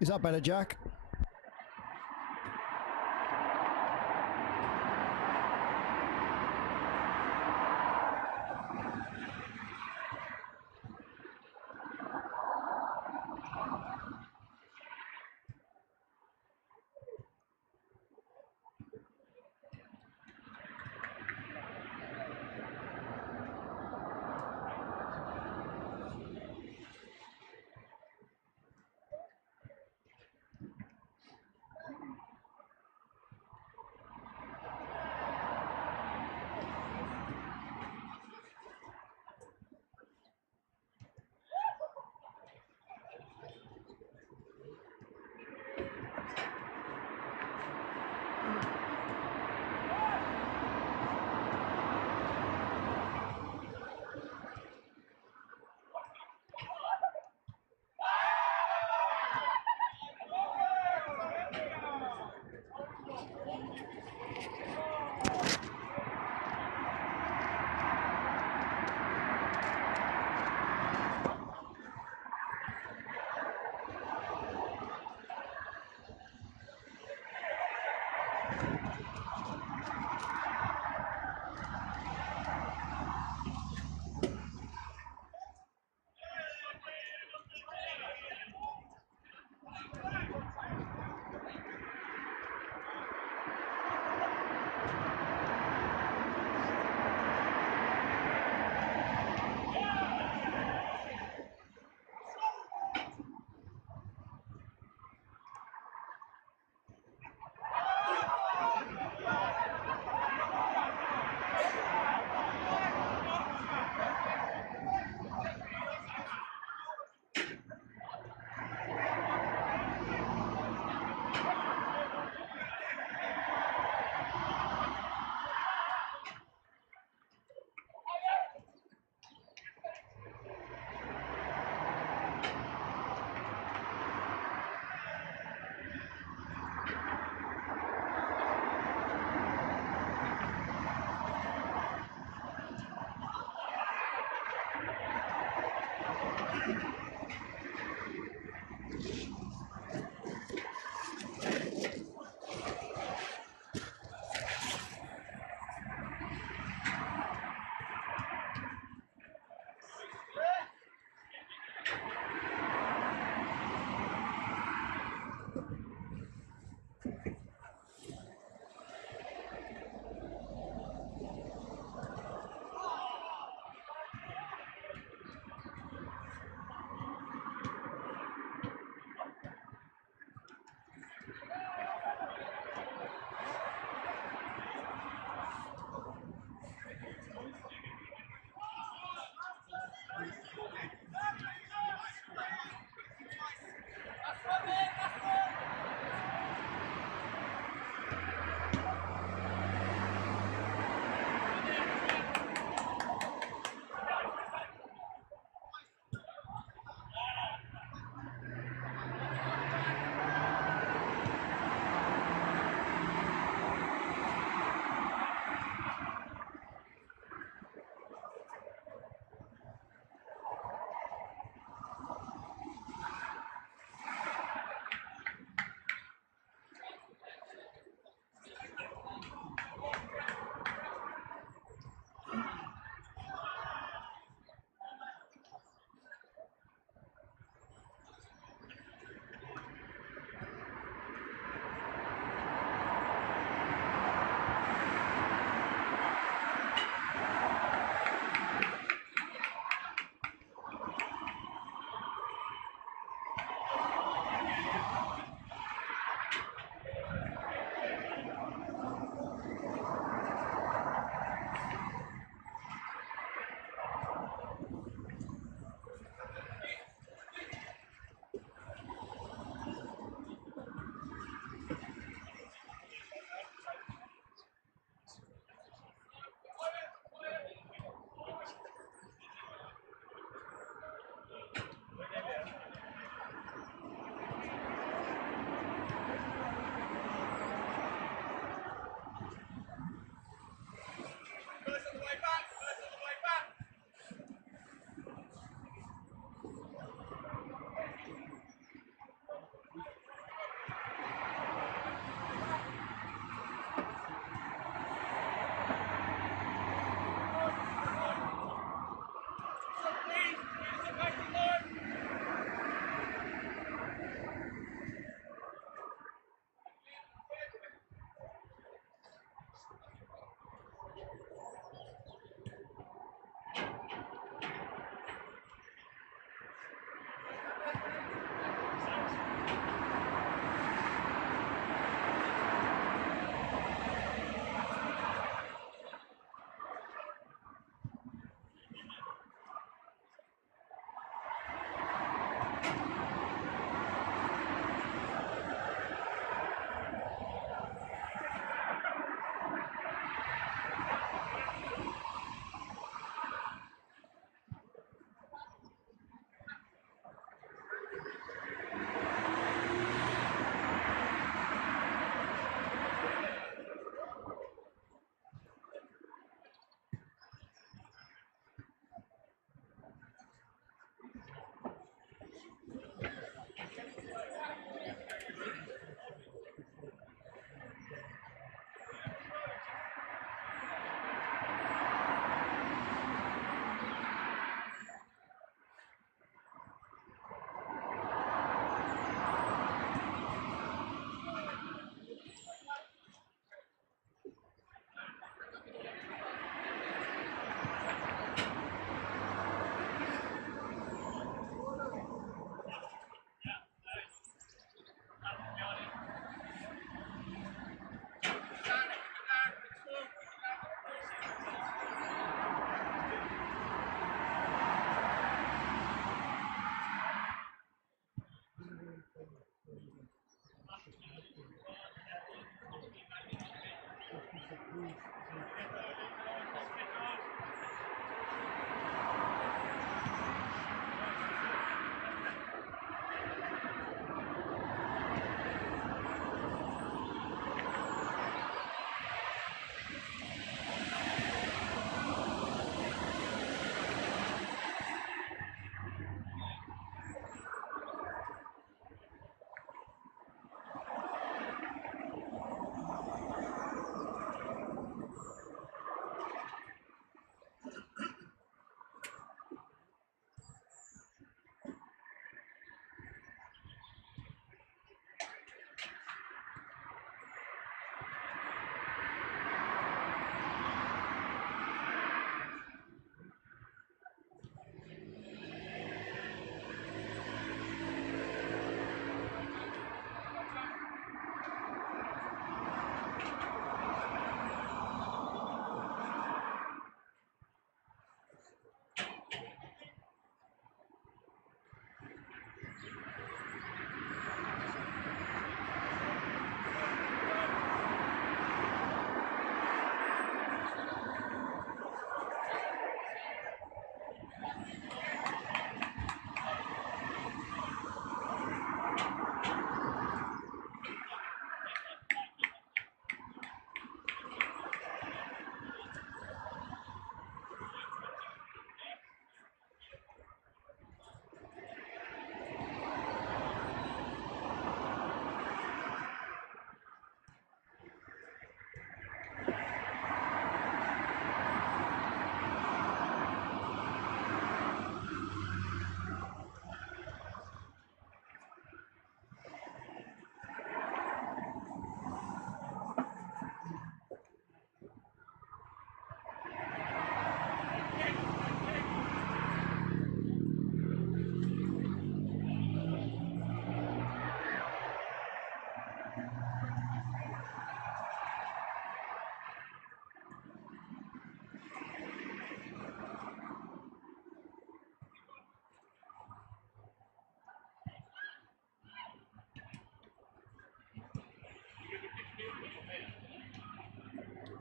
Is that better, Jack?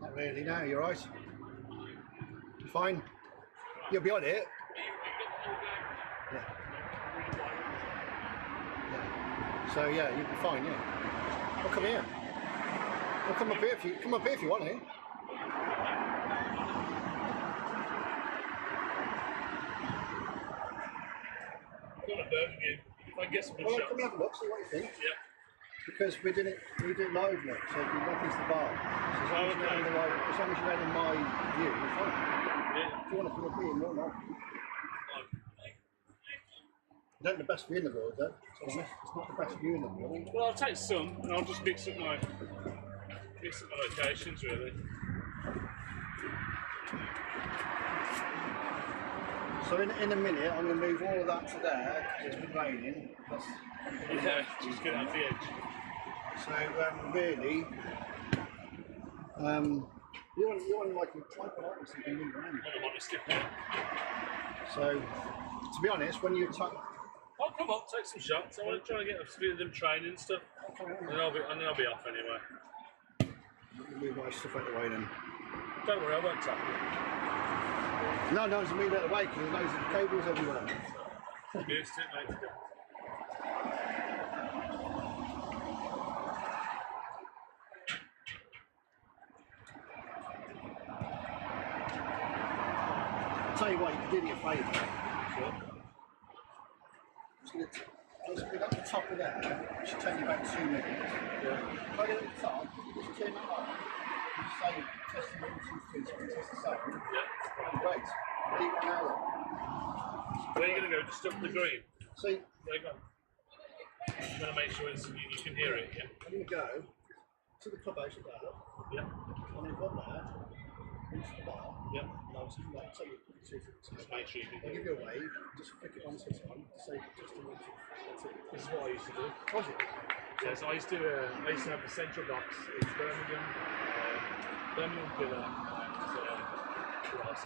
Not really, no, you're right. You're fine. You'll be on it. Yeah. Yeah. So yeah, you'll be fine, yeah. Well, come here. Well, come up here if you want to. If I get some Well, shots. come and have a look, see what you think. Yeah. Because we do it live, look, so you walk into the bar. So as long as you're in my view, you're fine. Yeah. If you want to come up here, more not. It ain't the best view in the world, though. It's not the best view in the world. Well, I'll take some, and I'll just mix up my locations, really. So in a minute, I'm going to move all of that to there, because it's been raining. Yeah, just get out the edge. So really, you're on like a tripod, aren't you? So you can move around. I don't want to skip it. So, to be honest, when you Oh, come on, take some shots. I want to try and get a few of them training stuff. And then I'll be off anyway. move my stuff out of the way then. Don't worry, I won't tap you. No, it's move out of the way because there's loads of cables everywhere. I'm used to it, mate. Tell you what, you can do me a favour. Sure. Just put it at the top of there. It should take you about 2 minutes. Yeah. If I get at the top, just turn that on. Just say testing 1, 2, 3, so we can test the sound. Yeah. Great. Leave it an hour. Where are you going to go? Just up the green? See, There you go. I'm going to make sure you can hear it, yeah? I'm going to go to the clubhouse of that. Yeah. And then go there. Into the bar, Yeah. and I'll just like take you to Just make sure you can I'll hear give it. you a wave, just flick it onto this one, say just a 1, 2, 3, that's it. This is what I used to do. Was it? Yeah, so I used to have the central box in Birmingham, Villa, and what else?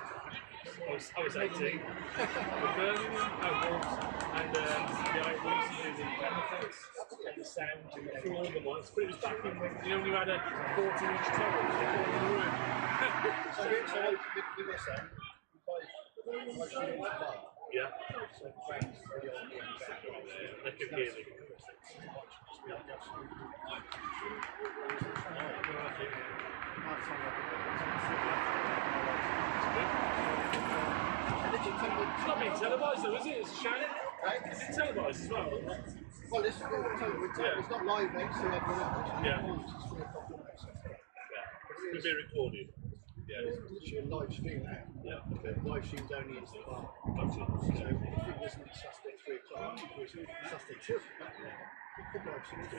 I was 18. Birmingham, Wolves, and we used to do the Penalties. had the sound through all the lights, but it was back in when you only had a 40-inch television in the room. So with your sound, you play most of the bar. Yeah. So fans really are in the background. They can hear me. It's not being televised though, is it? It's a shame. Is it televised as well? Well, it's not live next to everyone else. Yeah. Yeah. It's be recorded. Yeah. It's literally a live stream now. Yeah. But live streams only into the bar. Gotcha. So if you listen to Saturday at 3 o'clock, Saturday 2 o'clock, you could live stream to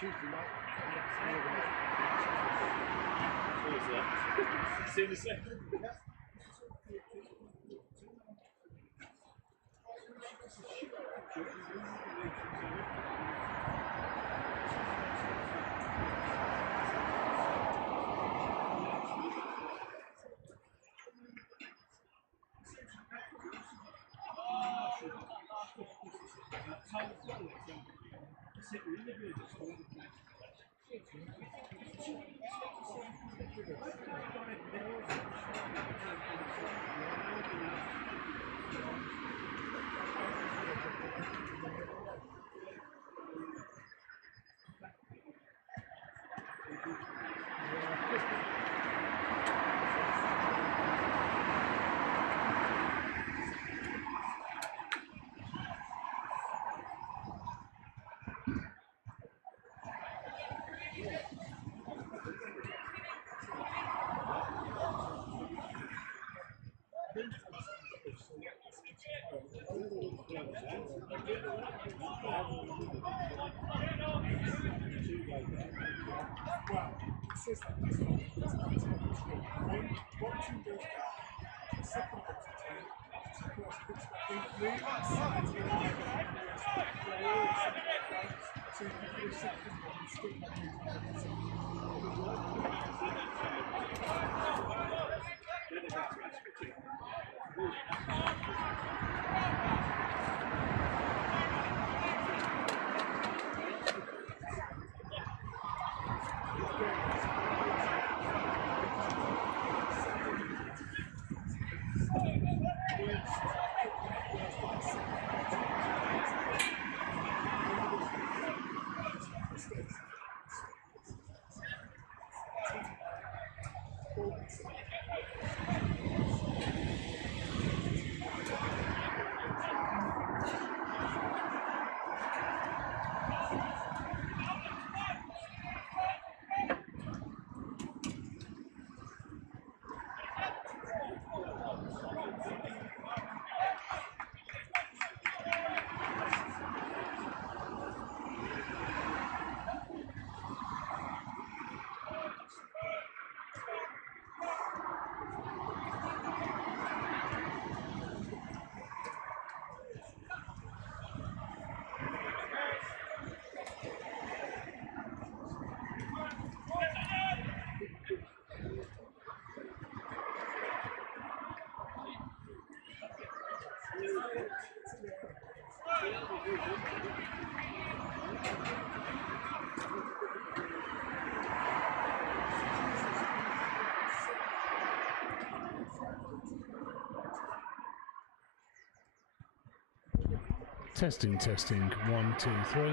Tuesday night, any other night. What was that? See you in a second. Testing, testing, 1, 2, 3.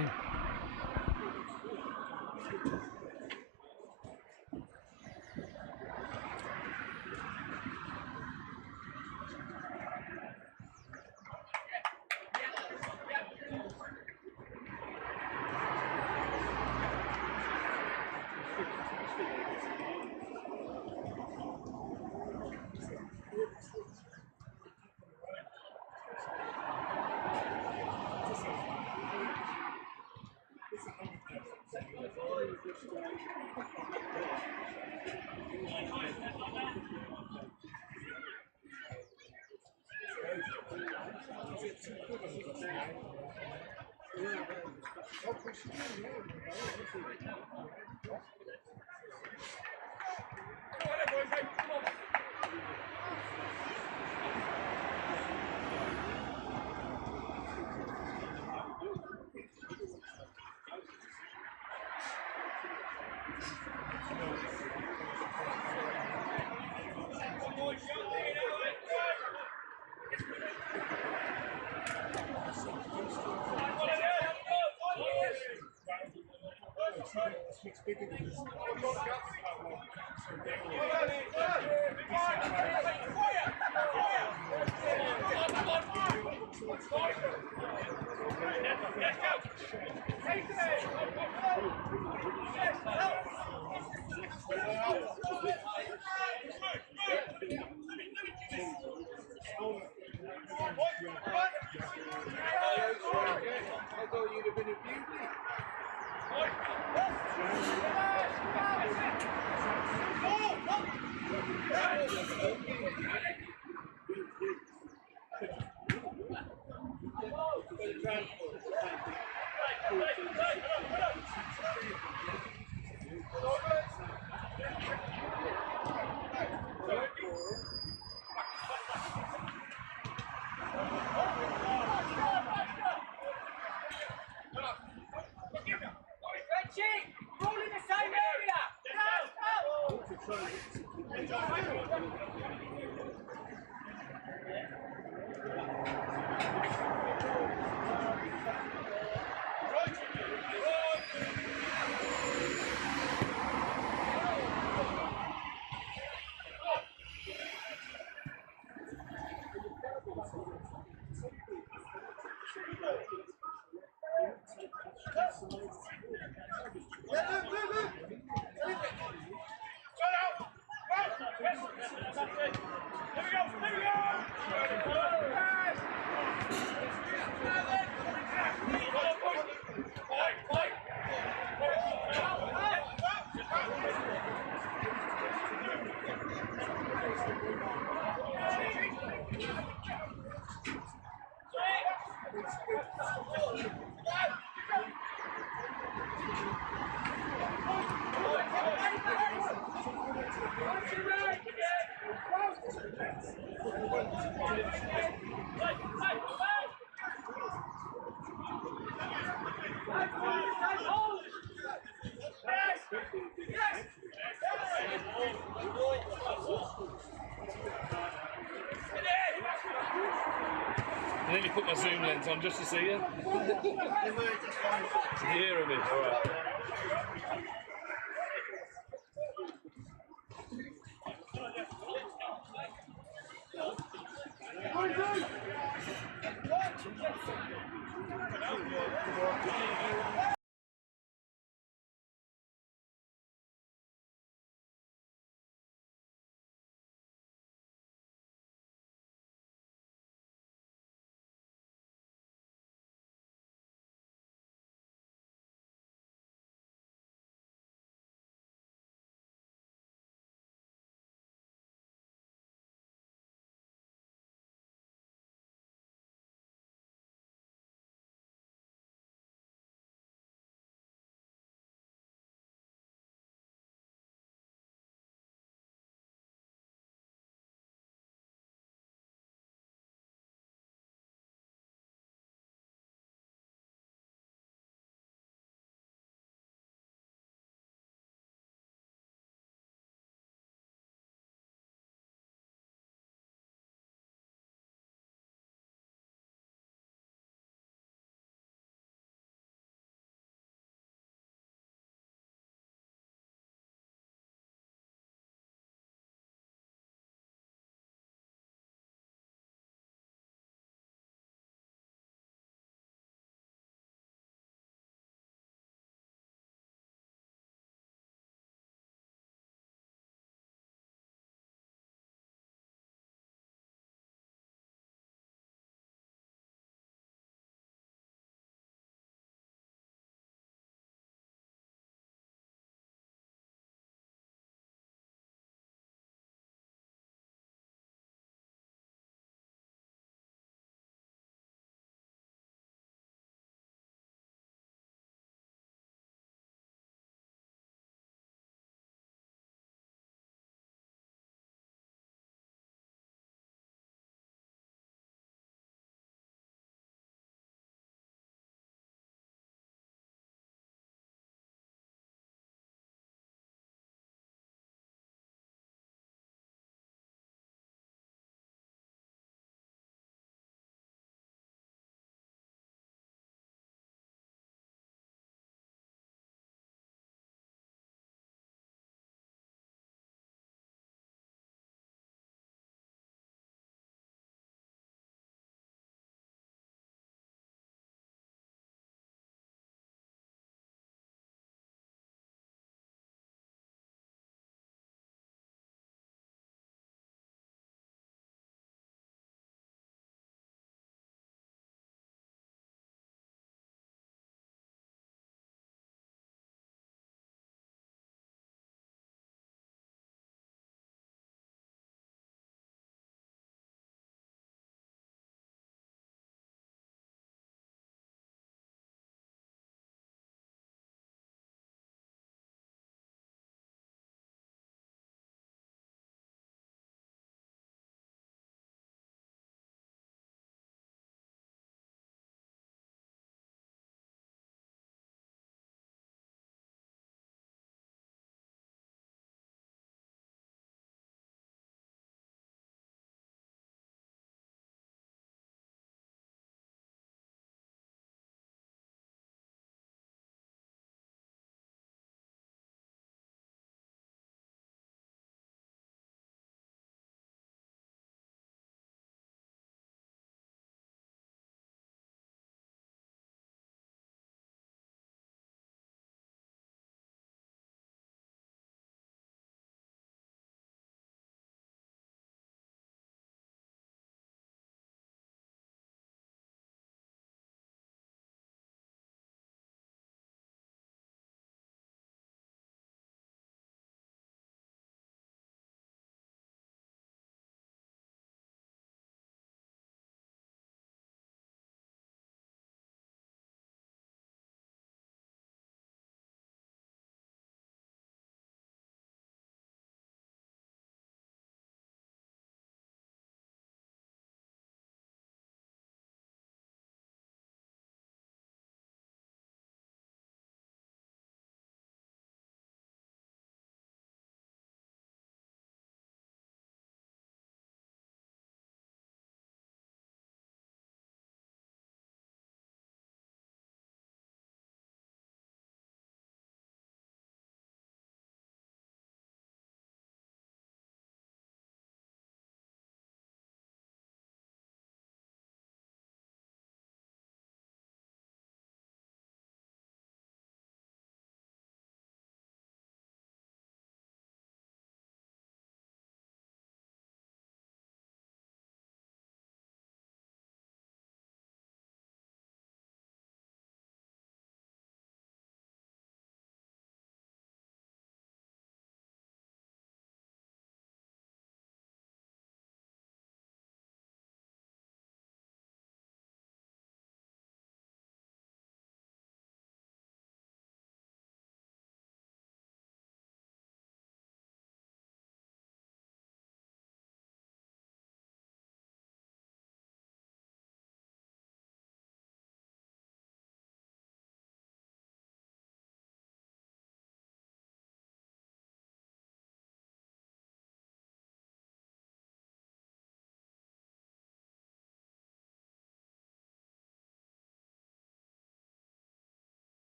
I nearly put my zoom lens on just to see you. Hear of it, alright.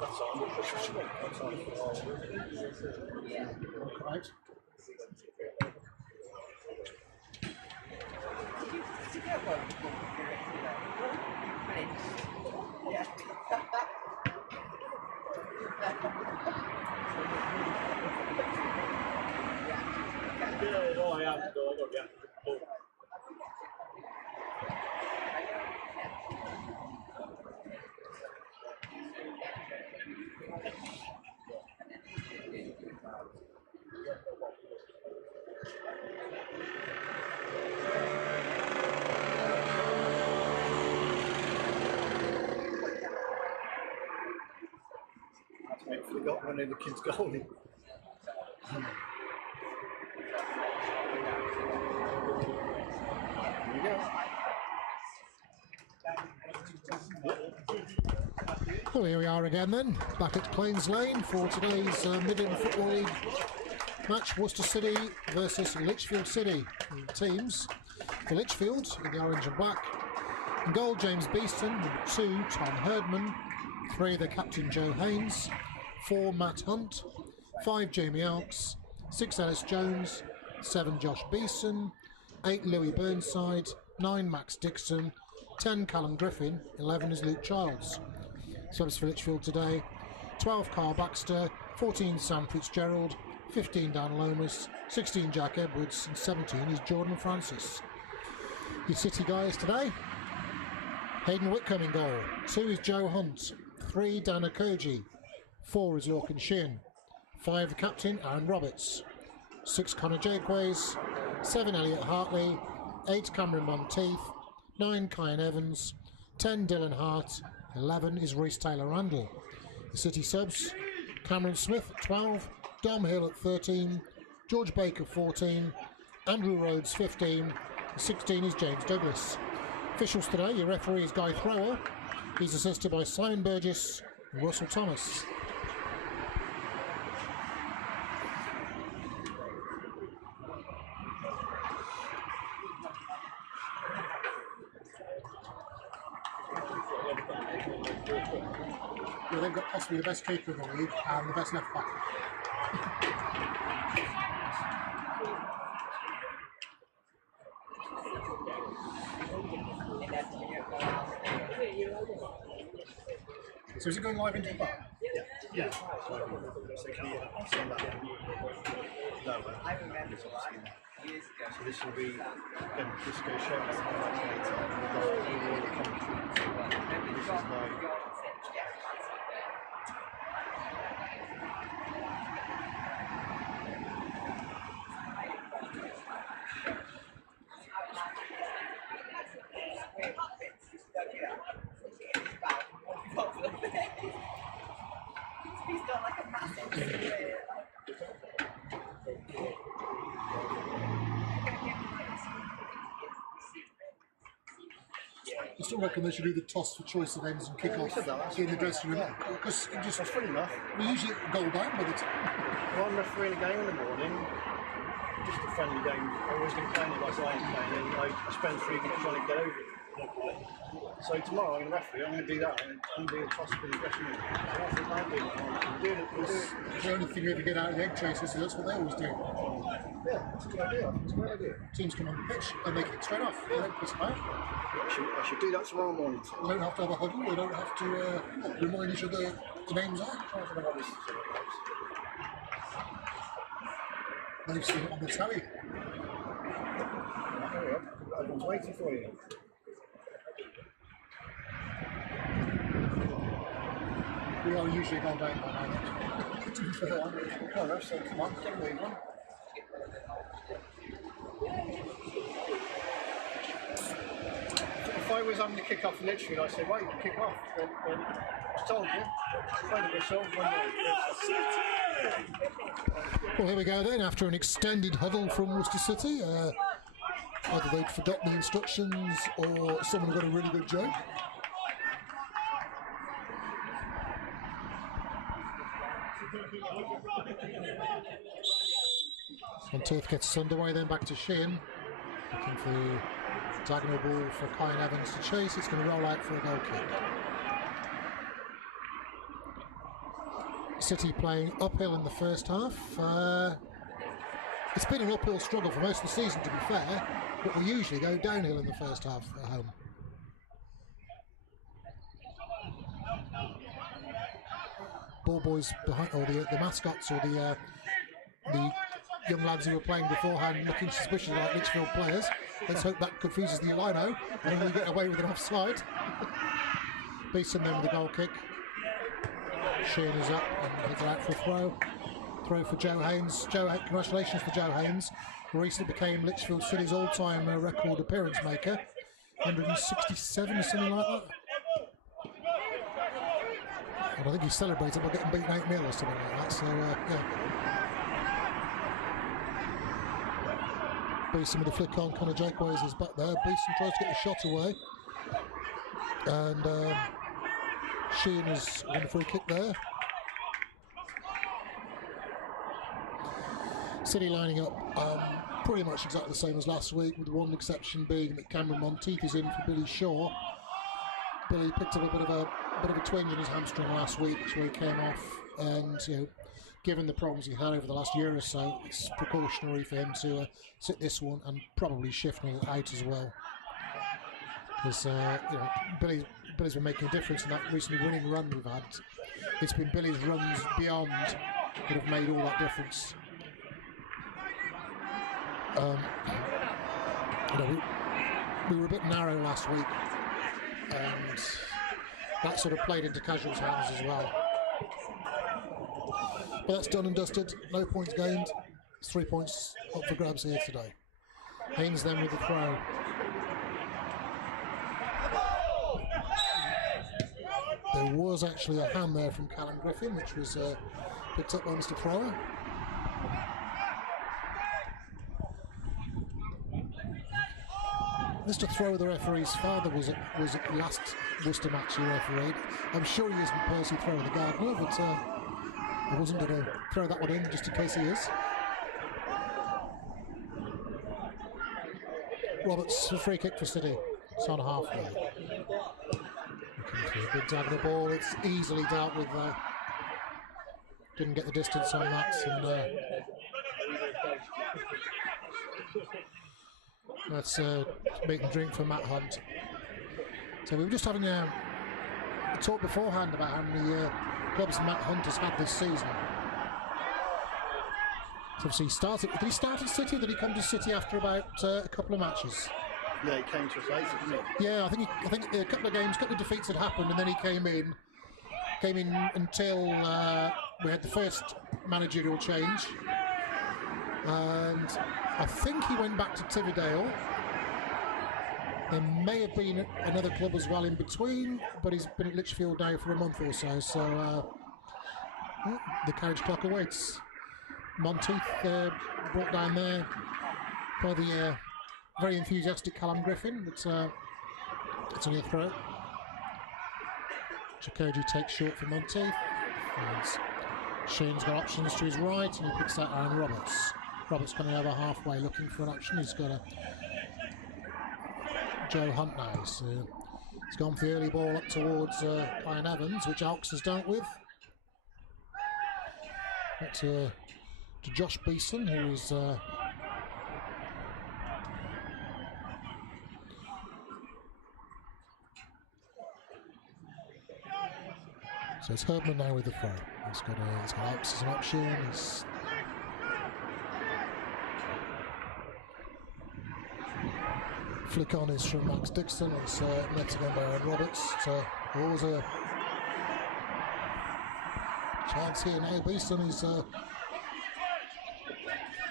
That's all. Right. Yeah, no, I have. No, I don't get it. I forgot when the kids goalie. There you go. Well, here we are again then, back at Plains Lane for today's Midland Football League match, Worcester City versus Lichfield City. The teams for Lichfield in the orange and black. In goal, James Beeston. Number 2, Tom Herdman. 3, the captain, Joe Haynes. 4, Matt Hunt. 5, Jamie Elks. 6, Ellis Jones. 7, Josh Beeson. 8, Louis Burnside. 9, Max Dixon. 10, Callum Griffin. 11 is Luke Childs. Subs for Lichfield today: 12, Carl Baxter. 14, Sam Fitzgerald. 15, Dan Lomas. 16, Jack Edwards. And 17 is Jordan Francis. Your City guys today: Hayden Whitcomb in goal. 2 is Joe Hunt. 3, Dan Okoji. 4 is Lorcan Sheehan. 5, the captain, Aaron Roberts. 6, Connor Jakeways. 7, Elliot Hartley. 8, Cameron Monteith. 9, Kyan Evans. 10, Dylan Hart. 11 is Reece Taylor Randall. The City subs: Cameron Smith at 12, Dom Hill at 13, George Baker 14, Andrew Rhodes 15, 16 is James Douglas. Officials today: your referee is Guy Thrower. He's assisted by Simon Burgess and Russell Thomas. Well, they've got possibly the best keeper in the league and the best left back. So is it going live into the bar? Yeah. So can you send that no, I remember years ago. So this will be again, this goes straight to the highlights later with all the commentary. This is my He's got like a massive I still reckon they should do the toss for choice of ends and kick-off in the dressing room, because it just, that's funny enough. we usually goal down by the time. Well, I'm refereeing a game in the morning, just a friendly game. I always going to play it like I ain't playing, and I spend 3 minutes trying to get over it. So tomorrow I'm going to referee, I'm going to do that, I'm going to do a toss for the dressing room. So that's what I'm doing. We'll do it. The only thing you ever get out of the egg chasers is that's what they always do. Yeah, that's a good idea. It's a great idea. Teams come on the pitch and they kick straight off. They don't piss them out. I should do that tomorrow morning. They don't have to have a huddle, they don't have to remind each other the names are. I don't know what this is about. They've seen it on the telly. Everyone's waiting for you. We are usually goal down by now. To be fair. Come on, so come on, get a move on. If I was having to kick off literally, I'd say, wait, kick off. Then I told you, play the whistle, Well, here we go then, after an extended huddle from Worcester City. Either they'd forgotten the instructions or someone got a really good joke. And Teeth gets underway then back to Sheehan, looking for the diagonal ball for Kyan Evans to chase. It's going to roll out for a goal kick. City playing uphill in the first half. It's been an uphill struggle for most of the season, to be fair, but we usually go downhill in the first half at home. Ball boys behind, or the mascots, or the young lads who were playing beforehand, looking suspicious like Lichfield players. Let's hope that confuses the lino and we get away with an offside. Beeson then with the goal kick. Sheehan is up and heads out for a throw. Throw for Joe Haynes. Congratulations for Joe Haynes, who recently became Lichfield City's all-time record appearance maker. 167, something like that. And I think he celebrated by getting beaten 8-0 or something like that. So, yeah. Beeson with the flick on. Connor Jakeways is back there. Beeson tries to get the shot away. And Sheehan is on the free kick there. City lining up pretty much exactly the same as last week, with one exception being that Cameron Monteith is in for Billy Shaw. Billy picked up a bit of a twinge in his hamstring last week, where he came off, and given the problems he had over the last year or so, it's precautionary for him to sit this one and probably Shifnal out as well. Because Billy's been making a difference in that recently winning run we've had. It's been Billy's runs beyond that have made all that difference. We were a bit narrow last week, and that sort of played into Casual's hands as well. But that's done and dusted. No points gained. It's 3 points up for grabs here today. Haynes then with the throw. There was actually a hand there from Callum Griffin, which was picked up by Mr. Thrower. Mr. Thrower, the referee's father, was at last Worcester match he refereed. I'm sure he isn't Percy Thrower, the gardener, but I wasn't going to throw that one in just in case he is. Roberts, a free kick for City. It's on halfway. Looking for a big diagonal ball. It's easily dealt with there. Didn't get the distance on that, and that's meat and drink for Matt Hunt. So we were just having a talk beforehand about how many clubs Matt Hunt has had this season. So obviously did he start at City, or did he come to City after about a couple of matches? Yeah, he came to us later, didn't he? Yeah, I think a couple of games, a couple of defeats had happened, and then he came in until we had the first managerial change, and I think he went back to Tividale. There may have been another club as well in between, but he's been at Lichfield now for a month or so, so the carriage clock awaits. Monteith brought down there by the very enthusiastic Callum Griffin, but it's only a throw. Chikoji takes short for Monteith. And Shane's got options to his right, and he picks out Aaron Roberts. Roberts coming over halfway looking for an option. He's got a Joe Hunt now. So he's gone for the early ball up towards Ian Evans, which Alks has dealt with. Back to Josh Beeson, who's so it's Herdman now with the throw. He's got Alks as an option. Flick on is from Max Dixon. It's met again by Aaron Roberts. Always a chance here now. Beeson is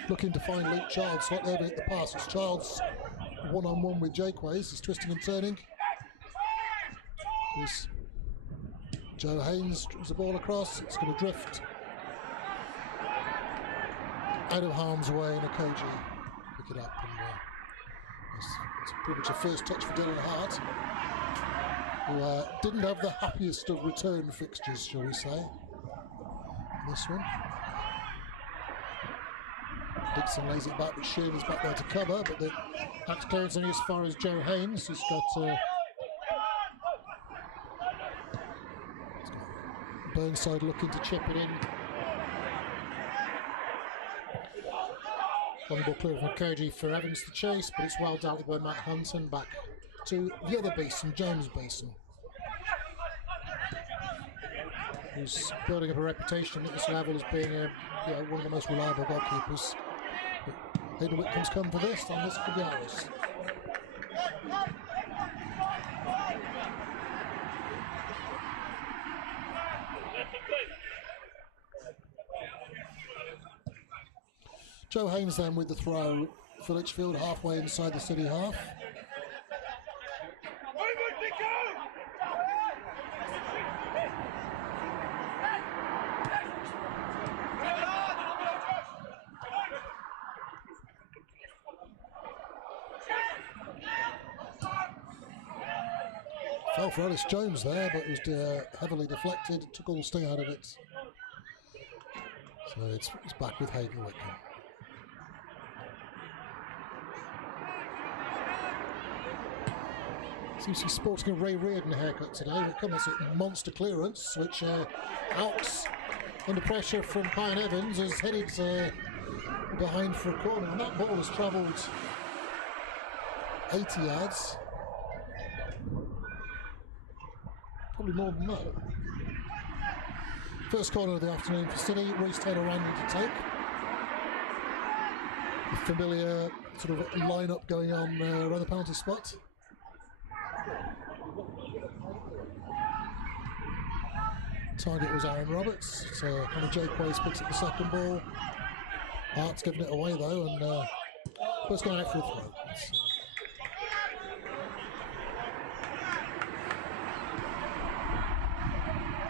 looking to find Luke Childs. Not there to hit the pass. It's Childs one-on-one with Jakeways. He's twisting and turning. Here's Joe Haynes drives the ball across. It's going to drift out of harm's way, and Okoji pick it up. And it's pretty much a first touch for Dylan Hart, who didn't have the happiest of return fixtures, shall we say, this one. Dixon lays it back, but Shirley's back there to cover, but the that's clearance only as far as Joe Haynes. He's got Burnside looking to chip it in. Long ball clear from Koji for Evans to chase, but it's well dealt with by Matt Hunton. Back to the other Beeson, James Beeson, who's building up a reputation at this level as being one of the most reliable goalkeepers. But Hayden Whitcomb's come for this, and this could be ours. Joe Haynes then with the throw for Lichfield, halfway inside the City half. Fell for Ellis Jones there, but was heavily deflected, took all the sting out of it. So it's back with Hayden Whitcomb. Seems to be sporting a Ray Reardon haircut today. Whitcomb has a monster clearance, which Alks, under pressure from Pine Evans, has headed behind for a corner. And that ball has travelled 80 yards. Probably more than that. First corner of the afternoon for City. Reece Taylor-Randall to take. The familiar sort of line-up going on around the penalty spot. Target was Aaron Roberts. So Conor Jaquays picks up the second ball. Hart's giving it away though, and Butt's going out for a throw.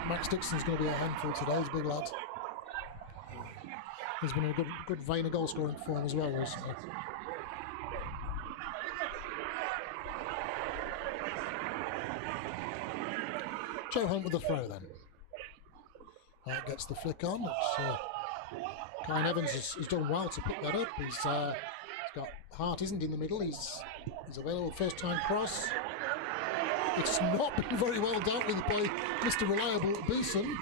Max Dixon's going to be a handful today. He's a big lad. He's been in a good vein of goal scoring form as well recently. Joe Hunt with the throw then. That gets the flick on, which Kyle Evans has done well to pick that up. He's got Hart, isn't in the middle. He's available first time cross. It's not been very well dealt with by Mr. Reliable at Beeson.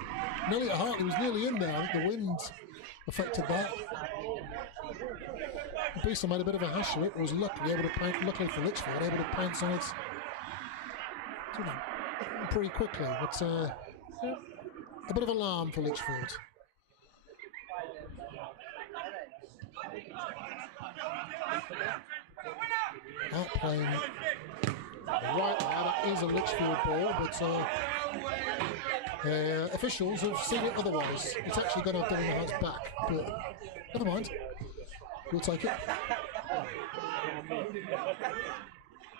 Elliot Hartley was nearly in there. I think the wind affected that. Beeson made a bit of a hash of it, was luckily for Lichfield, able to pounce on it sort of pretty quickly. But a bit of alarm for Lichfield. Out playing right now, that is a Lichfield ball, but officials have seen it otherwise. It's actually gone off Dylan Hart's back, but never mind. We'll take it.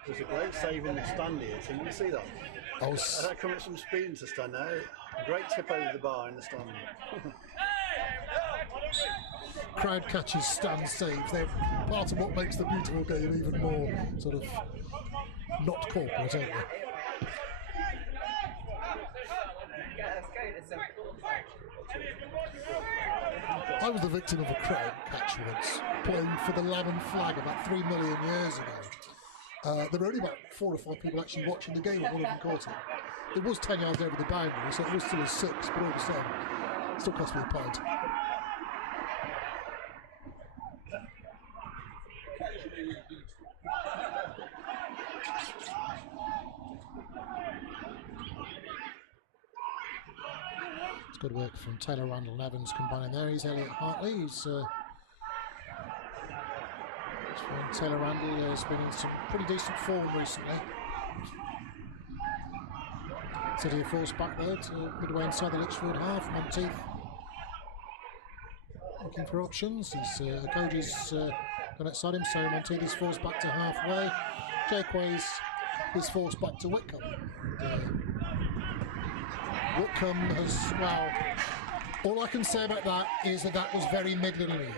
There's a great save in the stand here, so you can see that. That coming at some speed into stand now. Great tip over the bar in the stand. Crowd catches, stand saves. They're part of what makes the beautiful game even more sort of not corporate, aren't they? I was the victim of a crowd catch once, playing for the Lamb flag about 3 million years ago. There were only about 4 or 5 people actually watching the game at one of them caught it. It was 10 yards over the boundary, so it was still a 6, but all the same, it still cost me a pound. It's good work from Taylor Randall and Evans combining there. He's Elliot Hartley, who's Taylor Randall has been in some pretty decent form recently. City of force back there to midway inside the Lichfield half. Monteith looking for options. Koji's gone outside him, so Monteith is forced back to halfway. Jaquays is forced back to Whitcomb. Whitcomb has, well, all I can say about that is that was very mid of the league.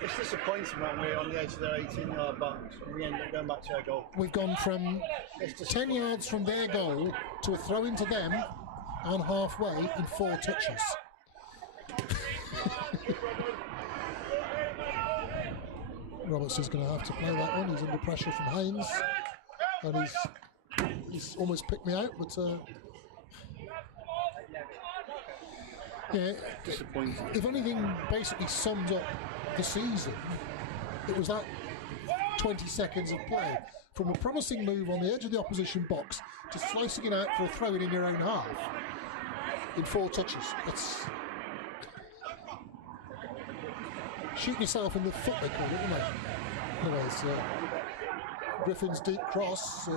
It's disappointing when we're on the edge of their 18-yard box and we end up going back to our goal. We've gone from 10 yards from their goal to a throw into them and halfway in 4 touches. Roberts is going to have to play that one. He's under pressure from Haynes, and he's almost picked me out, but Yeah, Disappointing. if anything basically summed up the season, it was that 20 seconds of play. From a promising move on the edge of the opposition box to slicing it out for a throw in your own half in 4 touches. It's shoot yourself in the foot, they call it, don't they? Anyways, Griffin's deep cross.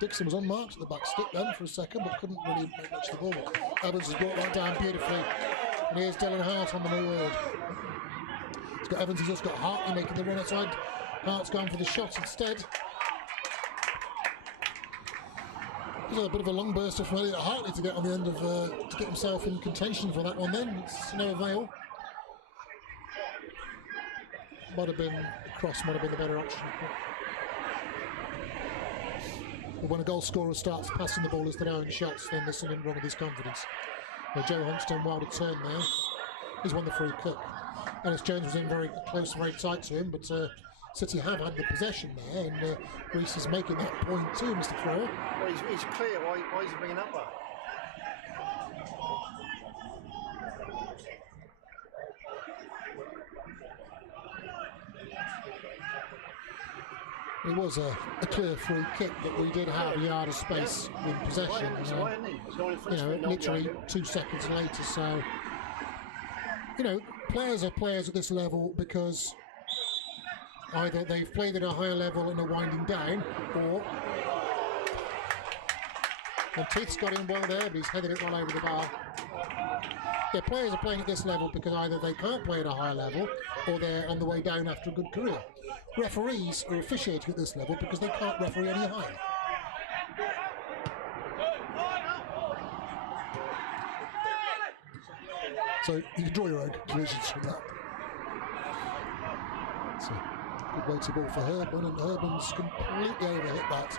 Dixon was unmarked at the back stick then for a second, but couldn't really make much of the ball. Evans has brought that down beautifully. And here's Dylan Hart on the move. He's got Evans, he's just got Hartley making the run outside. Hart's gone for the shot instead. There's a bit of a long burst from Elliot Hartley to get on the end of, to get himself in contention for that one then. It's no avail. Might have been, cross might have been the better option. But when a goal scorer starts passing the ball as their own shots, then there's something wrong with his confidence. Now, Joe Hunt's done well to turn there. He's won the free kick. Ellis Jones was in very close, very tight to him, but City have had the possession there, and Reece is making that point too, Mr. Thrower. Well, he's clear. Why is he bringing up that? It was a clear free kick, but we did have a yard of space in possession. Literally 2 seconds later. So, players are players at this level because either they've played at a higher level and are winding down, or and Teeth's got him well there, but he's headed it well over the bar. Yeah, players are playing at this level because either they can't play at a higher level or they're on the way down after a good career. Referees are officiating at this level because they can't referee any higher. So you can draw your own conclusions from that. It's a good weighted ball for Herdman, and Herdman's completely overhit that.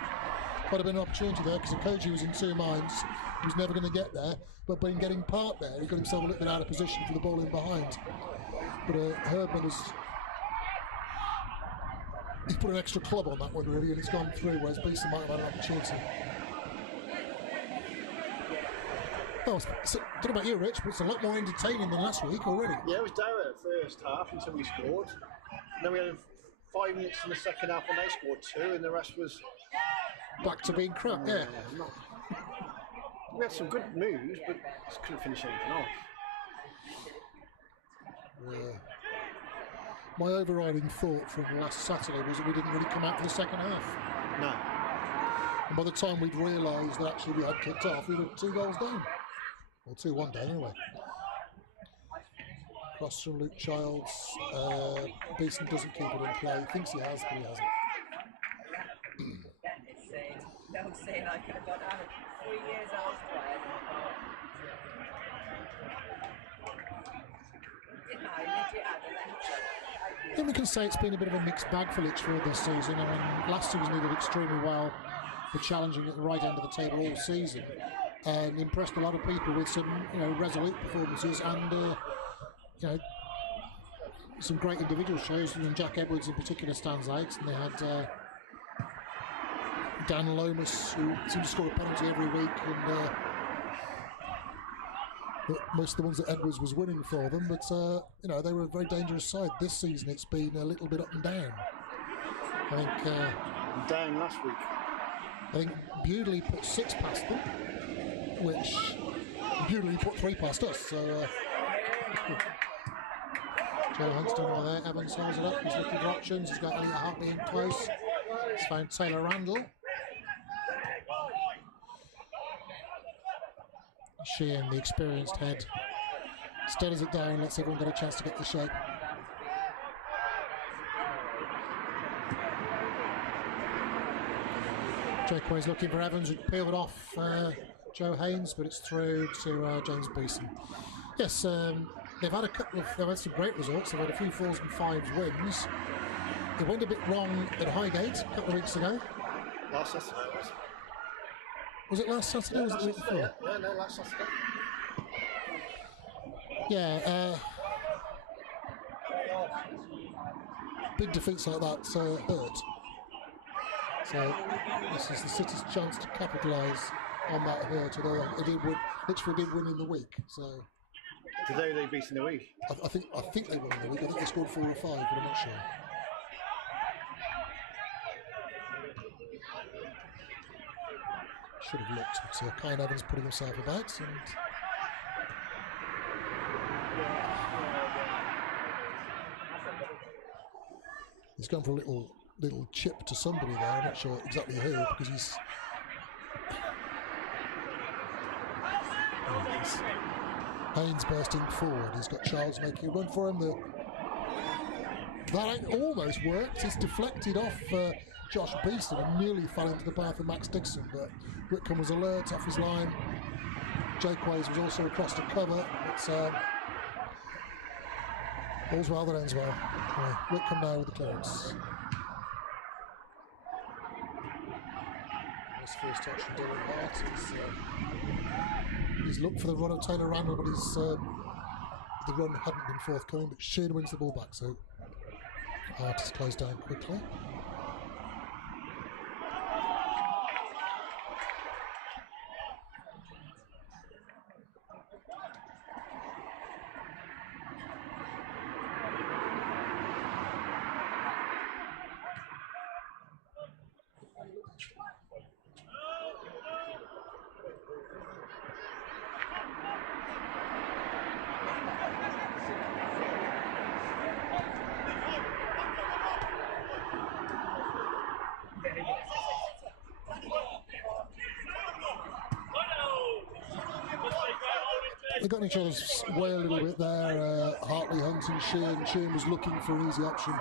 Might have been an opportunity there because Okoji was in 2 minds. He was never going to get there, but by getting part there, he got himself a little bit out of position for the ball in behind. But Herdman he's put an extra club on that one really, and it's gone through, whereas Beeson might have had an opportunity. Oh, I don't know about you, Rich, but it's a lot more entertaining than last week already. Yeah, it was down at the first half until we scored. And then we had 5 minutes in the second half and they scored 2, and the rest was back to being crap. Yeah. We had some good moves, but just couldn't finish anything off. Yeah. My overriding thought from last Saturday was that we didn't really come out for the second half. No. And by the time we'd realised that actually we had kicked off, we were 2 goals down. Or 2-1 down anyway. Cross from Luke Childs. Beeson doesn't keep it in play. Thinks he has, but he hasn't. Don't say I could have got out of 3 years after. Didn't I? Legit I think we can say it's been a bit of a mixed bag for Lichfield this season. I mean, last season they did extremely well for challenging at the right end of the table all season, and impressed a lot of people with some, resolute performances and, some great individual shows. And Jack Edwards in particular stands out. And they had Dan Lomas, who seemed to score a penalty every week, and most of the ones that Edwards was winning for them, but they were a very dangerous side. This season it's been a little bit up and down. I think down last week. I think Bewdley put 6 past them, which Bewdley put 3 past us. So Joe Hunt's done well there. Evans holds it up. He's looking for options. He's got Elliot Hartley in close. He's found Taylor Randall. Sheehan, the experienced head, steadies it down, lets everyone get a chance to get the shape. Jake Way's looking for Evans, who peeled off Joe Haynes, but it's through to James Beeson. Yes, they've had some great results. They've had a few 4s and 5s wins. They went a bit wrong at Highgate a couple of weeks ago. Last Saturday was it last Saturday or was it the week before? Yeah, no, last Saturday. Yeah, big defeats like that hurt. So this is the City's chance to capitalise on that hurt. Although it did win, Lichfield did win in the week. So Today they beat in the week. I think they won in the week. I think they scored 4 or 5, but I'm not sure. Should have looked, but Kyle Evans putting himself about, and he's going for a little chip to somebody there. I'm not sure exactly who, because he's Haynes bursting forward. He's got Charles making a run for him. That almost worked. It's deflected off Josh Beeston and nearly fell into the path of Max Dixon, but Whitcomb was alert off his line. Jake Ways was also across to cover, but all's well that ends well. Anyway, Whitcomb now with the clearance. His first touch from Dylan Hart. He's looked for the run of Taylor Randall, but the run hadn't been forthcoming, but Sheard wins the ball back, so Hart is closed down quickly. They got in each other's way a little bit there. Hartley, Hunt and Sheehan. Sheehan was looking for an easy option,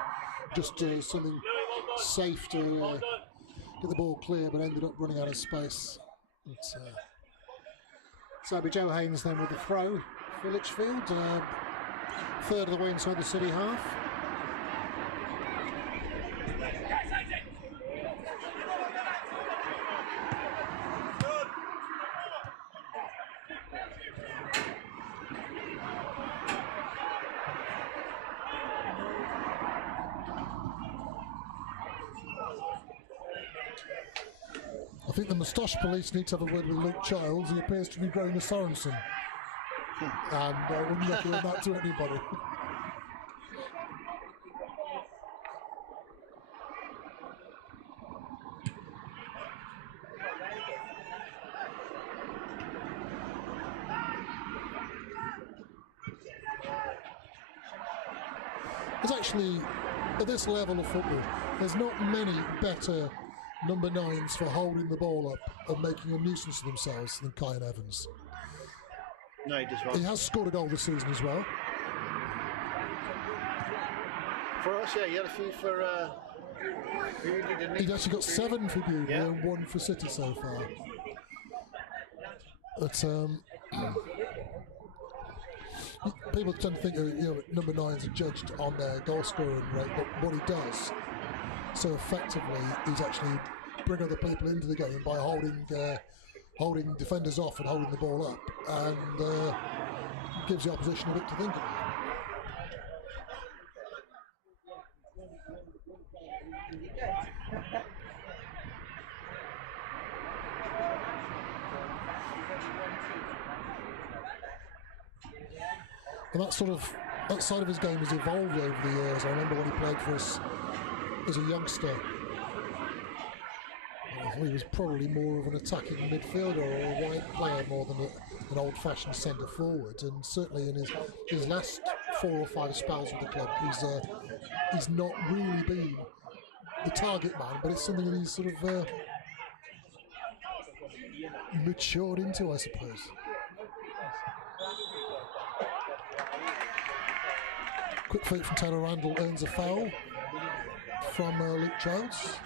just something safe to get the ball clear, but ended up running out of space. So it'll be Joe Haynes then with the throw for Lichfield. Third of the way inside the city half. I think the moustache police need to have a word with Luke Childs. He appears to be growing a Sorensen. And I wouldn't recommend that to anybody. There's actually, at this level of football, there's not many better number 9s for holding the ball up and making a nuisance of themselves than Kyan Evans. No, he does well. He has scored a goal this season as well. For us, yeah, he had a few for Bewdley, didn't he? He's actually got 7 for Bewdley Yeah. and 1 for City so far. But people tend to think number 9s are judged on their goal scoring rate, but what he does so effectively is actually bring other people into the game by holding defenders off and holding the ball up, and gives the opposition a bit to think about. And that side of his game has evolved over the years. I remember when he played for us as a youngster. He was probably more of an attacking midfielder or a wide player more than an old-fashioned centre forward. And certainly in his last 4 or 5 spells with the club, he's not really been the target man, but it's something that he's sort of matured into, I suppose. Quick feet from Taylor Randall earns a foul from Luke Childs.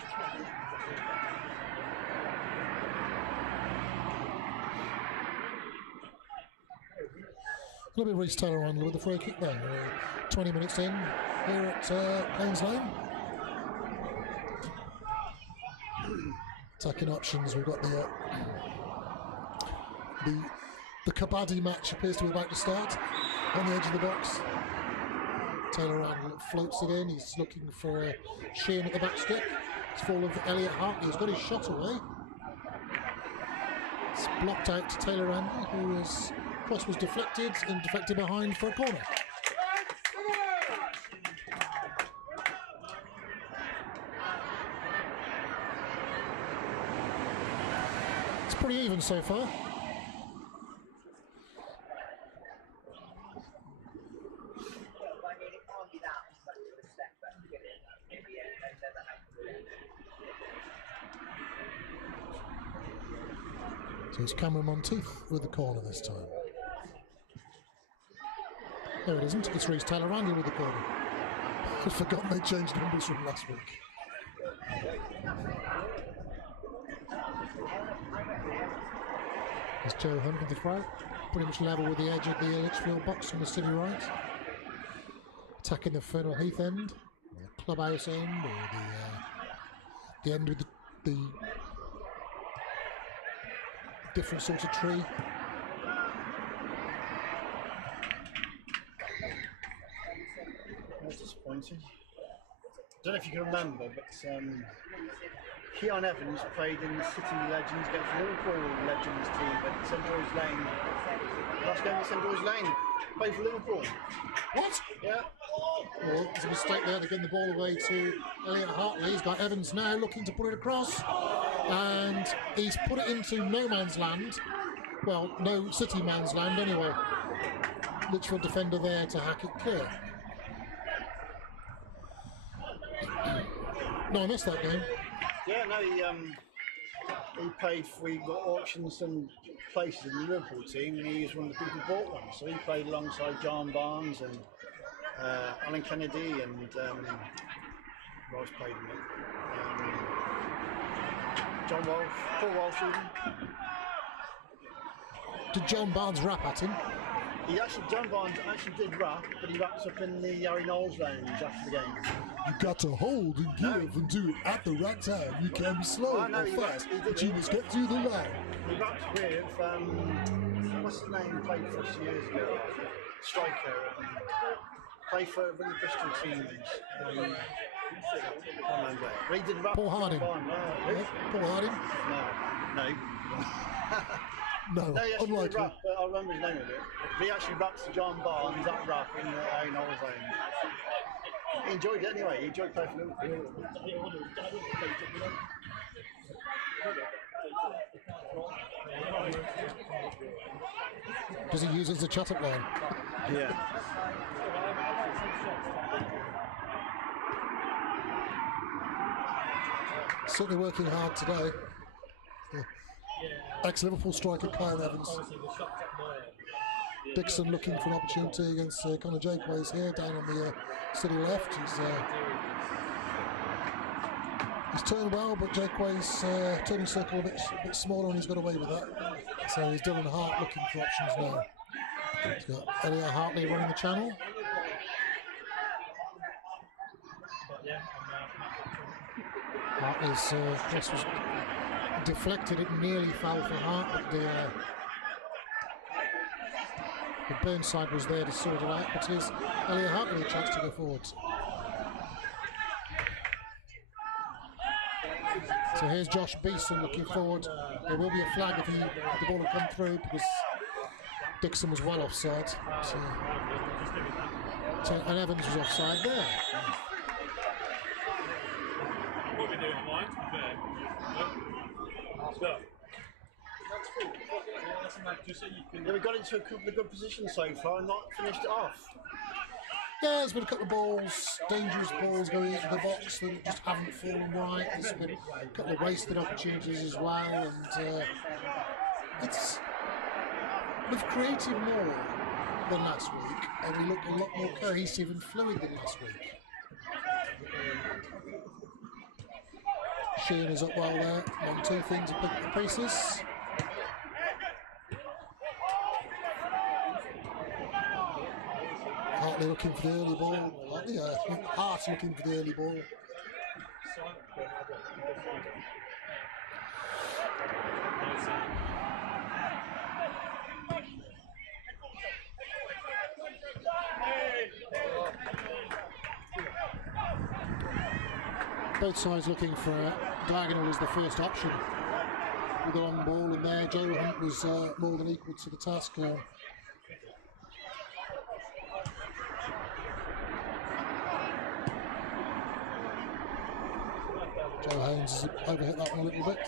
It'll be Reece Taylor Randall with the free kick then. 20 minutes in here at Plains Lane. Attacking options, we've got the Kabaddi match appears to be about to start on the edge of the box. Taylor Randall floats it in. He's looking for Sheehan at the back stick. It's fall of Elliot Hartley. He's got his shot away. It's blocked out to Taylor Randall, whose cross was deflected and deflected behind for a corner. It's pretty even so far. So it's Cameron Monteith with the corner this time. No, it isn't. It's Reece Taylor-Randall with the corner. I'd forgotten they changed numbers from last week. There's Joe Hunt with the throw. Pretty much level with the edge of the Lichfield box on the city right. Attacking the Fernal Heath end, or the clubhouse end, or the end with the different sorts of tree. That's disappointing. I don't know if you can remember, but Keon Evans played in the City Legends against Liverpool Legends team at St George Lane. Last game at St George Lane. Played for Liverpool. What? Yeah. Well, there's a mistake there. They're getting the ball away to Elliot Hartley. He's got Evans now looking to put it across. And he's put it into no man's land. Well, no City man's land anyway. Lichfield defender there to hack it clear. No, I missed that game. Yeah, no, he played for, he got auctioned some places in the Liverpool team, and he was one of the people who bought one. So he played alongside John Barnes and Alan Kennedy and who else played in it? John Walsh, Paul Walsh even. Did John Barnes rap at him? John Barnes actually did rap, but he raps up in the Harry Knowles lounge after the game. You got to hold and give and do it at the right time. You can be slow or fast, but you must get to the line. He raps with, what's his name, he played for us years ago, striker, played for one of the Bristol teams. I can't remember. But he did rap. Paul Harding. Paul Harding? No. No, No, he actually did unlikely. rap, but I remember his name of it. But he actually raps to John Barnes, that rap in the Harry Knowles lounge. He enjoyed it anyway, he enjoyed playing for Liverpool. Does he use it as a chat-up line? Yeah. Certainly working hard today. Ex-Liverpool striker Kyle Evans. Dixon looking for an opportunity against Conor Jakeways here, down on the city left. He's turned well, but Jakeways turning circle a bit smaller, and he's got away with that. So he's Dylan Hart looking for options now. He's got Elliot Hartley running the channel. Hartley's cross was deflected, it nearly fell for Hart, but the Burnside was there to sort it out, but here's Elliot Hartley a chance to go forward. So here's Josh Beeson looking forward. There will be a flag if the ball had come through, because Dixon was well offside. And Evans was offside there. What are we doing, Mike? Yeah, we got into a couple of good positions so far and not finished it off. Yeah, there's been a couple of balls, dangerous balls going into the box that just haven't fallen right. There's been a couple of wasted opportunities as well, and we've created more than last week, and we look a lot more cohesive and fluid than last week. Sheehan is up well there, on two things to pick up the pieces. Hartley looking for the early ball. Hart looking for the early ball. Both sides looking for a diagonal as the first option. with the long ball, and there Joe Hunt was more than equal to the task. Joe Haynes has overhit that one a little bit.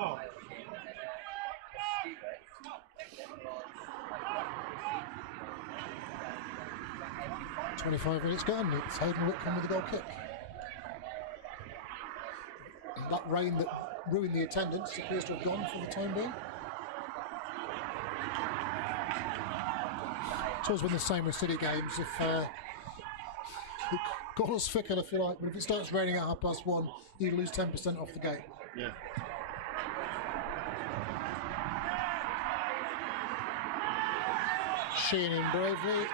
Oh. 25 minutes gone. It's Hayden Whitcomb with the goal kick. And that rain that ruined the attendance appears to have gone for the time being. It's always been the same with City games. If call us fickle if you like, but if it starts raining at 1:30, you lose 10% off the game. Yeah. Sheehan in bravely,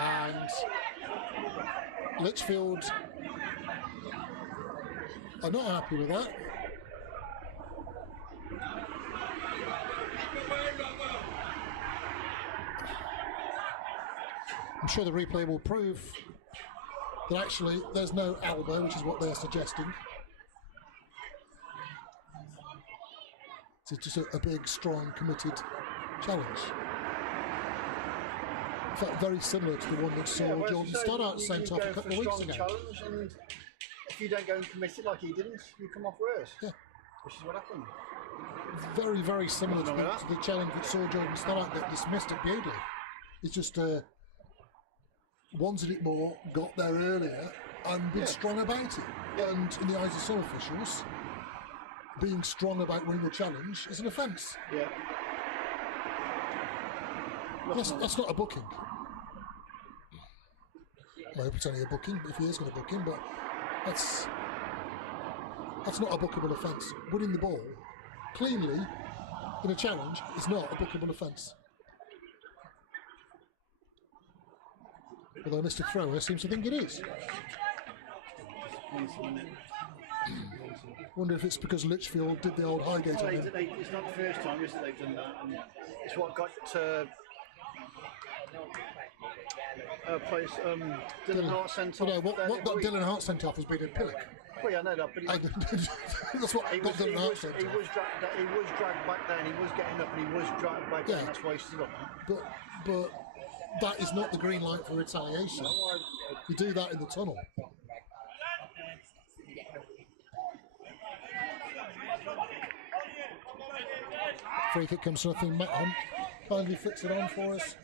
and Lichfield are not happy with that. I'm sure the replay will prove that actually there's no elbow, which is what they're suggesting. It's just a big, strong, committed challenge. In fact, very similar to the one that saw Jordan Stoddart sent off a couple of weeks ago. Challenge, and if you don't go and commit it like he didn't, you come off worse. Yeah. Which is what happened. Very, very similar to the challenge that saw Jordan Stoddart get dismissed at Bewdley. It's just wanted it more, got there earlier, and been strong about it. And in the eyes of some officials, being strong about winning a challenge is an offence. Yeah. That's not a booking. I hope it's only a booking, if he is going to book him, but that's not a bookable offence. Winning the ball cleanly in a challenge is not a bookable offence. Although Mr. Thrower seems to think it is. Wonder if it's because Lichfield did the old Highgate on him. It's not the first time, is it, they've done that. And it's what got Dylan Hart sent off. What got Dylan Hart sent off was being in Pillock. Well, yeah, I know that, but that's what got Dylan Hart sent off. He was dragged back there, and he was getting up, and he was dragged back there, and that's why he stood up. But that is not the green light for retaliation. You do that in the tunnel. Free kick comes to nothing. Matt Hunt finally flicks it on for us.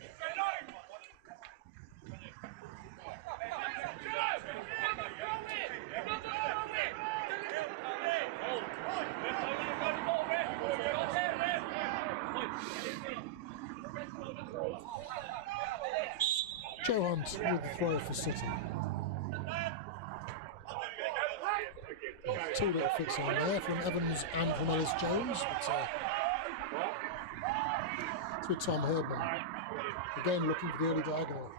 Joe Hunt with the throw for City. Two little flicks on there from Evans and from Ellis Jones. But, it's with Tom Herdman. Again looking for the early diagonal.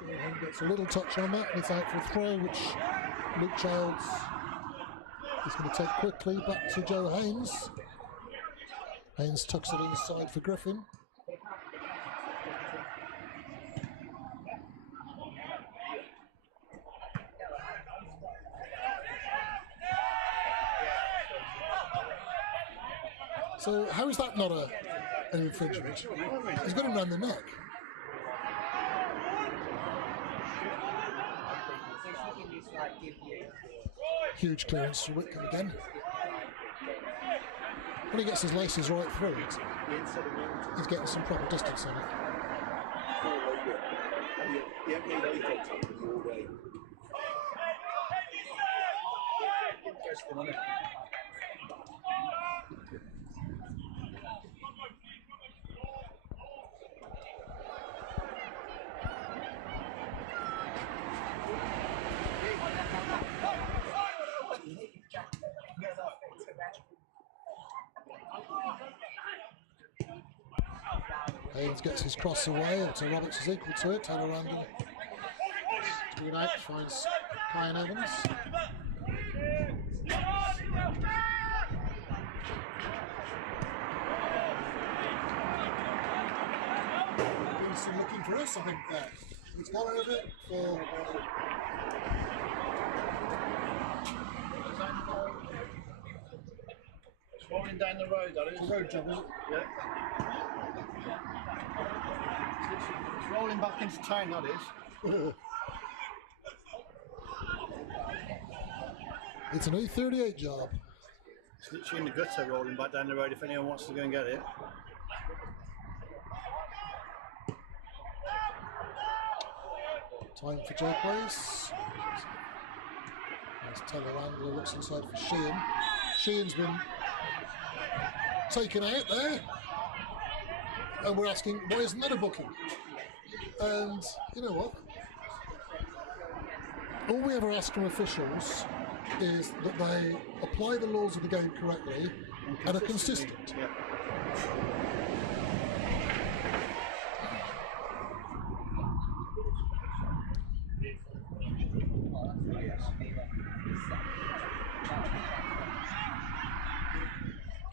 Joe Hunt gets a little touch on that, and it's out for a throw, which Luke Childs is going to take quickly back to Joe Haynes. Haynes tucks it inside for Griffin. So how is that not an infringement? He's got him round the neck. Huge clearance from Whitcomb again. When he gets his laces right through it, he's getting some proper distance on it. Haynes gets his cross away, so Roberts is equal to it. Taylor Randall to out, finds Kyan Evans. Looking for us, I think, there. He's gone over for. It's rolling down the road, that is. Road job, is it? Yeah. It's rolling back into town, that is. It's an E38 job. It's literally in the gutter rolling back down the road if anyone wants to go and get it. Time for Joe Place. As Taylor Angler looks inside for Sheehan. Sheehan's been taken out there. And we're asking, why isn't that a booking? And you know what? All we ever ask from officials is that they apply the laws of the game correctly and are consistent. Yeah.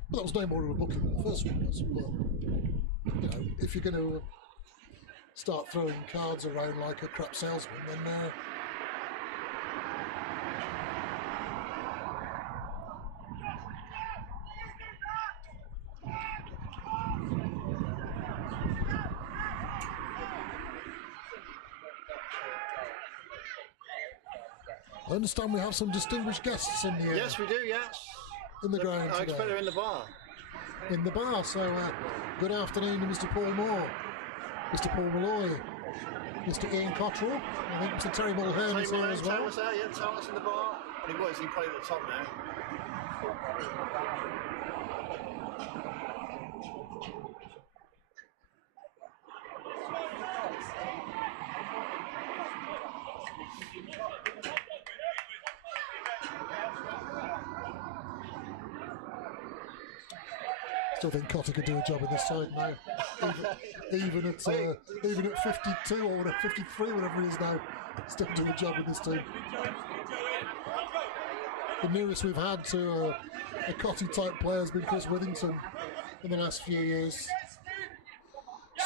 But that was no more of a booking than the first one was. But, you know, if you're going to start throwing cards around like a crap salesman, then I understand we have some distinguished guests in the Yes, we do, yes. in the ground I today. expect they're in the bar. In the bar. So good afternoon to Mr. Paul Moore, Mr. Paul Malloy, Mr. Ian Cottrell. I think Mr. Terry Mulhern is here as well. Thomas there, yeah, Thomas in the bar. And he was, he played at the top now. Still think Cotter could do a job in this side now, even at 52 or whatever, 53, whatever it is now, still do a job with this team. The nearest we've had to a Cotty type player has been Chris Withington in the last few years.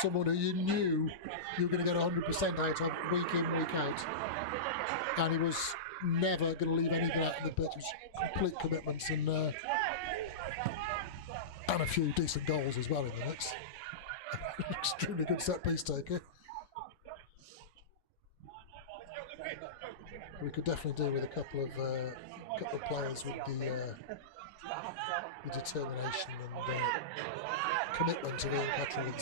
Someone who you knew you were going to get 100% out of week in, week out, and he was never going to leave anything out of the pitch. It was complete commitments and a few decent goals as well in the mix. Extremely good set piece taker. We could definitely do with a couple of players with the determination and commitment to Ian Cottrell in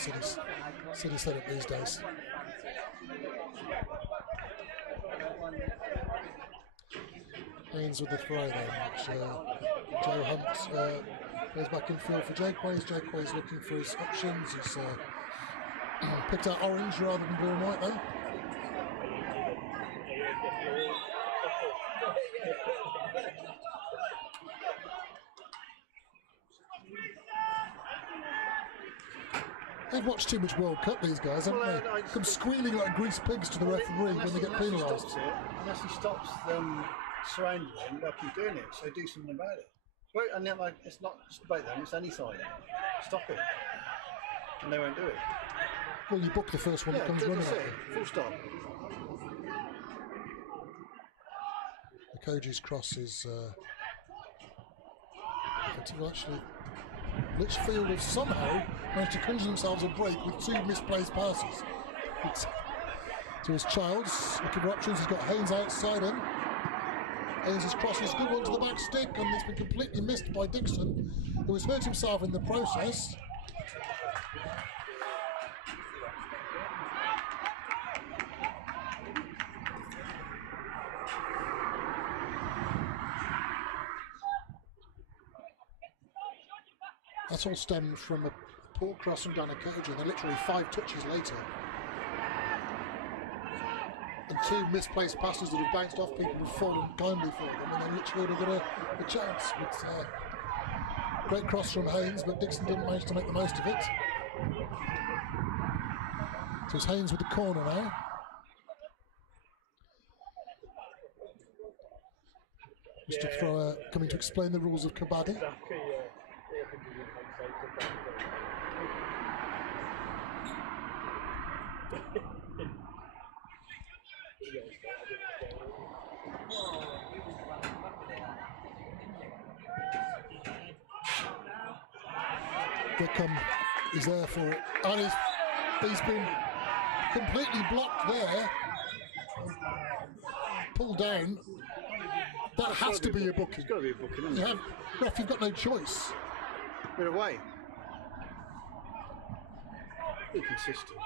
City setup these days. Haynes with the throw then, which Joe Hunt goes back in field for Jake Ways. Jake Ways looking for his options. He's picked out orange rather than blue and white though. They've watched too much World Cup, these guys, haven't they? Come squealing like greased pigs to the referee when they get penalised. Unless he stops them surrounding him, they'll keep doing it, so do something about it. Right, and then, like, it's not just about them, it's any side. Stop it. And they won't do it. Well, you book the first one that comes running at you. Full stop. Koji's cross is actually Lichfield have somehow managed to conjure themselves a break with two misplaced passes. To his Childs, looking for options. He's got Haynes outside him. Haynes' cross is a good one to the back stick, and it's been completely missed by Dixon, who has hurt himself in the process. That's all stemmed from a poor cross from Dana Koji, and they're literally 5 touches later. And 2 misplaced passes that have bounced off people who've fallen kindly for them, and then Lichfield have got a chance. It's great cross from Haynes, but Dixon didn't manage to make the most of it. So it's Haynes with the corner now. Mr. Thrower coming to explain the rules of Kabaddi. Wickham is there for it. And he's been completely blocked there. Pulled down. That has to be a booking. It's got to be a booking, isn't it? Ref, you've got no choice. We're away. Be consistent.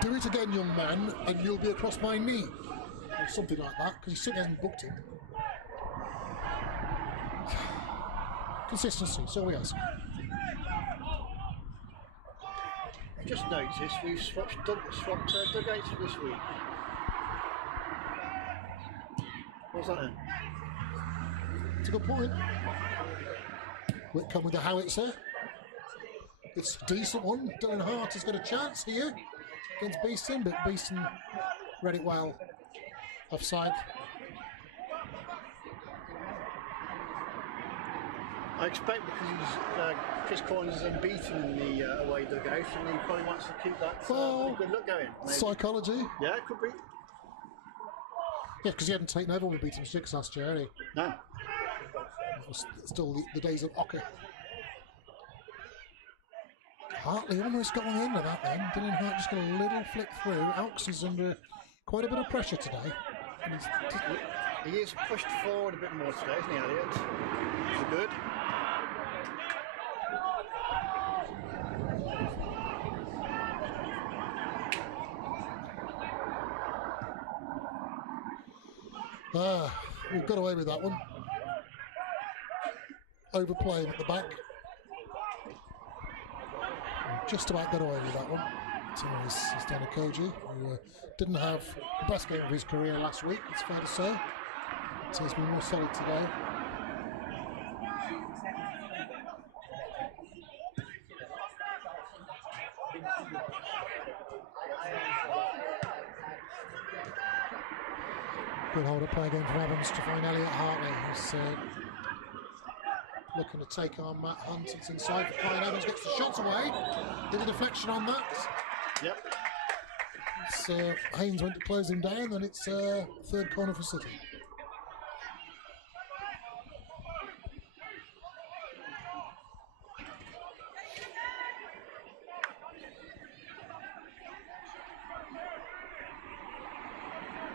Do it again, young man, and you'll be across my knee. Or something like that, because he certainly hasn't booked it. Consistency, so we ask. I've just noticed we've swapped dugouts for this week. What's that then? It's a good point. Whitcomb with the howitzer. It's a decent one. Dylan Hart has got a chance here against Beeston, but Beeston read it well. Offside. I expect because Chris Collins is unbeaten in the away dugout, and he probably wants to keep that good look going. Maybe. Psychology. Yeah, it could be. Yeah, because he hadn't taken over when we beat him 6 last year, had he? No. It was still the days of Ocker. Hartley almost got on the end of that then. Dylan Hart just got a little flick through. Elks is under quite a bit of pressure today. And he is pushed forward a bit more today, isn't he, Elliot? It's good. We've got away with that one. Overplaying at the back. Just about got away with that one. So is Dana Koji, who didn't have the best game of his career last week, it's fair to say. So he's been more solid today. Good hold up play again from Evans to find Elliot Hartley, who's looking to take on Matt Hunt. It's inside for Clyde Evans, gets the shots away. Did a deflection on that. Yep. Haynes went to close him down, and it's third corner for City.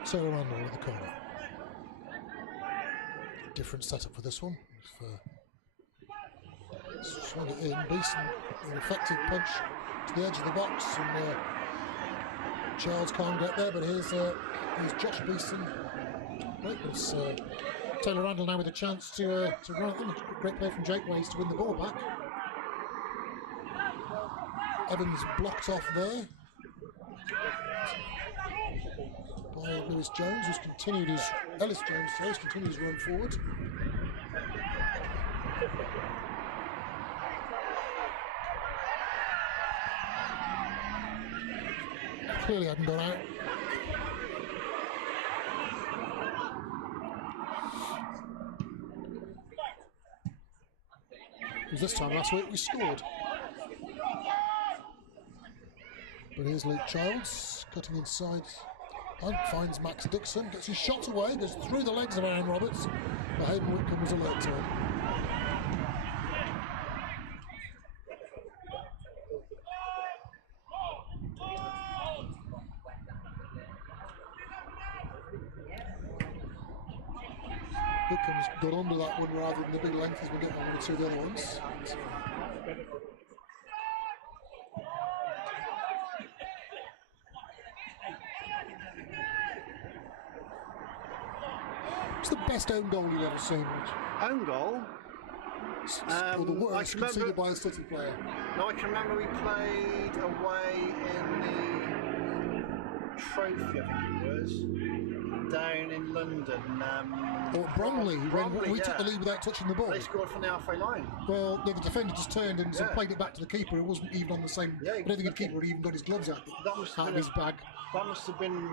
Sarah Randall at the corner. Different setup for this one. Swung it in. Beeson, an effective punch to the edge of the box, and Charles can't get there. But here's Josh Beeson. Great, it's Taylor Randall now with a chance to run at them. A great play from Jake Ways to win the ball back. Evans blocked off there by Lewis Jones, who's continued his Ellis Jones, who's continued his run forward. Clearly hadn't gone out. It was this time last week we scored. But here's Luke Childs cutting inside. Hunt finds Max Dixon, gets his shot away, goes through the legs of Aaron Roberts, but Hayden Whitcomb was alert to him. Whitcomb's got under that one rather than the big length as we get on to the other ones. What's the best own goal you've ever seen, Rich? Own goal? Or the worst conceded by a City player? No, I can remember we played away in the Trophy, I think it was, down in London. Or Bromley, when we took the lead without touching the ball. They scored from the halfway line. Well, the defender just turned and played it back to the keeper. It wasn't even on the same. I don't think the keeper had even got his gloves out of his bag. That must have been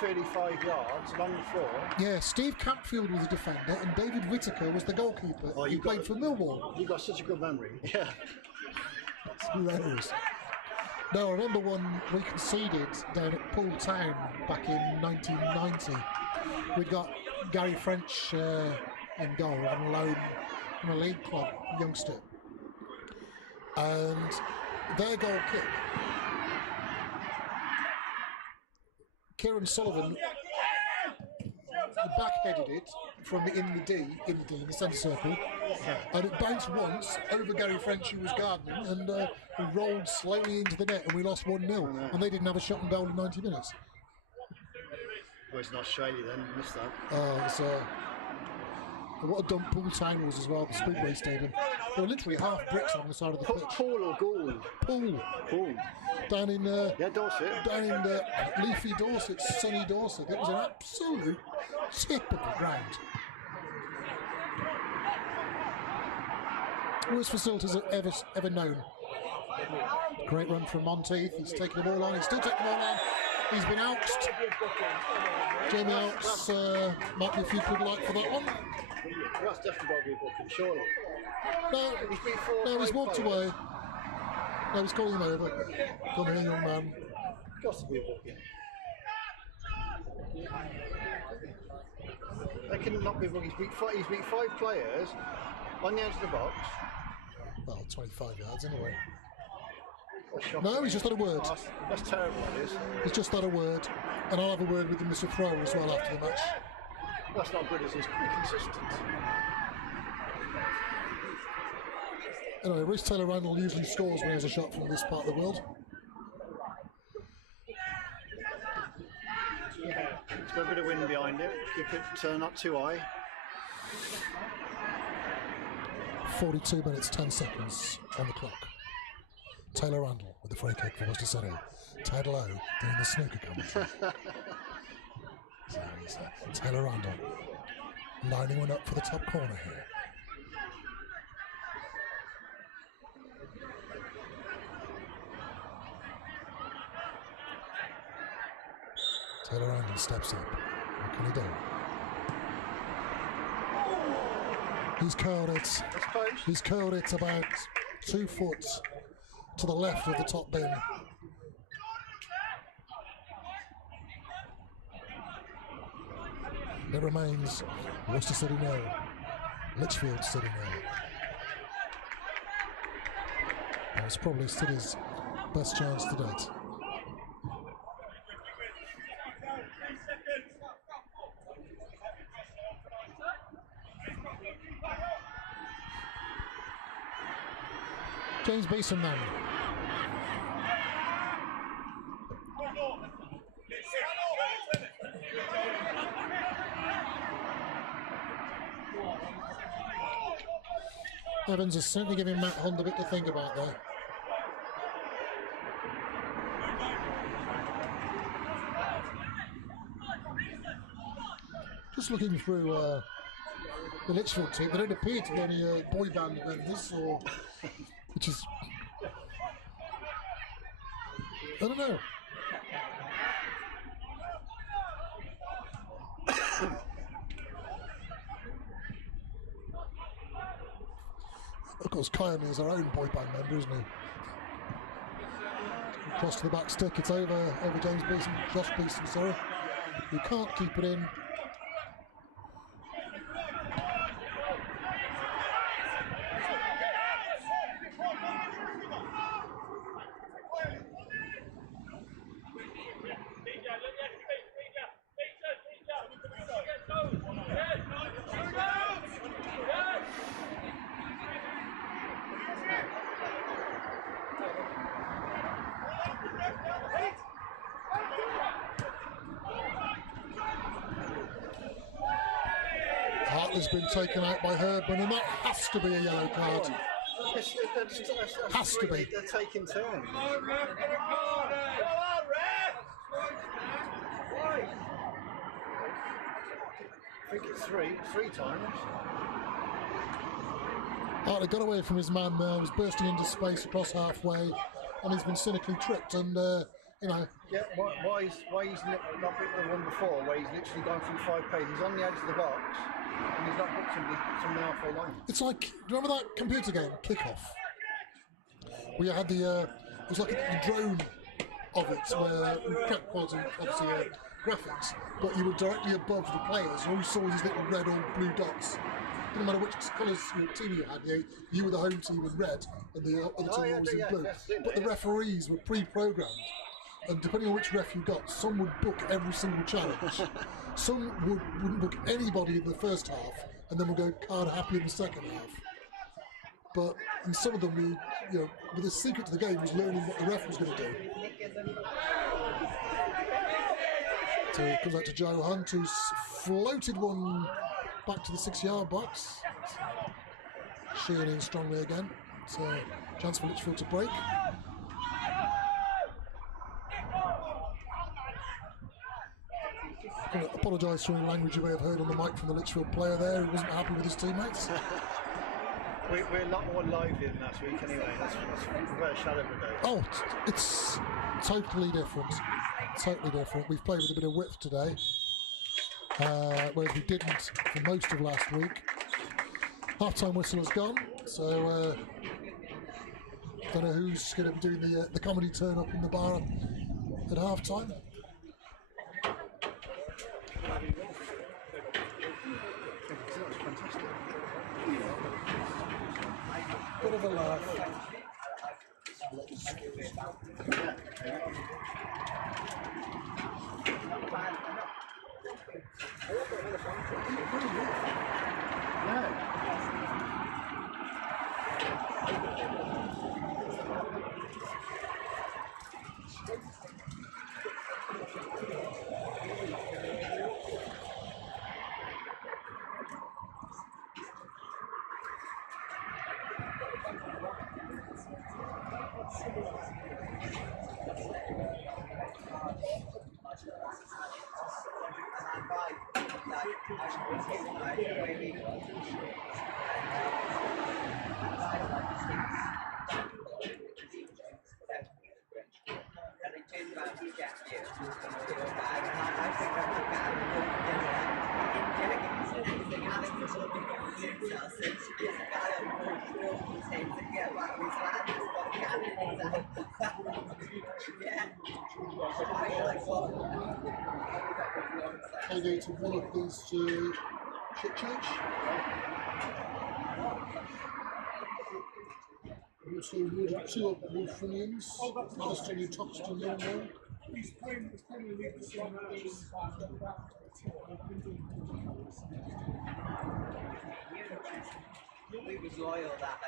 35 yards along the floor. Yeah, Steve Campfield was the defender and David Whittaker was the goalkeeper. He played for Millwall. You've got such a good memory. Yeah. It's hilarious. No, I remember one we conceded down at Poole Town back in 1990. We'd got Gary French in goal on loan from a league club, youngster. And their goal kick, Kieran Sullivan backheaded it from in the centre circle, and it bounced once over Gary French, who was gardening, and rolled slowly into the net, and we lost 1-0, and they didn't have a shot and goal in 90 minutes. Well, it's in Australia then, missed that. It's, what a dump Poole Town was as well, the Speedway Stadium. There were literally half bricks on the side of the pitch. Poole or Gould? Poole. Down in Dorset. Down in leafy Dorset, sunny Dorset. It was an absolute typical ground. Worst facilities I've ever known. Great run from Monteith. He's taking the ball on. He's still taking the ball on. He's been ouched. Jamie Outs might be a few quid like for that one. That's definitely got to be a booking, surely. No, he's walked away. No, he's calling him over. Come here, young man. Got to be a booking. They can not be a booking. He's beat 5 players on the edge of the box. Well, 25 yards anyway. No, he's just had a word. Oh, that's terrible, that is. He's just had a word. And I'll have a word with him, Mr. Thrower, as well after the match. That's not good, he's inconsistent. Anyway, Rhys Taylor-Randall usually scores when he has a shot from this part of the world. It's got a bit of wind behind it. Keep it not too high. 42 minutes, 10 seconds on the clock. Taylor-Randall with the free kick for Worcester City. Ted Lowe doing the snooker commentary. So Taylor-Randall lining one up for the top corner here. Taylor-Randall steps up. What can he do? He's curled it. He's curled it about 2 foot to the left of the top bin. It remains Worcester City 0, Lichfield City 0. And it's probably City's best chance to date. James Beeson then. Evans is certainly giving Matt Hunt a bit to think about there. Just looking through the Lichfield team, there don't appear to be any boy band members, or which is, I don't know. Of course, Kyan is our own boy band member, isn't he? Cross to the back stick, it's over James Beeson, Josh Beeson, sorry. He can't keep it in. Hartley's been taken out by Herdman, and that has to be a yellow card. Has to be. They're taking turns. I think it's three times. Hartley got away from his man there, was bursting into space across halfway, and he's been cynically tripped, and you know. Yeah, why he's not picked the one before, where he's literally gone through 5 paces, he's on the edge of the box, and he's not booked somebody halfway line. It's like, do you remember that computer game, Kickoff? We had the it was like the drone of it, where crap quality, obviously, graphics, but you were directly above the players, and all you saw was these little red or blue dots. Didn't matter which colours team you had, you were the home team in red, and the other team was in blue. But the referees were pre-programmed, and depending on which ref you got, some would book every single challenge, some wouldn't book anybody in the first half, and then would go card happy in the second half. But in some of them, but the secret to the game was learning what the ref was going to do. So it comes out to Joe Hunt, who's floated one back to the 6-yard box. Sheehan in strongly again. It's a chance for Lichfield to break. I apologise for any language you may have heard on the mic from the Lichfield player there, who wasn't happy with his teammates. We're a lot more lively than last week anyway. That's without a shadow of a doubt. Oh, it's totally different. Totally different. We've played with a bit of width today, whereas we didn't for most of last week. Half-time whistle has gone, so don't know who's going to be doing the comedy turn up in the bar at half-time. Bit of a laugh. I go to one of these shit church. Also ordered 2 up Wolfronians, Alistair and Toxton Young One. We was loyal that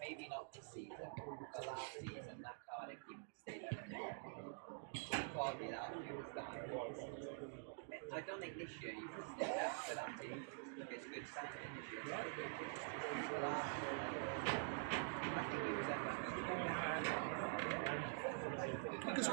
maybe not this season, but last season that Cardiff team stayed up there. Called me that he was down. I don't think this year you can stay up for that team. It's good signing this year. But last year, I think he was up. Because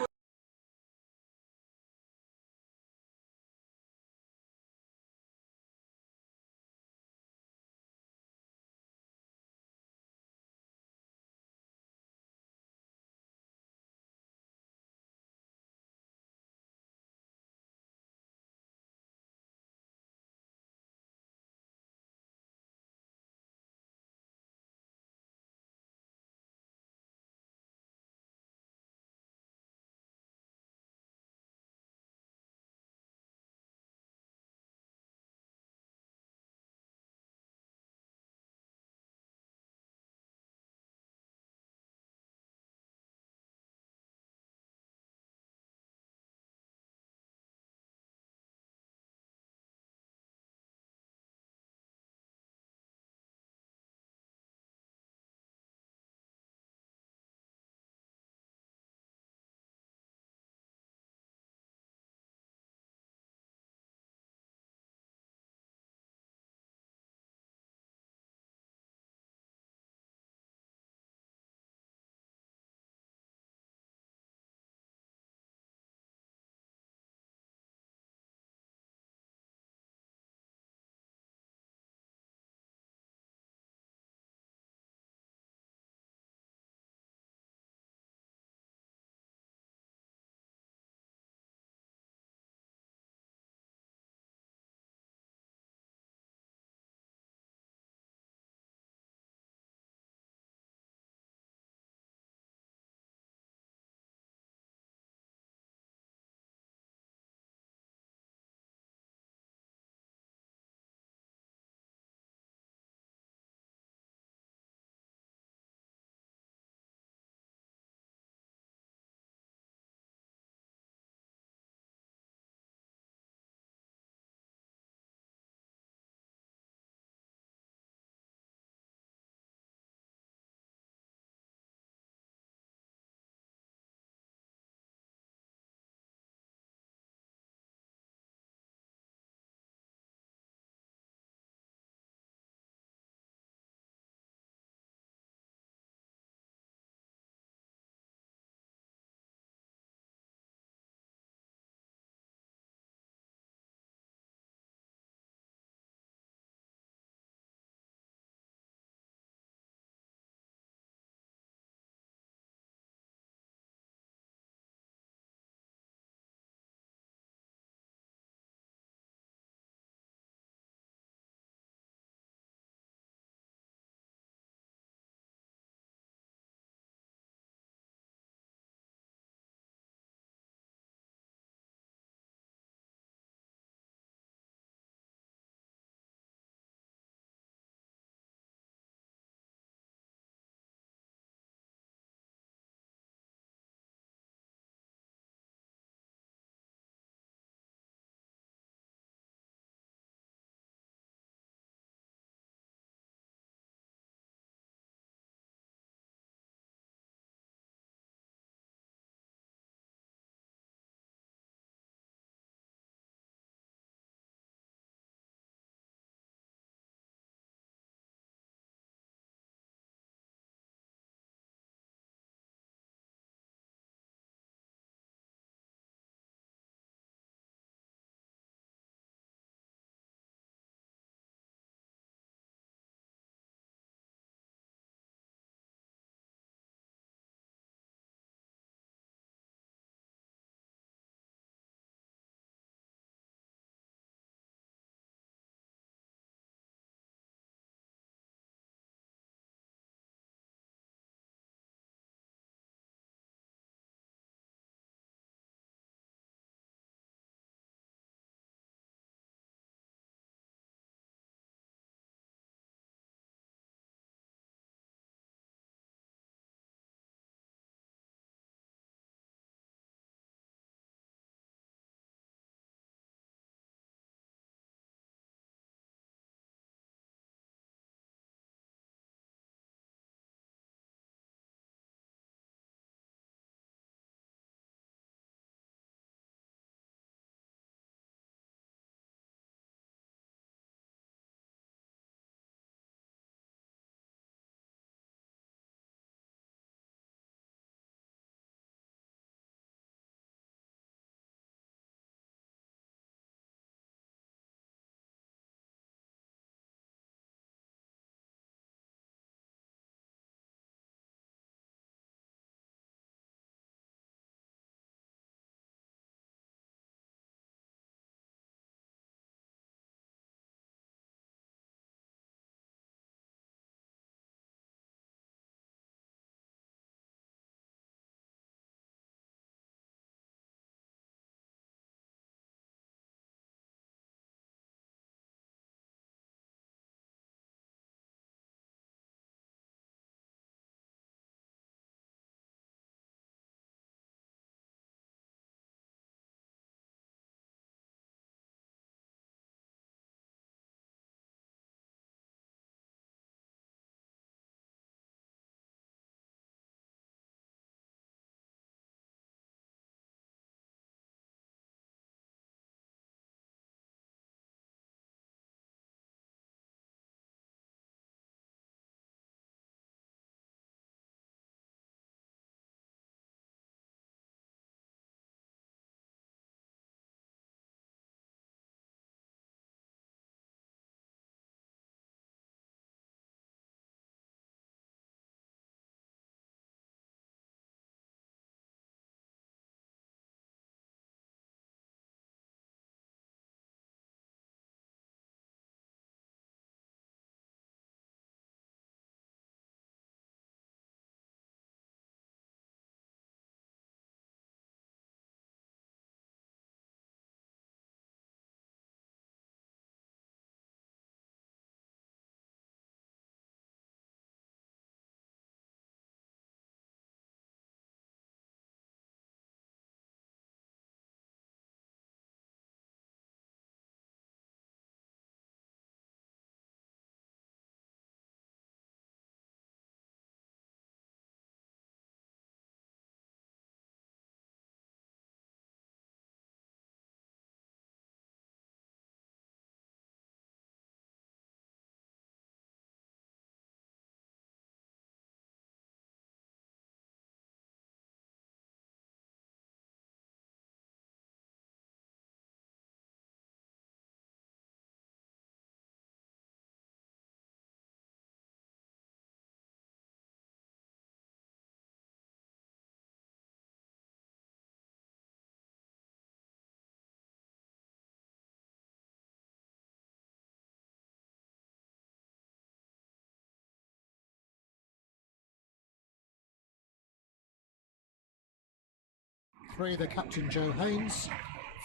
3, the captain Joe Haynes.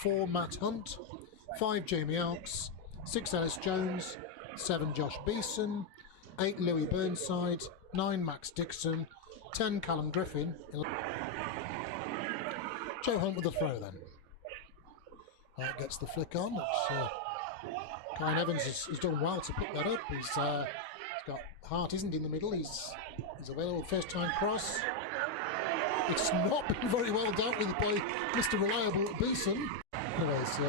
4, Matt Hunt. 5, Jamie Elks. 6, Ellis Jones. 7, Josh Beeson. 8, Louis Burnside. 9, Max Dixon. 10, Callum Griffin. 11. Joe Hunt with the throw then. That gets the flick on, which Kyle Evans has done well to pick that up. He's got Hart, isn't he, in the middle? He's available, first time cross. It's not been very well dealt with by Mr. Reliable Beeson. Anyways,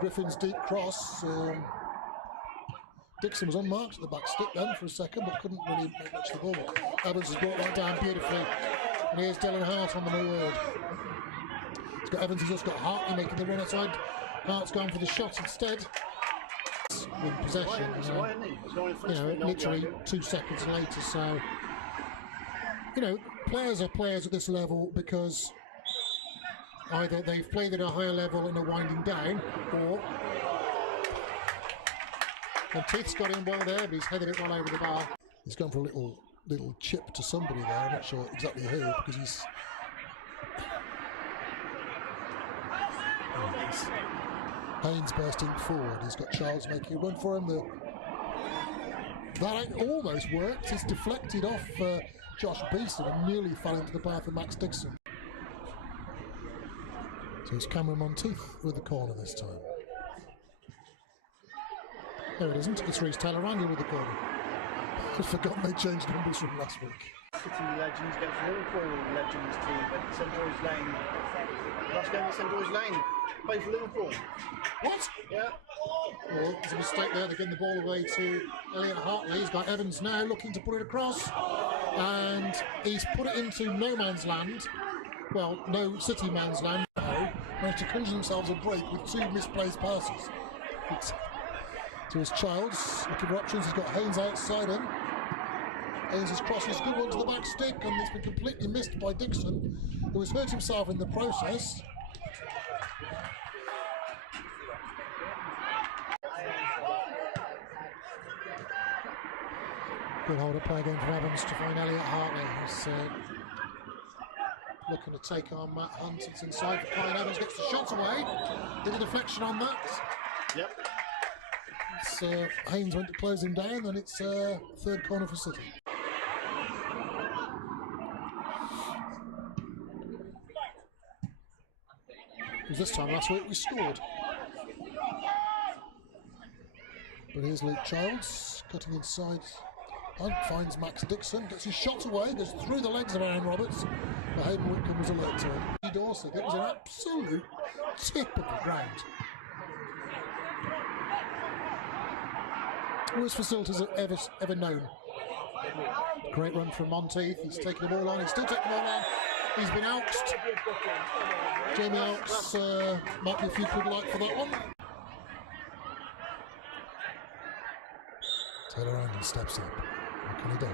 Griffin's deep cross. Dixon was unmarked at the back stick then for a second, but couldn't really make much of the ball. Evans has brought that down beautifully. And here's Dylan Hart on the move. He's got Evans, he's just got Hartley making the run outside. Hart's gone for the shot instead. With possession, literally 2 seconds later. So, players are players at this level because either they've played at a higher level and are winding down, or Teeth's got him well there, but he's headed it well over the bar. He's gone for a little chip to somebody there. I'm not sure exactly who, because he's Haynes bursting forward. He's got Charles making a run for him. That almost worked. It's deflected off Josh Beeson and nearly fell into the path of Max Dixon. So it's Cameron Monteith with the corner this time. No, it isn't. It's Reece Taylor-Randall with the corner. I've forgotten they changed numbers from last week. City legends against Liverpool legends team at St George's Lane. Last game at St George's Lane. Played for Liverpool. What? Yeah. Well, there's a mistake there. They're getting the ball away to Elliot Hartley. He's got Evans now looking to put it across. And he's put it into no man's land. Well, no City man's land. Managed to conjure themselves a break with 2 misplaced passes. So it's Childs looking for options. He's got Haynes outside him. Haynes' cross is good one to the back stick, and it's been completely missed by Dixon, who has hurt himself in the process. Good hold of play again from Evans to find Elliot Hartley, who's looking to take on Matt Hunt. It's inside for Kyle Evans, gets the shot away. Did a deflection on that. Yep. Haynes went to close him down, and it's third corner for City. It was this time last week we scored. But here's Luke Childs cutting inside. Hunt finds Max Dixon, gets his shot away, goes through the legs of Aaron Roberts, but Hayden Whitcomb was alert to him. Dorset, it was an absolute tip of the ground. Worst facilities I've ever known. Great run from Monteith. He's taking the ball on. He's still taking the ball on. He's been ouched. Jamie Elks might be a few quid light for that one. Taylor-Randall steps up. What can he do?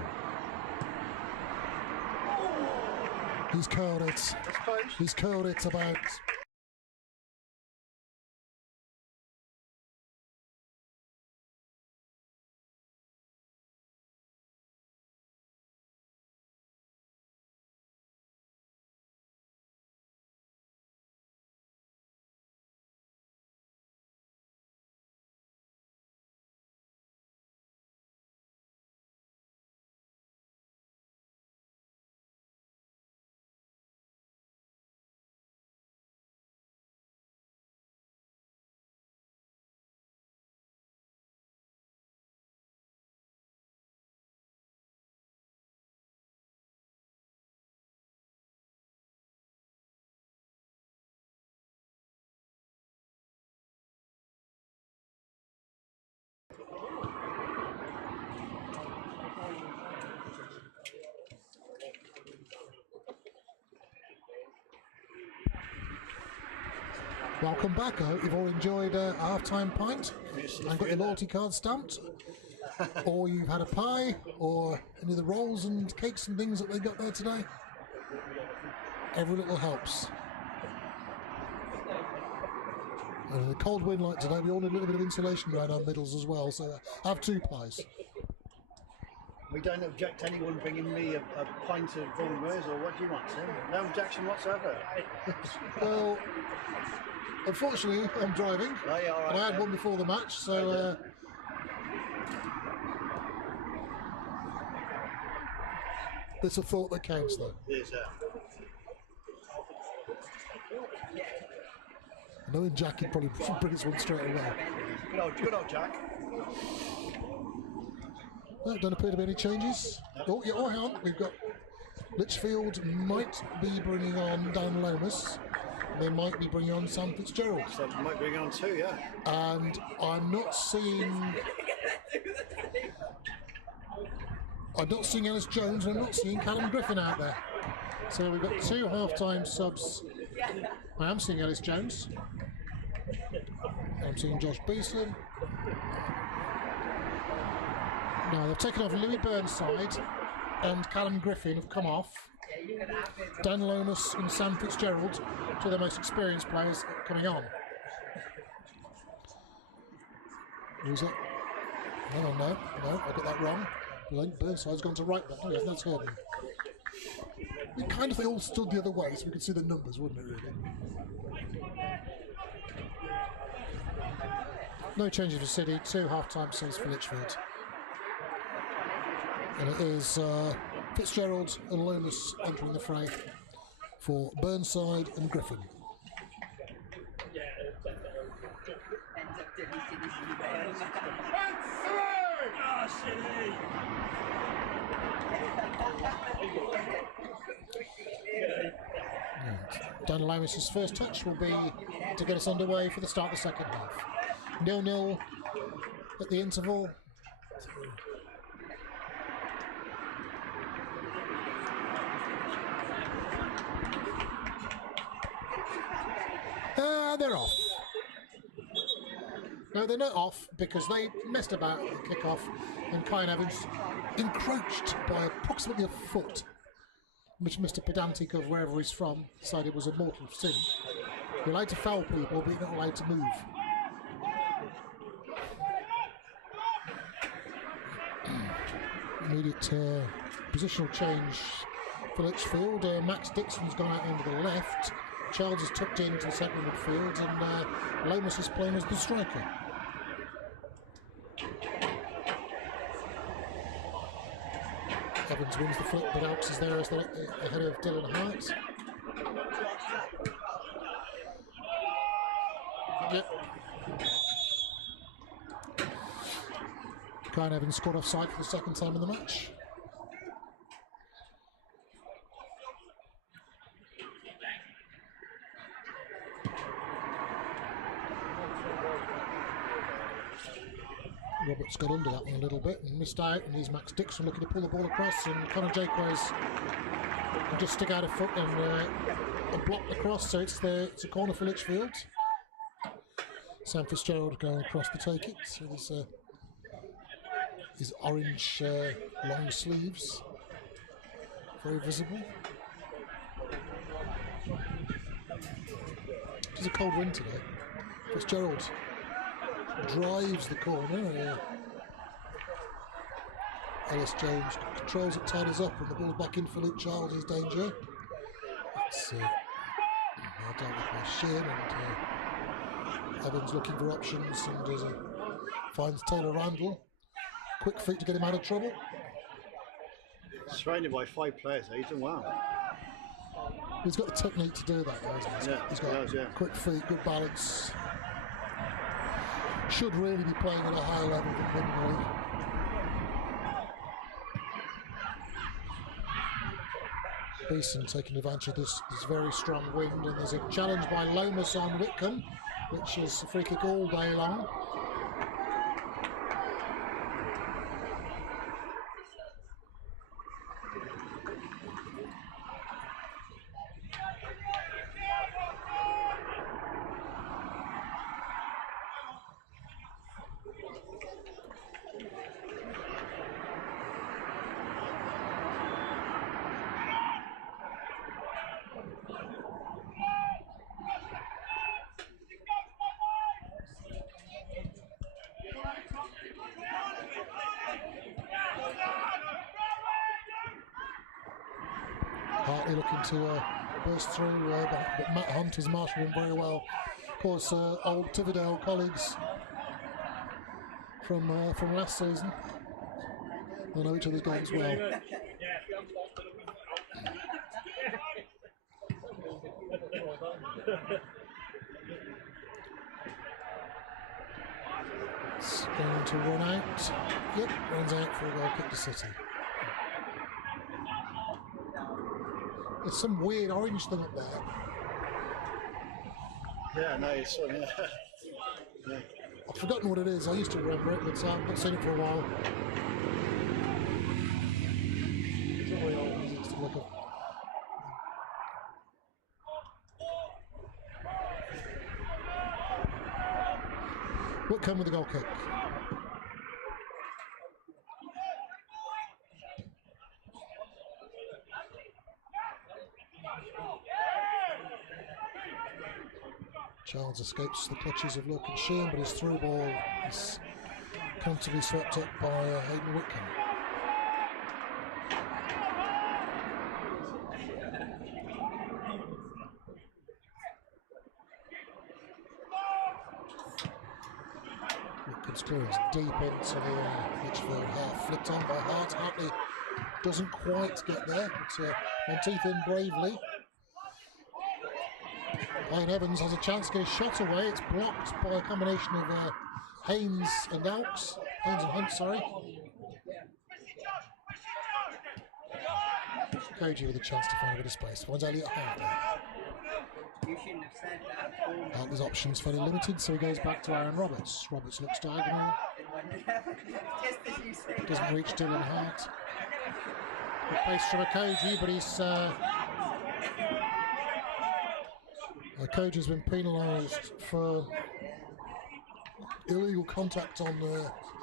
He's curled it. He's curled it about. Welcome back. I hope you've all enjoyed a half-time pint and got your loyalty card stamped, or you've had a pie, or any of the rolls and cakes and things that they got there today. Every little helps. And a cold wind like today, we all need a little bit of insulation around our middles as well, so have 2 pies. We don't object to anyone bringing me a pint of Vulmers or what do you want, Tim? No objection whatsoever. Well, unfortunately, I'm driving. Oh, yeah, all right, and I had yeah. one before the match, so there's a thought that counts, though. There's Knowing Jack, he'd probably bring us one straight away. good old Jack. No, don't appear to be any changes. Oh, yeah, hang on. We've got Lichfield might be bringing on Dan Lomas. They might be bringing on Sam Fitzgerald. So we might bring on two, yeah. And I'm not seeing Ellis Jones, and I'm not seeing Callum Griffin out there. So we've got two half-time subs. I am seeing Ellis Jones. I'm seeing Josh Beeson. No, they've taken off Louis Burnside and Callum Griffin have come off. Dan Lomas and Sam Fitzgerald, two of the most experienced players coming on. Who's that? No, I got that wrong. Burnside's gone to right back. Oh, yes, that's Herden. We kind of all stood the other way so we could see the numbers, wouldn't it, really? No changes for City, two half-time subs for Lichfield. And it is Fitzgerald and Lomas entering the fray for Burnside and Griffin. Dan Lomas' first touch will be to get us underway for the start of the second half. 0-0 at the interval. They're off. No, they're not off because they messed about at the kick-off and Kyan Evans encroached by approximately a foot, which Mr. Pedantic of wherever he's from decided was a mortal sin. You're allowed to foul people, but you're not allowed to move. Immediate positional change for Lichfield. Max Dixon's gone out into the left. Charles is tucked into the centre of midfield, and Lomas is playing as the striker. Evans wins the flip, but Alps is there as ahead of Dylan Hart. Yep. Kyan Evans scored offside for the second time in the match. Roberts got under that one a little bit and missed out, and here's Max Dixon looking to pull the ball across, and Conor Jaquez can just stick out a foot and block the cross, so it's a corner for Lichfield. Sam Fitzgerald going across to take it with his orange long sleeves, very visible. It's a cold wind today. Fitzgerald drives the corner. Ellis Jones controls it, tidies up, and the ball's back in for Luke Charles' danger. It's well dealt with by Shin, and Evans looking for options, and finds Taylor Randall. Quick feet to get him out of trouble. Surrounded by 5 players, he's done well. He's got the technique to do that, hasn't he? Yeah, He's got quick feet, good balance. Should really be playing at a higher level than Premier League. Beeson taking advantage of this very strong wind, and there's a challenge by Lomas on Whitcomb, which is a free kick all day long. Hartley looking to burst through, but Matt Hunt has marshalled him very well. Of course, old Tividale colleagues from last season. They know each other's games well. It's going to run out. Yep, runs out for a goal kick to City. There's some weird orange thing up there. Yeah, no, it's yeah. Yeah. I've forgotten what it is. I used to remember it, but I've not seen it for a while. It's not very old, is it? It's like a... What came with the goal kick? Charles escapes the clutches of Logan Sheehan, but his through ball is comfortably swept up by Hayden Whitcomb. Whitcomb's clearance deep into the Lichfield half, flicked on by Hart. Hartley doesn't quite get there, but Monteith in bravely. Ryan Evans has a chance to get a shot away. It's blocked by a combination of Haynes and Elks. Haynes and Hunt, sorry. Koji with a chance to find a bit of space. Finds Elliot Hartley. You shouldn't have said that. Hartley's options fairly limited, so he goes back to Aaron Roberts. Roberts looks diagonal. Just as you say. Doesn't reach Dylan Hart. Good pace from Koji, but he's... Koji's been penalised for illegal contact on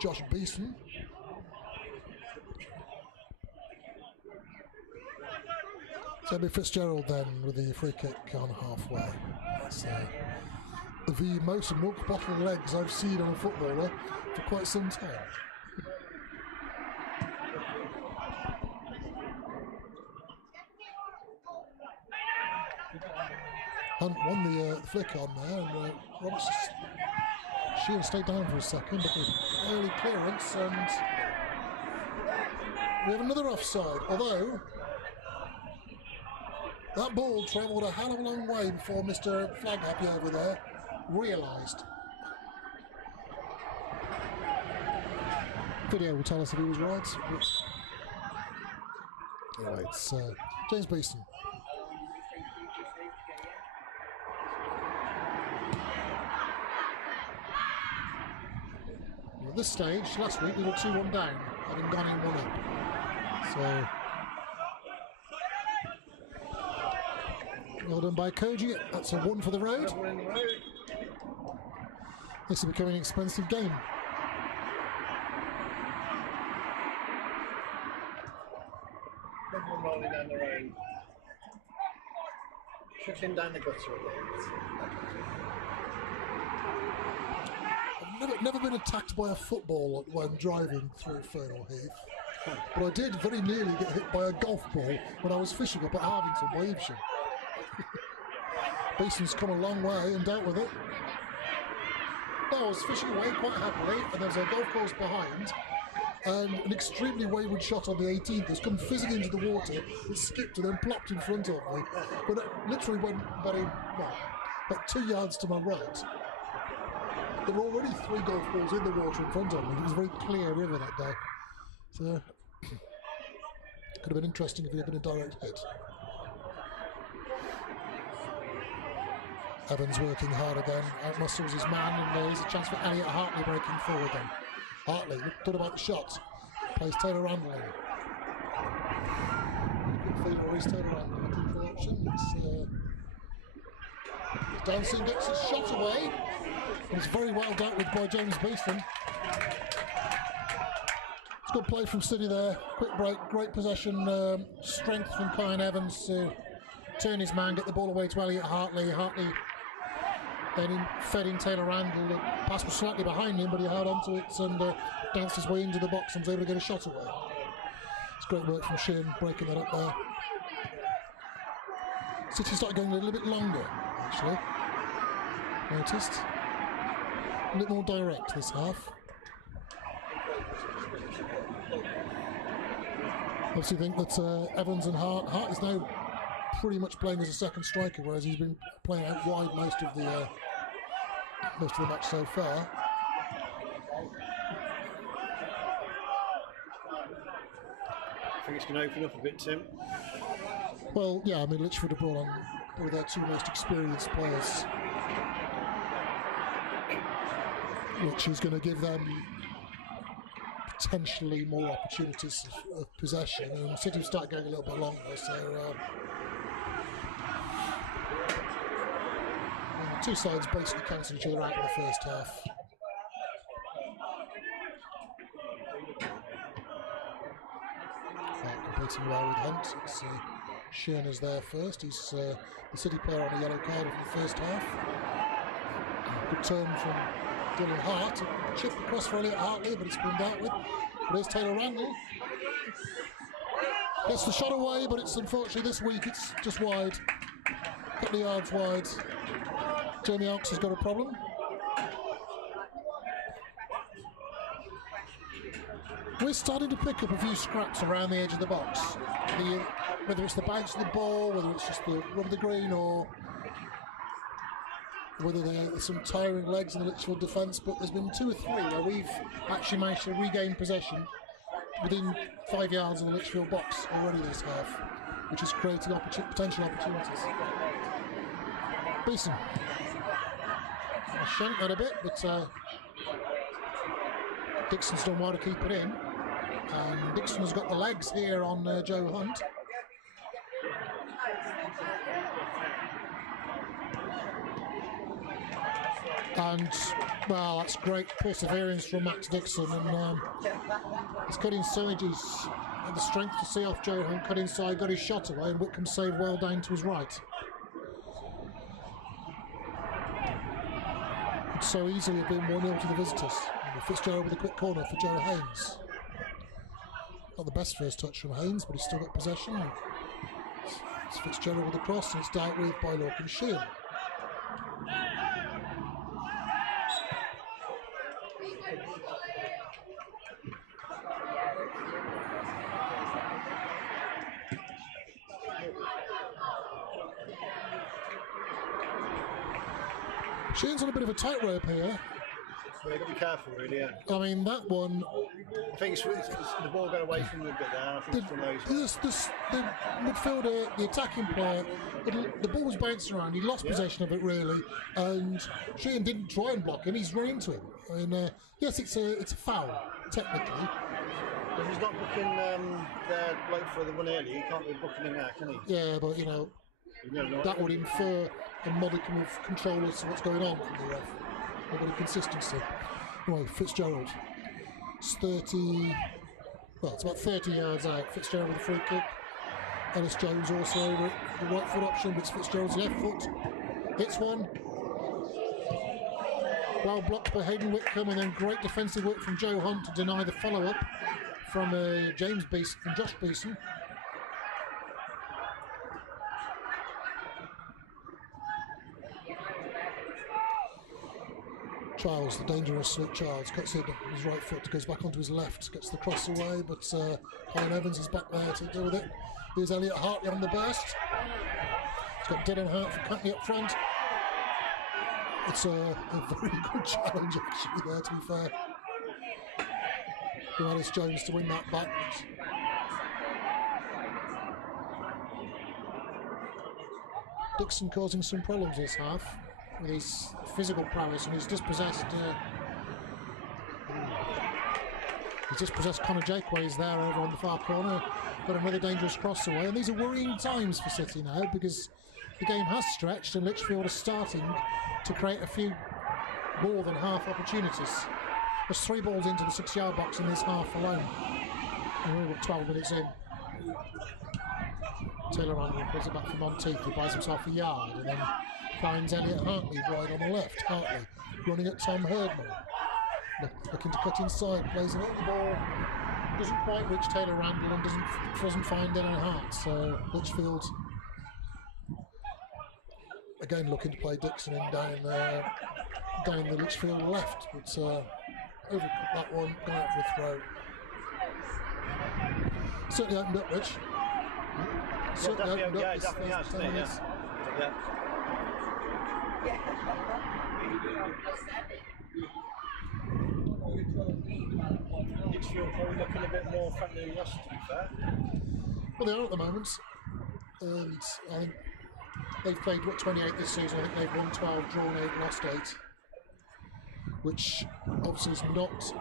Josh Beeson. Toby Fitzgerald then with the free kick on halfway. It's the most milk bottle legs I've seen on a footballer for quite some time. Hunt won the flick on there, and Roberts Sheehan stayed down for a second, but the early clearance, and we have another offside. Although that ball travelled a hell of a long way before Mr. Flag Happy over there realised. Video will tell us if he was right. Anyway, it's James Beeston. At this stage, last week we were 2-1 down, having gone in 1 up. So, well done by Koji. That's a 1 for the road. This is becoming an expensive game. Everyone rolling down the road. Trickling down the gutter again. I've never been attacked by a football when driving through Fernal Heath, but I did very nearly get hit by a golf ball when I was fishing up at Harvington by Evesham. Beeson's come a long way and dealt with it. No, I was fishing away quite happily, and there's a golf course behind, and an extremely wayward shot on the 18th has come fizzing into the water, it skipped and then plopped in front of me, but it literally went about 2 yards to my right. There were already 3 golf balls in the water in front of me. It was a very clear river that day. So, could have been interesting if it had been a direct hit. Evans working hard again, outmuscles his man, and there's a chance for Elliot Hartley breaking forward then. Hartley, thought about the shot, plays Taylor Randall in. Good feed or is Taylor Randall looking for options. Dancing gets his shot away. It's very well dealt with by James Beeston. It's good play from City there. Quick break, great possession, strength from Kyan Evans to turn his man, get the ball away to Elliot Hartley. Hartley then fed in Taylor Randall. The pass was slightly behind him, but he held onto it and danced his way into the box and was able to get a shot away. It's great work from Sheehan breaking that up there. City started going a little bit longer, actually. Noticed. A little more direct this half. Obviously think that Evans and Hart is now pretty much playing as a second striker, whereas he's been playing out wide most of the match so far. I think it's going to open up a bit, Tim. Well, yeah, I mean, Lichfield have brought on probably their two most experienced players, which is going to give them potentially more opportunities of possession. And City have started going a little bit longer, so the two sides basically cancel each other out in the first half. Competing well with Hunt. It's Shearner's there first. He's the City player on a yellow card in the first half. Good turn from Dylan Hart. Chip across for Elliot Hartley, but it's been dealt with. But here's Taylor Randall. Gets the shot away, but it's unfortunately this week it's just wide. A couple of yards wide. Jamie Oaks has got a problem. We're starting to pick up a few scraps around the edge of the box. Whether it's the bounce of the ball, whether it's just the rub of the green, or whether there's some tiring legs in the Lichfield defence, but there's been 2 or 3 where we've actually managed to regain possession within 5 yards of the Lichfield box already this half, which is creating potential opportunities. Beeson. I shanked that a bit, but Dixon's done well to keep it in. And Dixon has got the legs here on Joe Hunt. And, well, that's great perseverance from Max Dixon. And he's got inside, he's had the strength to see off Joe Hunt, cut inside, got his shot away, and Whitcomb saved well down to his right. Could so easily have been 1-0 to the visitors. And Fitzgerald with a quick corner for Joe Haynes. Not the best first touch from Haynes, but he's still got possession. It's Fitzgerald with the cross, and it's dealt with by Lorcan Sheehan. Sheehan's on a bit of a tightrope here. Well, you've got to be careful, really, yeah. I mean, that one... I think it's the ball got away from him a bit there. I think it's one of those. The midfielder, the attacking player, the ball was bouncing around. He lost possession of it, really, and Sheehan didn't try and block him. He's run into him. I mean, yes, it's a foul, technically. If he's not booking their bloke for the one earlier, he can't be booking him now, can he? Yeah, but, you know, that would infer a modicum of control as to what's going on from the ref. A bit of consistency. Anyway, Fitzgerald. It's 30... Well, it's about 30 yards out. Fitzgerald with a free kick. Ellis Jones also over it. The right foot option, but it's Fitzgerald's left foot. Hits one. Well blocked by Hayden Whitcomb, and then great defensive work from Joe Hunt to deny the follow-up from James Beeson and Josh Beeson. Charles, the dangerous Charles, cuts it with his right foot, goes back onto his left, gets the cross away, but Colin Evans is back there to deal with it. Here's Elliot Hartley on the burst. He's got Dylan Hart from Cutney up front. It's a very good challenge, actually, there, to be fair. For Ellis Jones to win that back. Dixon causing some problems this half with his physical prowess, and he's dispossessed Connor Jakeways there over on the far corner. Got another dangerous cross away, and these are worrying times for City now, because the game has stretched and Lichfield are starting to create a few more than half opportunities. There's 3 balls into the 6-yard box in this half alone, and we're about 12 minutes in. Taylor Randall pulls it back from Monteith, he buys himself a yard, and then finds Elliot Hartley wide on the left. Hartley running at Tom Herdman, looking to cut inside, plays an the ball, doesn't quite reach Taylor Randall and doesn't find Dylan Hart. So Lichfield again looking to play Dixon in down the Lichfield left, but overcut that one, going out for a throw. Certainly opened up, Rich. Certainly opened up. Definitely has, 10 minutes. yeah. Lichfield probably looking a bit more friendly than us, to be fair. Well, they are at the moment, and I think they've played 28 this season. I think they've won 12, drawn 8, lost 8, which obviously is not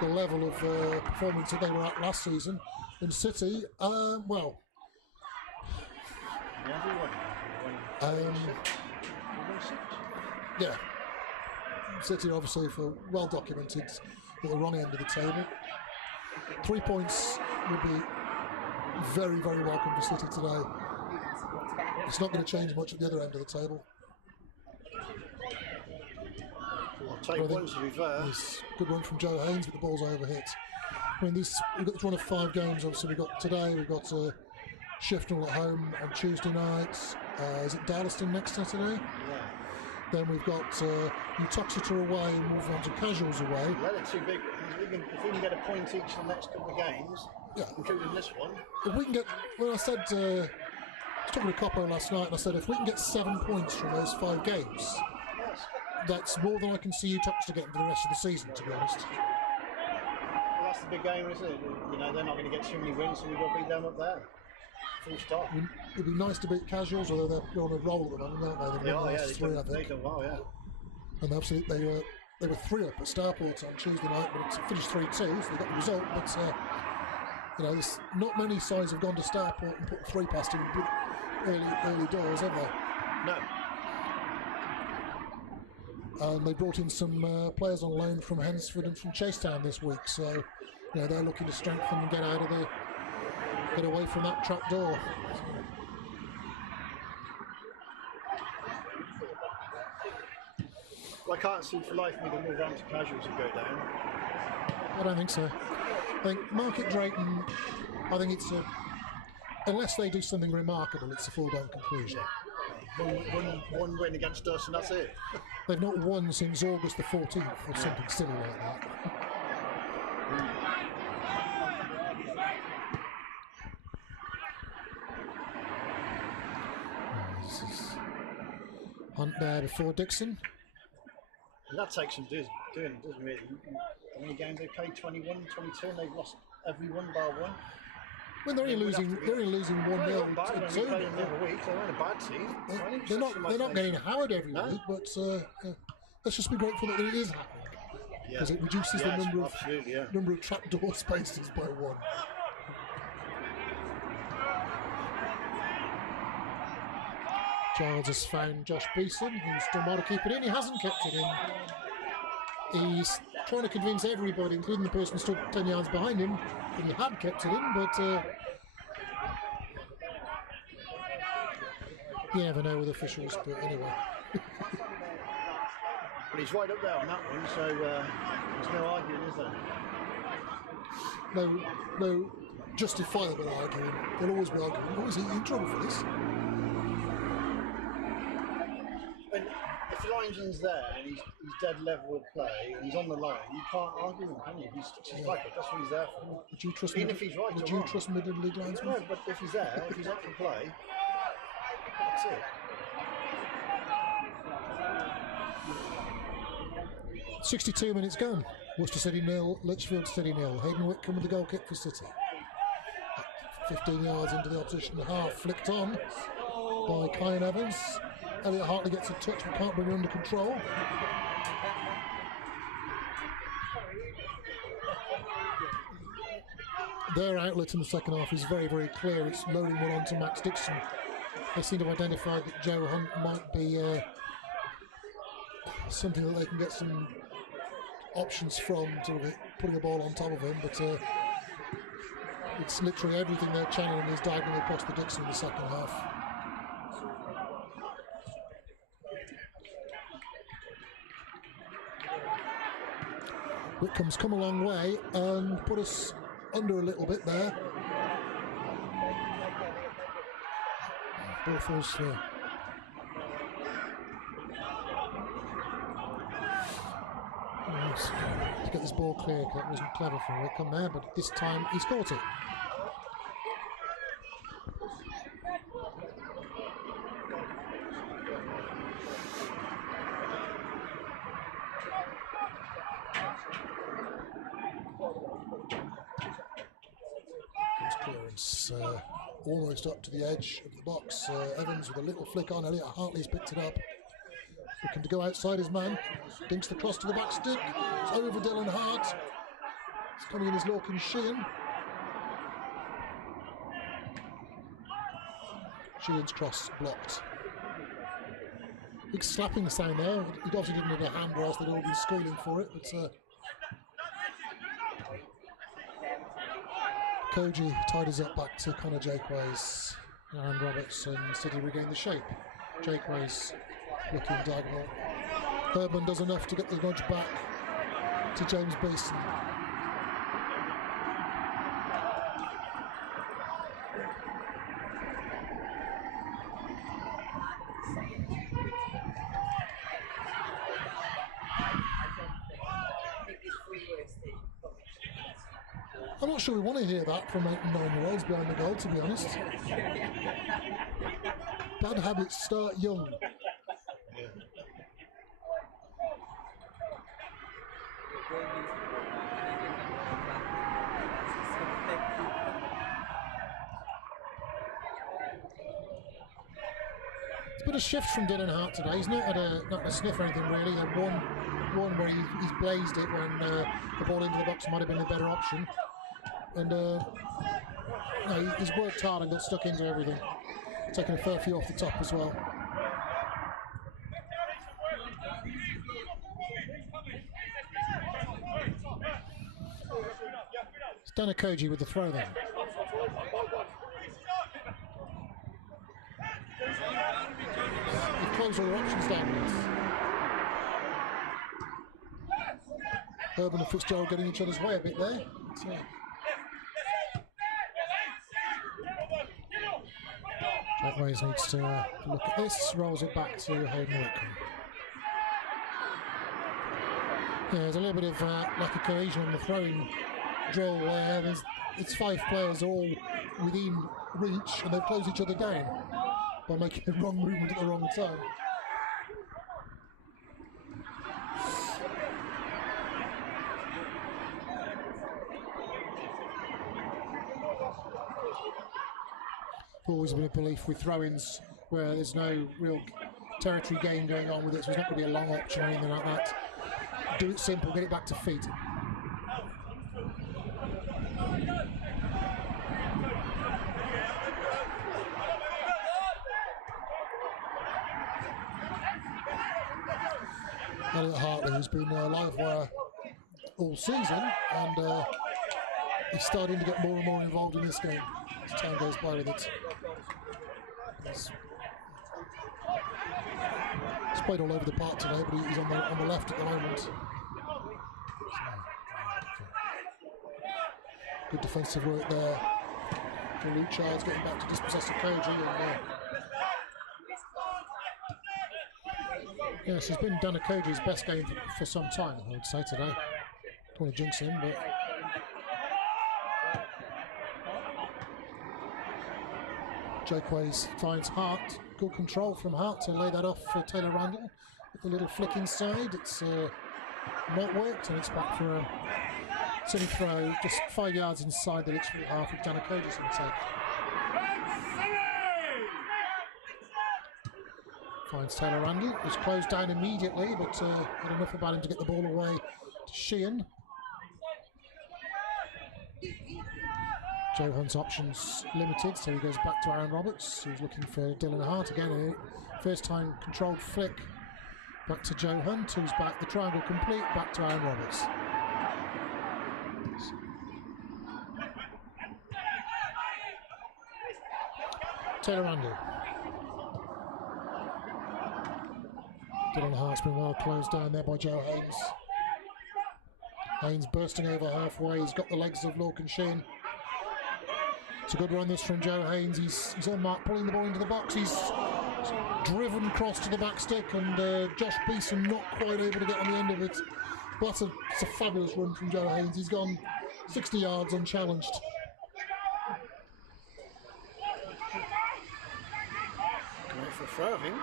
the level of performance that they were at last season. And City, well, yeah, City obviously for well documented at the wrong end of the table. 3 points would be very, very welcome for City today. It's not going to change much at the other end of the table. I'll take one, to be fair. This good one from Joe Haynes, but the ball's overhit. I mean, we've got this run of 5 games. Obviously, we've got today. We've got Shifnal at home on Tuesday night. Is it Darlaston next Saturday? Yeah. Then we've got Uttoxeter away and Wolverhampton Casuals away. They're the 2 big ones. If we can get a point each in the next couple of games, including this one. If we can get, well, I said, I was talking to Coppo last night, and I said if we can get 7 points from those 5 games, that's more than I can see Uttoxeter getting for the rest of the season, to be honest. Well, that's the big game, isn't it? You know, they're not going to get too many wins, so we've got to beat them up there. Full stop. It'd be nice to beat Casuals, although they're on a roll at the moment, aren't they? They've won the last 3, I think. They've done well, yeah. And obviously they were 3 up at Starport on Tuesday night, but it finished 3-2, so they got the result. But you know, there's not many sides have gone to Starport and put 3 past him early doors, have they? No. And they brought in some players on loan from Hensford and from Chasetown this week, so you know they're looking to strengthen and get away from that trap door. Well, I can't see for life me the Wolverhampton Casuals will go down. I don't think so. I think Market Drayton, I think it's unless they do something remarkable, it's a foregone conclusion. One win against us and that's it. They've not won since August the 14th or something silly like that. This is Hunt there before Dixon. And that takes some doing, doesn't it? How many games they played? 21, 22, and they've lost every one bar 1. When they're only losing 1-0 to They played them the other week. They weren't a bad team. They're not getting Howard every week, but let's just be grateful that it is happening because it reduces the number of trapdoor spaces by 1. Giles has found Josh Beeson, who's done well to keep it in. He hasn't kept it in. He's trying to convince everybody, including the person who stood 10 yards behind him, that he had kept it in, but you never know with officials, but anyway. But he's right up there on that one, so there's no arguing, is there? No justifiable arguing. There'll always be arguing. Oh, is he in trouble for this? And if the linesman's there and he's dead level with play and he's on the line, you can't argue him, can you? He's like it. That's what he's there for. Would you trust Even if he's right, would you trust middle league linesmen? No, but if he's there, if he's up for play, that's it. 62 minutes gone. Worcester City 0, Lichfield City 0. Hayden Whitcomb with the goal kick for City. 15 yards into the opposition half, flicked on by Kyan Evans. Elliot Hartley gets a touch but can't bring it under control. Their outlet in the second half is very, very clear. It's loading one onto Max Dixon. They seem to have identified that Joe Hunt might be something that they can get some options from, sort of putting a ball on top of him, but it's literally everything they're channeling is diagonally across the Dixon in the second half. Whitcomb's come a long way and put us under a little bit there. Ball falls for Yes. To get this ball clear, that wasn't clever from Wickham there, but this time he's caught it. Clearance almost up to the edge of the box. Evans with a little flick on. Elliot Hartley's picked it up. Looking to go outside his man. Dinks the cross to the back stick. It's over Dylan Hart. It's coming in as Lorcan Sheehan. Sheehan's cross blocked. Big slapping sound there. He obviously didn't need a hand or else they'd all been squealing for it. But Koji tidies up back to Connor Jakeways. Aaron Roberts and City regain the shape. Jakeways looking diagonal. Herman does enough to get the nudge back to James Beeson. I'm not sure we want to hear that from 8 and 9-year-olds behind the goal, to be honest. Bad habits start young. It's been a shift from Dylan Hart today. He's not had a sniff or anything really. He had one where he's blazed it when the ball into the box might have been a better option. And no, he's worked hard and got stuck into everything. Taking a fair few off the top as well. It's Danakoji with the throw then. They've closed all their options downwards. Urban and Fitzgerald getting each other's way a bit there. Jakeways needs to look at this, rolls it back to Hayden Wickham. Yeah, there's a little bit of lack of cohesion on the throwing drill where it's 5 players all within reach and they've closed each other down by making the wrong movement at the wrong time. Always been a belief with throw-ins where there's no real territory game going on with it, so it's not going to be a long option or anything like that. Do it simple, get it back to feet. Elliot Hartley, who's been live wire all season, and he's starting to get more and more involved in this game as time goes by with it. He's played all over the park today, but he's on the left at the moment. Good defensive work there. Luke Childs getting back to dispossess Koji. And, yes, it's been Danakoji's best game for some time, I would say, today. Don't want to jinx him, but... Jakeways finds Hart. Good control from Hart to lay that off for Taylor Randall. With a little flick inside, it's not worked, and it's back for a silly throw just 5 yards inside the Lichfield half with Danakoji's going to take. Finds Taylor Randall. Was closed down immediately, but had enough about him to get the ball away to Sheehan. Joe Hunt's options limited, so he goes back to Aaron Roberts, who's looking for Dylan Hart again. First time controlled flick back to Joe Hunt, who's back. The triangle complete, back to Aaron Roberts. Taylor Randall. Dylan Hart's been well closed down there by Joe Haynes. Haynes bursting over halfway. He's got the legs of Lorcan Sheehan. It's a good run this from Joe Haynes. He's on mark, pulling the ball into the box. He's driven across to the back stick, and Josh Beeson not quite able to get on the end of it. But it's a fabulous run from Joe Haynes. He's gone 60 yards unchallenged. Going for a throw, I think.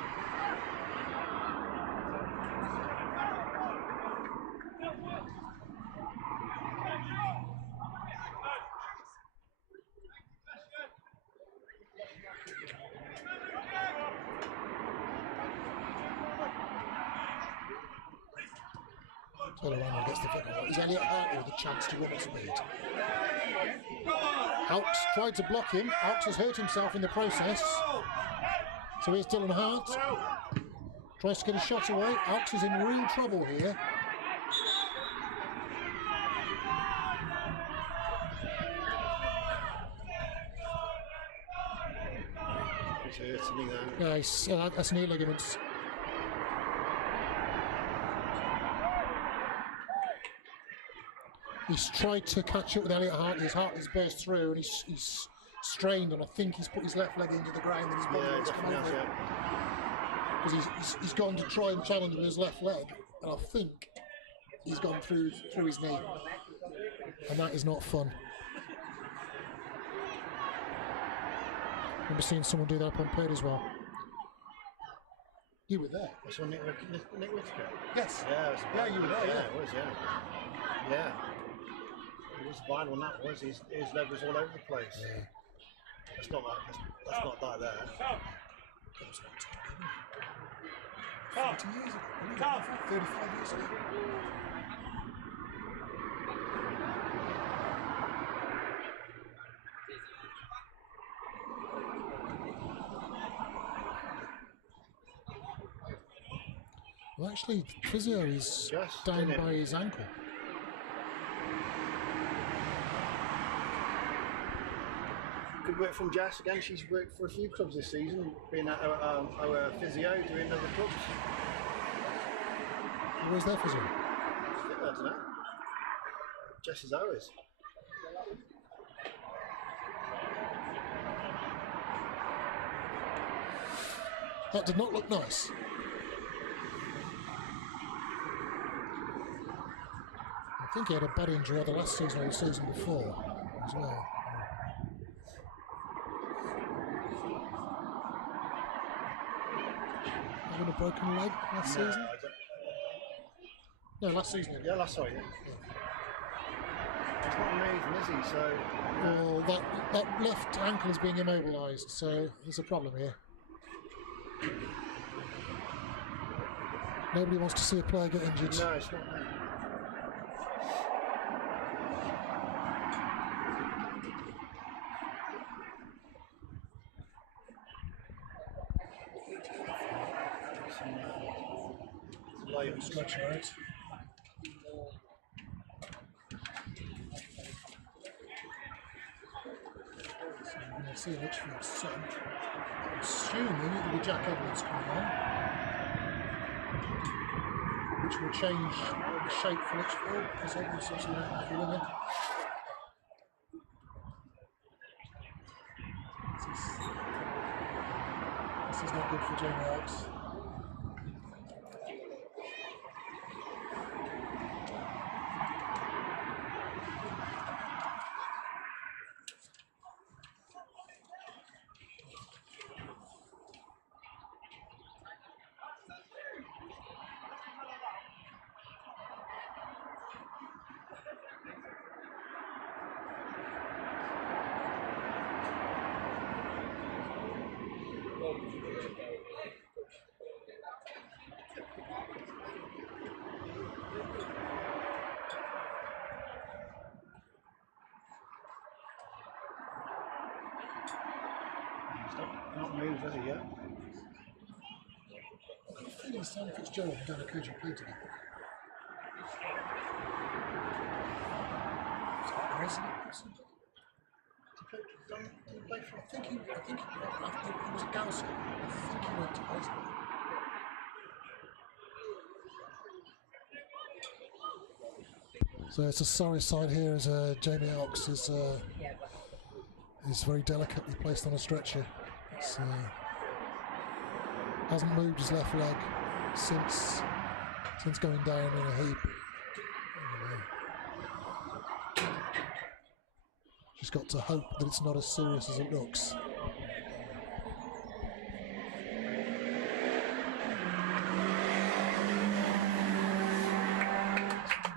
Taylor Randall gets the football. Is Elliot Hartley with a chance to run at speed? Alks tried to block him. Alks has hurt himself in the process. So here's Dylan Hart. Tries to get a shot away. Alks is in real trouble here. He's hurting me there. Yeah, that's knee ligaments. He's tried to catch up with Elliot Hartley. His heart has burst through and he's strained, and I think he's put his left leg into the ground and his body has come over. Because he's gone to try and challenge with his left leg, and I think he's gone through his knee. And that is not fun. I remember seeing someone do that up on Pert as well. You were there. I saw Nick Whittaker. Yes. Yeah, it was Yeah, you were there, Yeah, yeah. it was, yeah. Yeah. It was bad when that was. His leg was all over the place. Yeah. That's not like there. That was a long time ago. 40 years ago. 35 years ago. Well, actually, the physio is Just down in it. by his ankle. Good work from Jess again. She's worked for a few clubs this season, being our physio, doing other clubs. Where's their physio? I don't know. Jess is ours. That did not look nice. I think he had a bad injury either last season or the season before as well. Having a broken leg last season? No, last season. Yeah, last year. Yeah. He's not moving, is he? So. Well, that left ankle is being immobilised, so there's a problem here. Nobody wants to see a player get injured. No, it's not me. Stretch out. See Lichfield son. Assuming it'll be Jack Edwards coming on, which will change the shape for Lichfield because Edwards obviously don't have the limit. This is not good for Jamie Oaks. Not moved, has he yet? I think it's Sam Fitzgerald and Dana Cooch have played together. Is that Grayson? I think he was a Gauser. I think he went to Worcester. So it's a sorry side here as Jamie Oaks is very delicately placed on a stretcher. It's, hasn't moved his left leg since going down in a heap. Just got to hope that it's not as serious as it looks.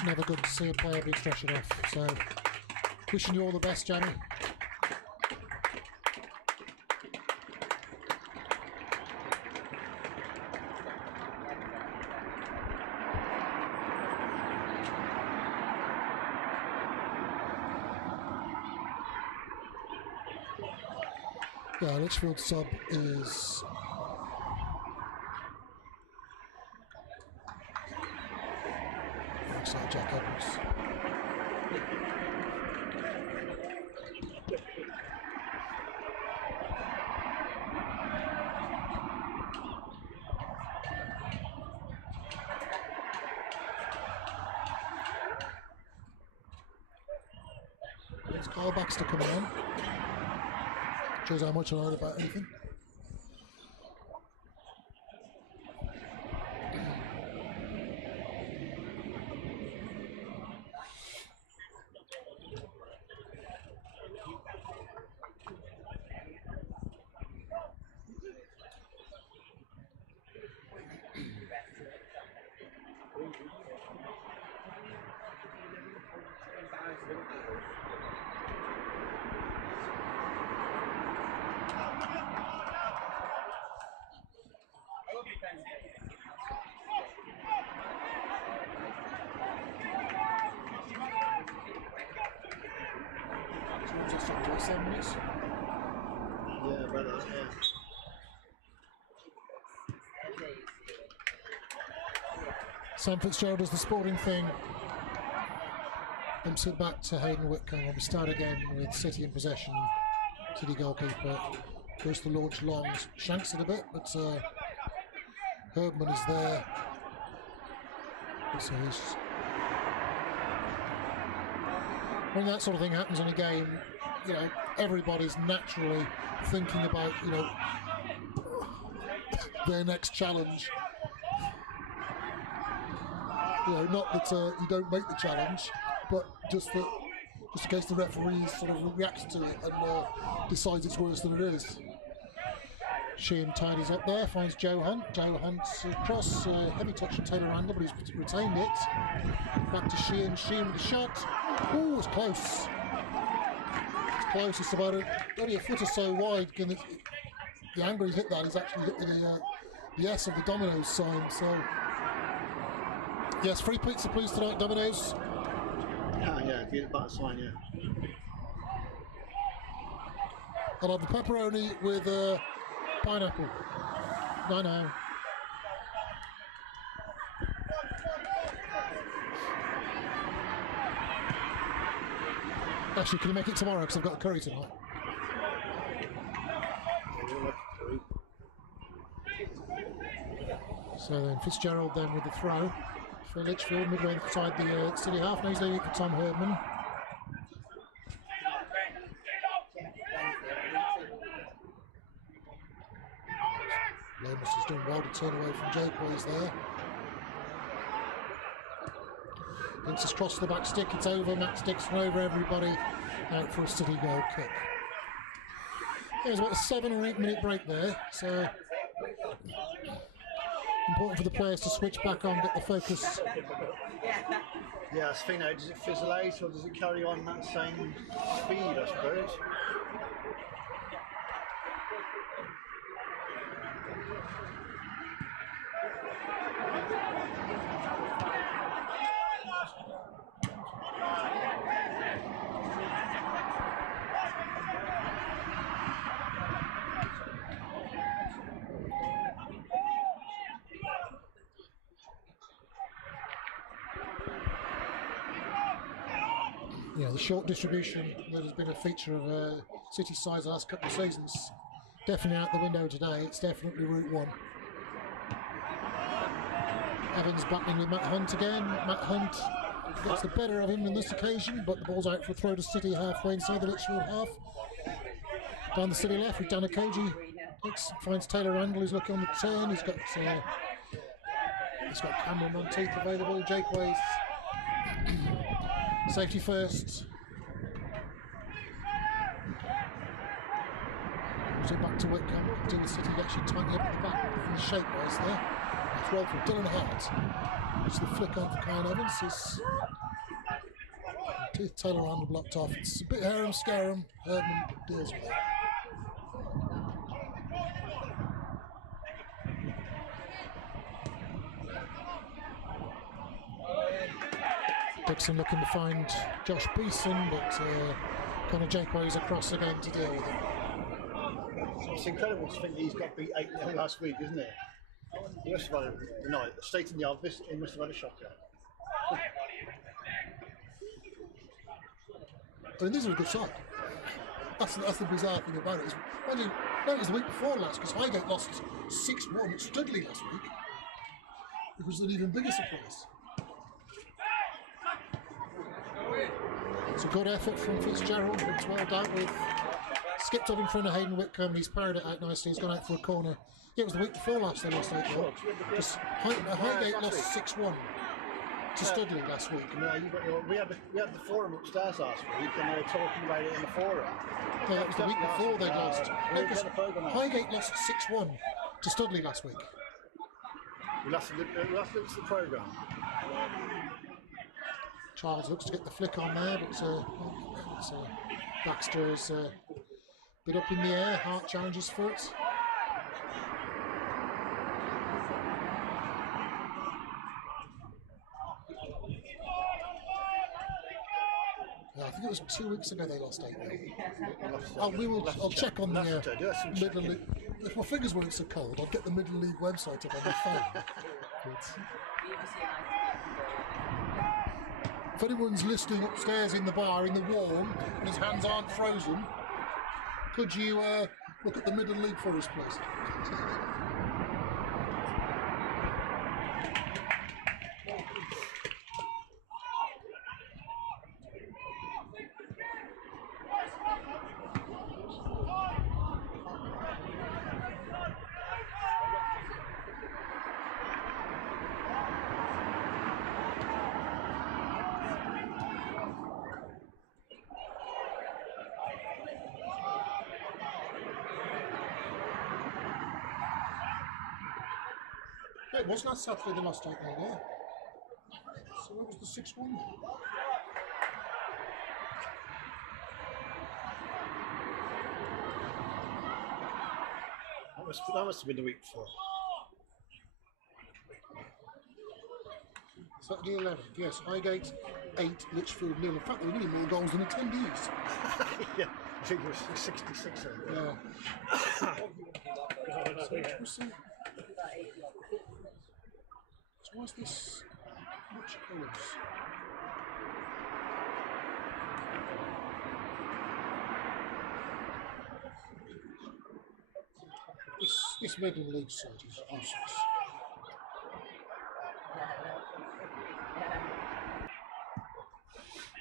Never good to see a player be stretched off. So, wishing you all the best, Jamie. Yeah, Lichfield sub is looks like Jack Edwards. It's Carl Baxter coming on. Shows how much I know about anything. Just 7 minutes. Yeah, brother, yeah. Sam Fitzgerald does the sporting thing. Imps it back to Hayden Whitcomb. We start again with City in possession. City goalkeeper goes to launch long, shanks it a bit, but Herdman is there. So when that sort of thing happens in a game, you know, everybody's naturally thinking about, you know, their next challenge. You know, not that you don't make the challenge, but just in case the referee sort of reacts to it and decides it's worse than it is. Sheehan tidies up there, finds Joe Hunt. Joe Hunt's cross, heavy touch from Taylor Randall, but he's retained it. Back to Sheehan. Sheehan with the shot. Oh, it's close. It's close. It's about only a foot or so wide. And the angle he's hit that is actually hit the S of the Domino's sign. So, yes, free pizza please tonight, Domino's. Yeah, get it back sign, yeah. I'll have the pepperoni with pineapple. No. Actually, can you make it tomorrow? Because I've got a curry tonight. So then Fitzgerald then with the throw for Lichfield, midway inside the City half. Now he's leaving it for Tom Herdman. Lomas is doing well to turn away from Jakeways there. Thinks it's crossed the back stick, it's over. Matt Stickson over everybody, out for a City goal kick. There's about a 7 or 8 minute break there, so important for the players to switch back on, get the focus. Yeah, I think now, does it fizzle out or does it carry on that same speed, I suppose? Yeah, the short distribution that has been a feature of City sides the last couple of seasons, definitely out the window today. It's definitely Route 1. Evans battling with Matt Hunt again. Matt Hunt gets the better of him on this occasion, but the ball's out for a throw to City halfway inside the Lichfield half. Down the City left with Danakoji. Finds Taylor Randall, who's looking on the turn. He's got Cameron Monteith available. Jakeways. Safety first. So back to Whitcomb. Deal City actually tightening up at the back in the shape wise there. It's well from Dylan Hart. Just the flick on for Kyle Evans. His Teeth Taylor around blocked off. It's a bit harum scarum. Herdman deals with it. Dixon looking to find Josh Beeson, but kind of Jakeways across again to deal with him. It's incredible to think he's got beat 8-0 last week, isn't it? He must have had a night, stating the obvious, he must have had a shocker. I mean, these are a good side. That's the bizarre thing about it. Is, no, it was the week before last, because Highgate lost 6-1 at Studley last week. It was an even bigger surprise. It's a good effort from Fitzgerald. It's well dealt with. Skipped up in front of Hayden Whitcomb. He's parried it out nicely. He's gone out for a corner. Yeah, it was the week before last they lost 8-1. Just Highgate lost 6-1 to Studley last week. No, we had the forum upstairs last week, and they were talking about it in the forum. No, that was the week before they lost. We'll get the programme out. Highgate lost 6-1 to Studley last week. We'll have to look at the programme. Charles looks to get the flick on there, but Baxter is a bit up in the air. Hart challenges for it. I think it was 2 weeks ago they lost 8-0. I'll check on the Middle League. If my fingers weren't so cold, I'd get the Middle League website up on my phone. If anyone's listening upstairs in the bar in the warm and his hands aren't frozen, could you look at the Middle League for us, please? It was last Saturday they lost 8-0 there. So what was the 6-1 then? That must have been the week before. Saturday 11th, yes. Highgate 8, Lichfield 0. In fact, there were nearly more goals than attendees. Yeah, I think it was 66. Yeah. So what's this? Which colours? This Middle League side is useless.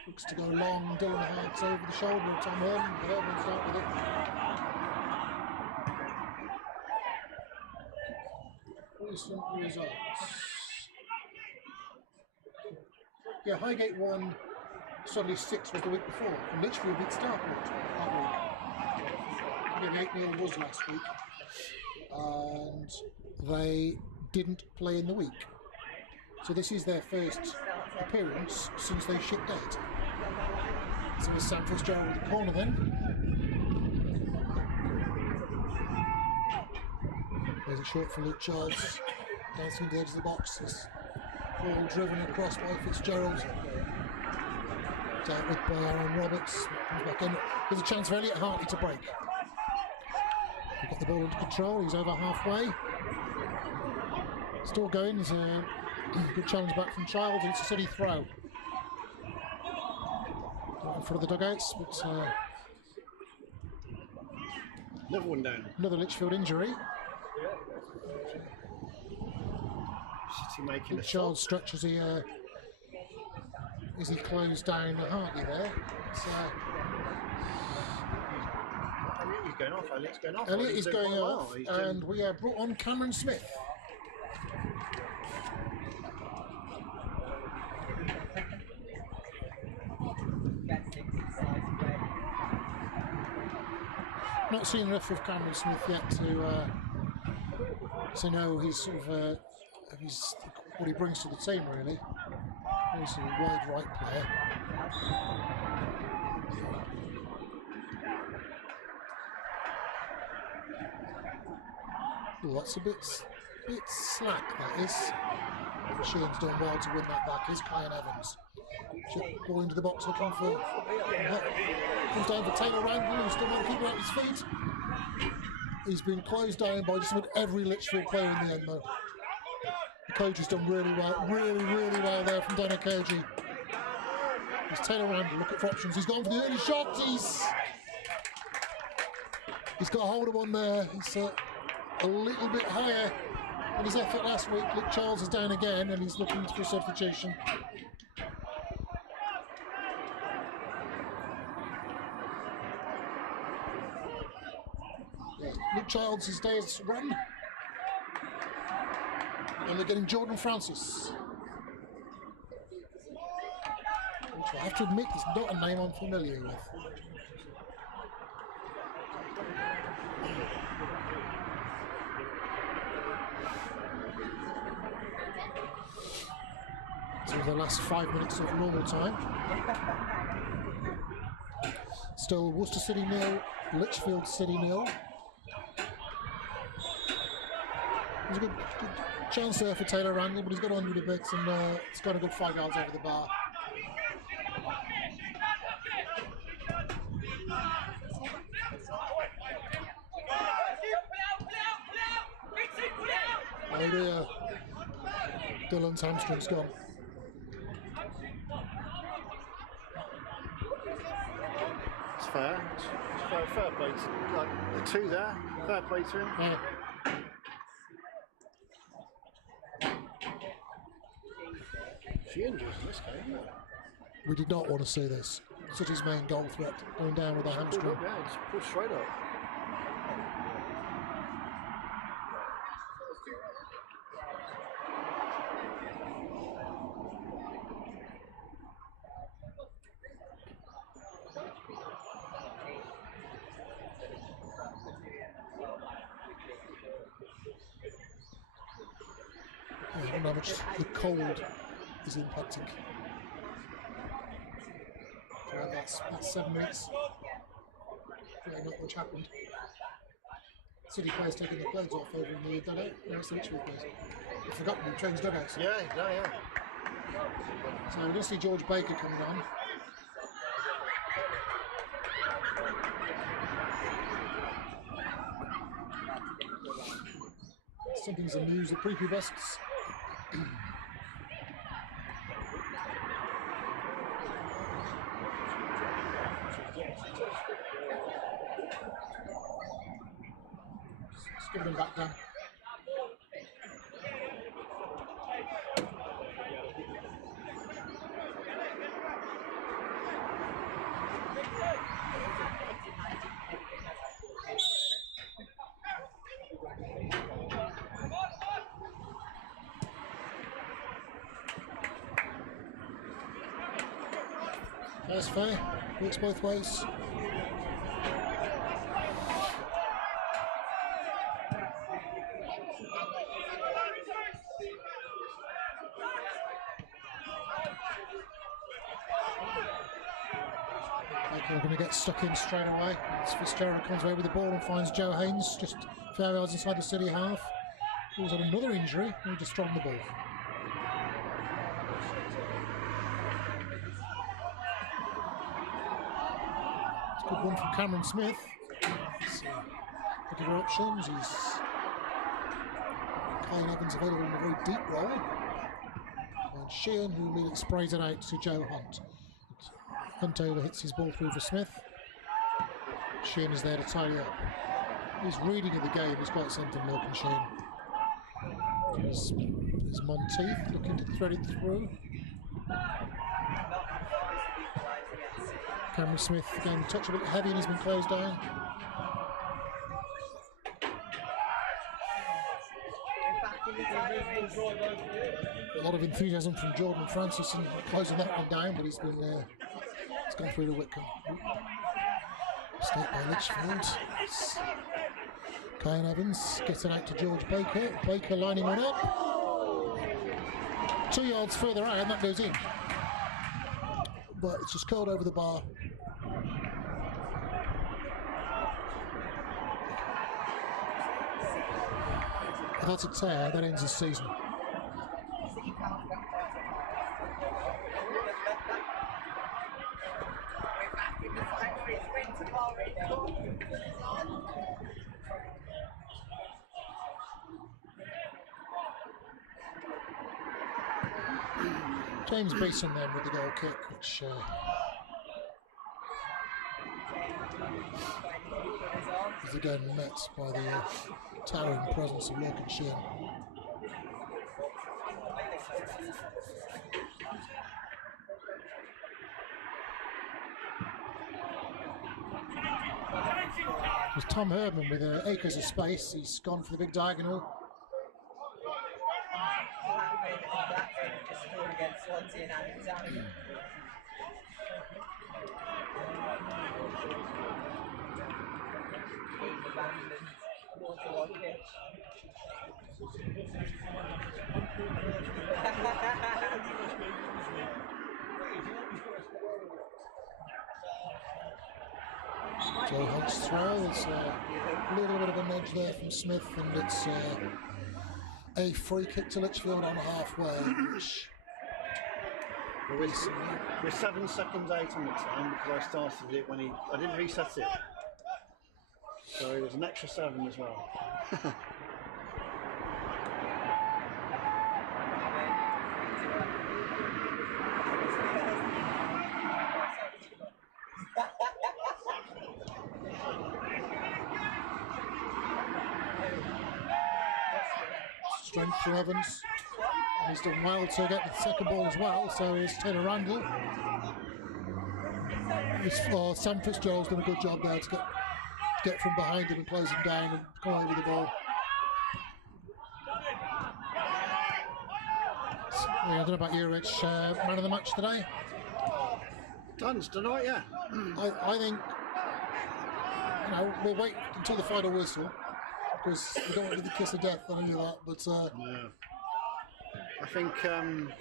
Looks to go long. Dylan Hart's over the shoulder of Tom Herman. Herman's out with it. Recent results. Yeah, Highgate won. Suddenly 6 was the week before, and Lichfield beat Starport that week. The 8-0 was last week, and they didn't play in the week. So this is their first appearance since they shipped out. So it's Sam Fitzgerald at the corner then. There's a shot for Luke Charles. Dancing to the edge of the box. This ball driven across by Fitzgerald. Dealt with by Aaron Roberts. Comes back in. There's a chance for Elliot Hartley to break. He's got the ball under control. He's over halfway. Still going. There's a good challenge back from Childs. It's a City throw. Not in front of the dugouts, but another one down. Another Lichfield injury. City making a Charles stretches as he closed down Hartley there. He's going off. Elliot's going off. Elliot is going off, and we have brought on Cameron Smith. Not seen enough of Cameron Smith yet to know he's sort of what he brings to the team really. He's a wide right player. Ooh, that's a bit slack, that is. Sheehan's done well to win that back. Here's Kyan Evans. Ball into the box looking for... Comes down for Taylor Randall, who's still not keeping out his feet. He's been closed down by just about every Lichfield player in the end, though. The coach has done really well, really well there from Dana Koji. Here's Taylor Randall, looking for options. He's gone for the early shot. He's got a hold of one there. He's a little bit higher than his effort last week. Luke Charles is down again, and he's looking for a substitution. Luke Childs' days run. And they're getting Jordan Francis. Which I have to admit is not a name I'm familiar with. So the last 5 minutes of normal time. Still Worcester City 0, Lichfield City 0. There's a good chance there for Taylor Randall, but he's got on with a bit and it's got a good 5 yards over the bar. Oh dear. Dylan's hamstring's gone. It's fair. It's fair play to, like, the two there. Fair play to him. Yeah. She injures in this game. We did not want to see this. City's main goal threat going down with a hamstring. Yeah, it's pulled straight up. I don't know how much the cold is impacting. Around that's 7 minutes. Yeah, not much happened. City players taking their clothes off over in the dugout. No, it's the Lichfield players. I've forgotten who changed dugouts. Yeah. So we're going to see George Baker coming on. Something's amused the prepubists. Just give them back down. That's fair. Works both ways. They're going to get stuck in straight away. As Fitzgerald comes away with the ball and finds Joe Haynes just a few yards inside the City half. He was on another injury and he just thrown the ball. Good one from Cameron Smith. Looking for options. He's Kyan Evans available in a very deep role. And Sheehan, who really sprays it out to Joe Hunt. Hunt over hits his ball through for Smith. Sheehan is there to tidy up. His reading of the game is quite something, Logan Sheehan. There's Monteith looking to thread it through. Cameron Smith again, touch a bit heavy and he's been closed down. A lot of enthusiasm from Jordan Francis in closing that one down, but he's been it's gone through to Whitcomb. Mistake by Lichfield. Kyan Evans getting out to George Baker. Baker lining one up. 2 yards further out, and that goes in. But it's just curled over the bar. If that's a tear, that ends the season. James Beeson then with the goal kick, which is again met by the towering presence of Logan Sheehan. There's Tom Herdman with acres of space. He's gone for the big diagonal. Joe Hunt's throw. There's a little bit of a nudge there from Smith, and it's a free kick to Lichfield on halfway, which we're 7 seconds out on the time because I started it when I didn't reset it. So there's an extra 7 as well. Strength for Evans. And he's done well to get the second ball as well, so is Taylor Randall. Sam Fitzgerald's done a good job there to get from behind him and close him down and come away with the ball. I don't know about you, Rich. Man of the match today? Dunn's done it, yeah. I think, we'll wait until the final whistle, because we don't want to kiss of death on any of that, but yeah. I think Cameron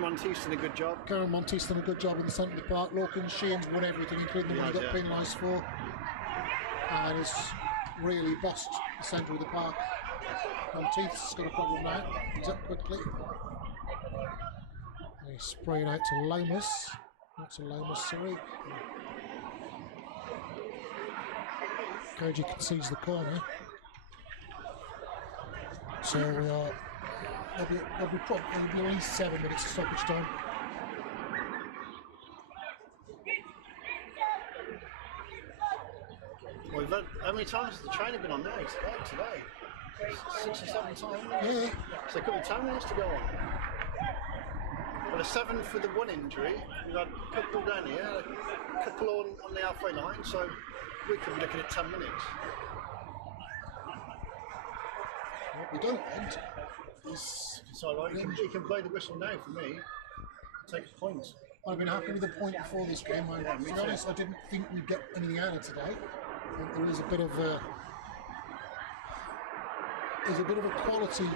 Monteith's done a good job. Cameron Monteith's done a good job in the centre of the park. Lorcan Sheehan's won everything, including the one he got penalised for, and has really bossed the centre of the park. Monteith's got a problem now. He's up quickly. And he's spraying out to Lomas. Not to Lomas, sorry. Koji concedes the corner. So we are. There'll be at least 7 minutes of stoppage time. Well, how many times has the trainer been on there today? 6 or 7 times. Yeah. So a couple of 10 minutes to go on. Well, a 7 for the one injury. We've had a couple down here, a couple on the halfway line, so we could be looking at 10 minutes. What we don't want is... So he can play the whistle now for me. Take a point. I've been happy with the point before this game. To be honest, I didn't think we'd get anything out of today. I think there is a bit of a... There's a bit of a quality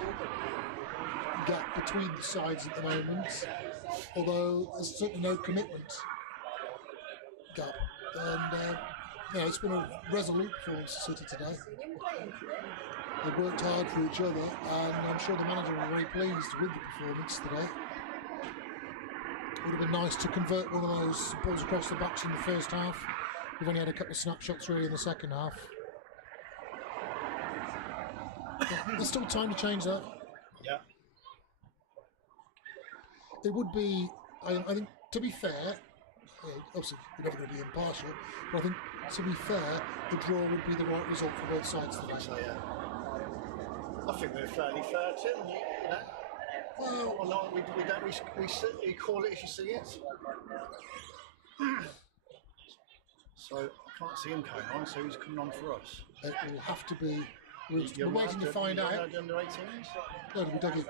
gap between the sides at the moment, although there's certainly no commitment gap. And it's been a resolute performance for City today. They've worked hard for each other, and I'm sure the manager was very pleased with the performance today. It would have been nice to convert one of those balls across the backs in the first half. We've only had a couple of snapshots really in the second half. But there's still time to change that. Yeah. It would be, I think, to be fair, obviously we're never going to be impartial, but I think, to be fair, the draw would be the right result for both sides today. So, yeah. I think we're fairly fair too, you know. Well, or not, we call it as you see it. So I can't see him coming on, so he's coming on for us. It will have to be. We're waiting to find out. The under 18s? No, it'll be Dougie.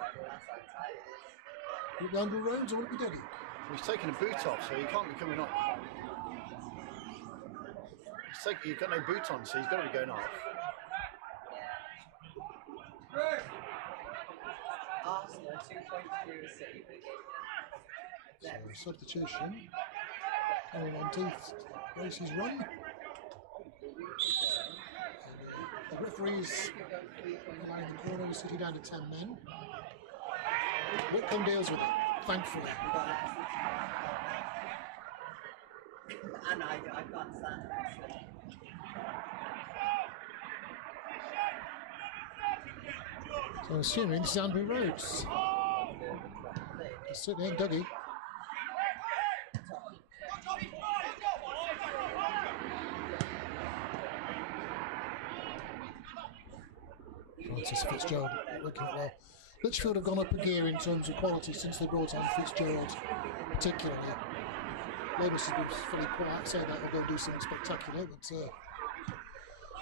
Will it be Andrew Rhodes or will it be Dougie? He's taking a boot off, so he can't be coming off. He's got no boot on, so he's got to be going off. Arsenal 2.2 City. So substitution. Carrying on Teeth races run. The referees allowing the corner, City down to 10 men. Whitcomb deals with it, thankfully. And I can't stand it. So I'm assuming this is Andrew Rhodes. It certainly ain't Dougie. Francis Fitzgerald looking at well. Lichfield have gone up a gear in terms of quality since they brought on Fitzgerald, particularly. Lomas has been fairly quiet, say that they'll go do something spectacular, but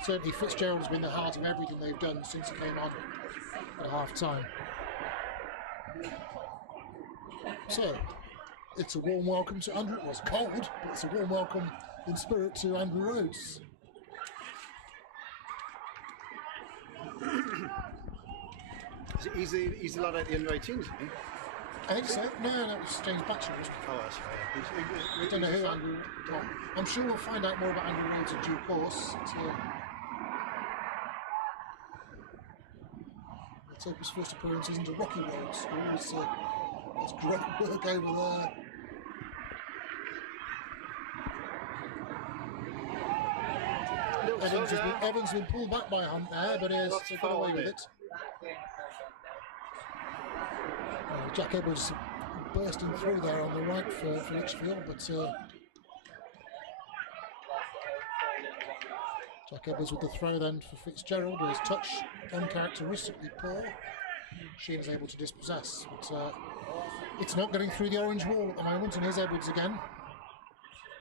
certainly Fitzgerald has been the heart of everything they've done since he came on at half time. So, it's a warm welcome to Andrew. It was cold, but it's a warm welcome in spirit to Andrew Rhodes. He's the lad at the under-18s, isn't he? I think so. No, that was James Batchelor. Oh, that's right. I don't know who Andrew. I'm sure we'll find out more about Andrew Rhodes in due course. Let's hope his first appearance isn't a Rocky Rhodes. It's great work over there. Evans has been pulled back by Hunt there, but he's got away with it. Jack Edwards bursting through there on the right for Lichfield, but Jack Edwards with the throw then for Fitzgerald, with his touch uncharacteristically poor. Sheen is able to dispossess, but it's not getting through the orange wall at the moment, and here's Edwards again.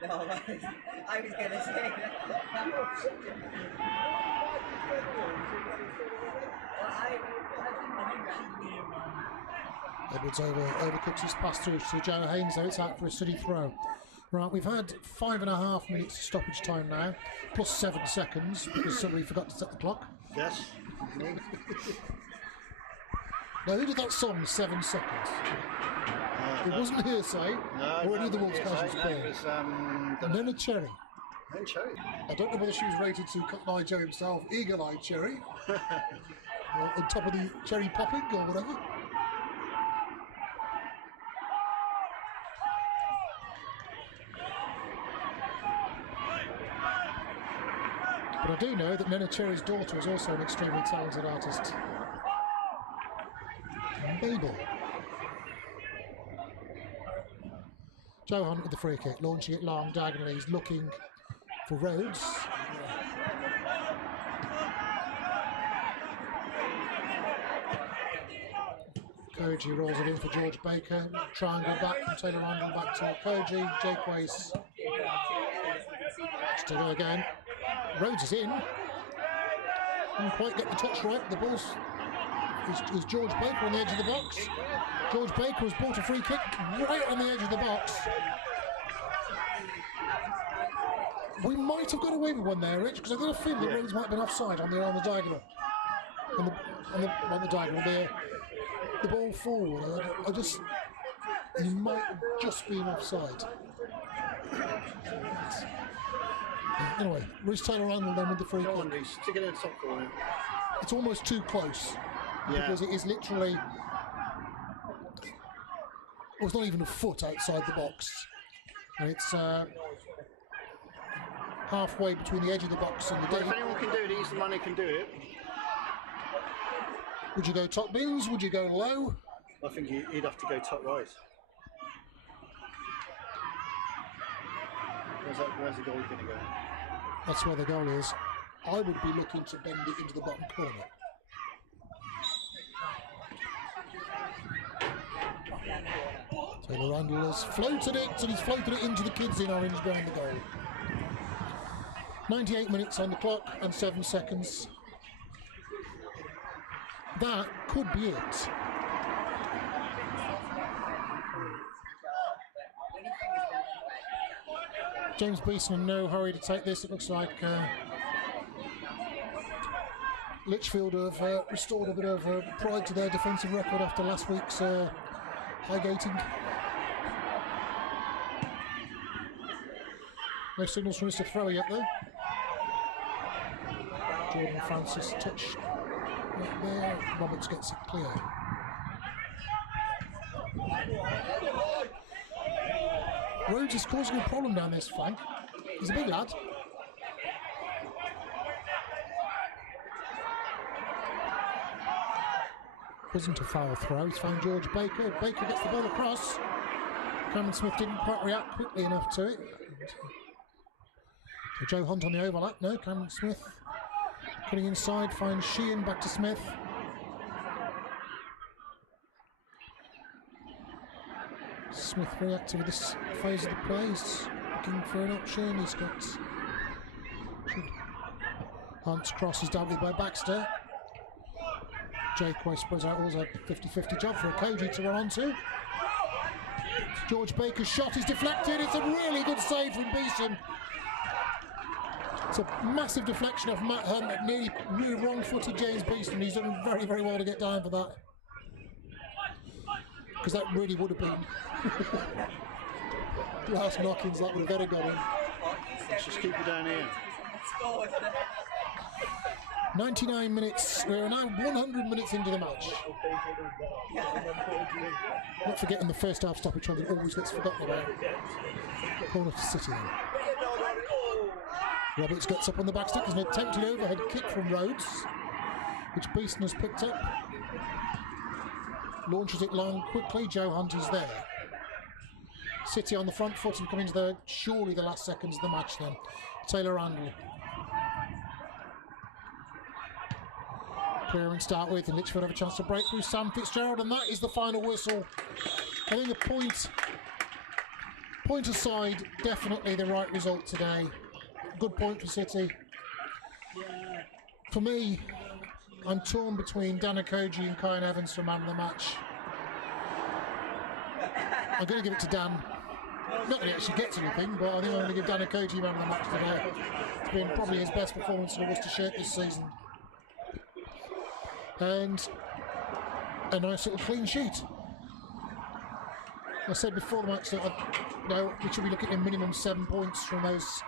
No, I was going to say that. Edwards overcuts his pass through to Joe Haynes, though it's out for a City throw. Right, we've had 5.5 minutes of stoppage time now, plus 7 seconds, because somebody forgot to set the clock. Yes. Now, who did that song, 7 seconds? It wasn't Hearsay, or any of the Wolves casuals playing. It was, Nena Cherry. Nena Cherry. I don't know whether she was rated to Cut-Eye Joe himself, Eagle-Eyed Cherry, or on top of the cherry popping, or whatever. But I do know that Nena Cherry's daughter is also an extremely talented artist. Mabel. Joe Hunt with the free kick, launching it long diagonally. He's looking for Rhodes. Koji rolls it in for George Baker. Triangle back from Taylor Randall back to Koji. Jake Weiss. To go again. Rhodes is in. Didn't quite get the touch right. The ball's is George Baker on the edge of the box. George Baker has bought a free kick right on the edge of the box. We might have got away with one there, Rich, because I've got a feeling that Rhodes might have been offside on the diagonal. On the diagonal there. The ball forward. He might have just been offside. Anyway, Rhys Taylor Randall then with the free kick. Stick it in the top corner. It's almost too close. Yeah. Because it is literally, well, it's not even a foot outside the box, and it's halfway between the edge of the box and the But if anyone can do it, he's the man who can do it. Would you go top bins? Would you go low? I think he'd have to go top right. Where's the goal going to go? That's where the goal is. I would be looking to bend it into the bottom corner. Taylor Randall has floated it, and he's floated it into the kids in orange behind the goal. 98 minutes on the clock and 7 seconds. That could be it. James Beeson in no hurry to take this. It looks like Lichfield have restored a bit of pride to their defensive record after last week's high gating. No signals from Mr. Thrower yet though. Jordan Francis touch right there. Roberts gets it clear. Rhodes is causing a problem down this flank. He's a big lad. Wasn't a foul throw. He's found George Baker. Baker gets the ball across. Cameron Smith didn't quite react quickly enough to it. So Joe Hunt on the overlap. No, Cameron Smith cutting inside. Finds Sheehan back to Smith. Smith very active with this phase of the play. He's looking for an option. He's got Hunt's cross is dealt with by Baxter. Jakeway spreads out. Always a 50-50 job for a Koji to run onto. George Baker's shot is deflected. It's a really good save from Beeson. It's a massive deflection of Matt Hunt that nearly really wrong-footed James Beeson. He's done very, very well to get down for that. Because that really would have been last knockings that would have better got him. Let's just keep it down here. 99 minutes, we're now 100 minutes into the match. Not forgetting the first half stoppage time that always gets forgotten about. Corner to City. Roberts gets up on the back stick. There's an attempted overhead kick from Rhodes, which Beeson has picked up. Launches it long quickly. Joe Hunt is there. City on the front foot and coming to surely the last seconds of the match then. Taylor Randall. Clear and start with, and Lichfield have a chance to break through Sam Fitzgerald, and that is the final whistle. I think a point aside, definitely the right result today. Good point for City. For me, I'm torn between Dana Koji and Kyan Evans for man of the match. I'm going to give it to Dan. Not that he actually gets anything, but I think I'm going to give Dana Koji man of the match today. It's been probably his best performance in the Worcester shirt this season. And a nice little clean sheet. I said before the match that we should be looking at a minimum 7 points from those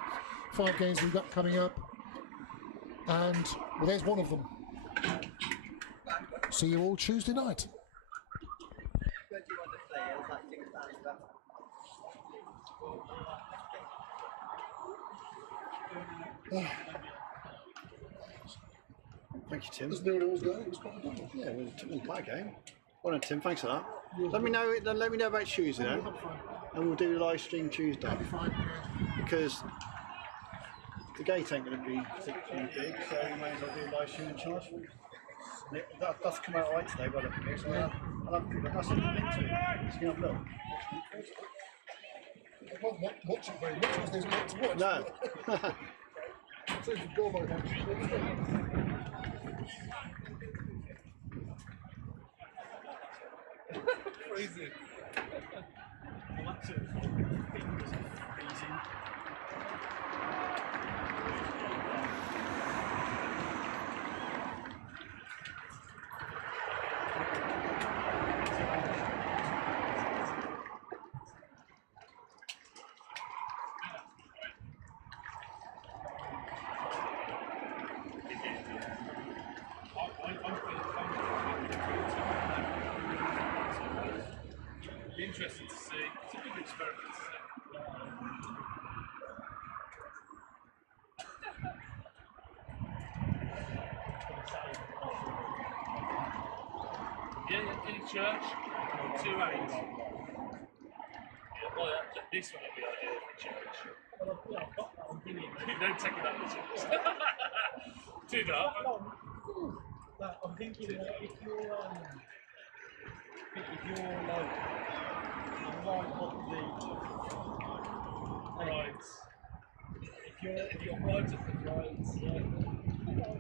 5 games we've got coming up. And, well, there's one of them. See you all Tuesday night. Thank you, Tim. Doesn't know what it was going. It was quite good. Yeah, well, Tim didn't play a game. Well done, Tim. Thanks for that. Let me know about Tuesday then, and we'll do the live stream Tuesday. That'll be fine. Because the gate ain't going to be particularly big, so we may as well do a live stream and charge for it. That's come out right today by looking at it, so I'll have to look. That's something to link to. So you can have a look. I won't watch it very much because there's not to watch. No. So you go by that. Crazy. Well, that's it. Easy. Interesting to see. It's a big experiment to see. Yeah, in church, 2 8. Yeah, well, this one would be ideal for church. Don't take it that much. Too dark. I'm thinking that if you're like right off the Right. if you're right at the right so you've got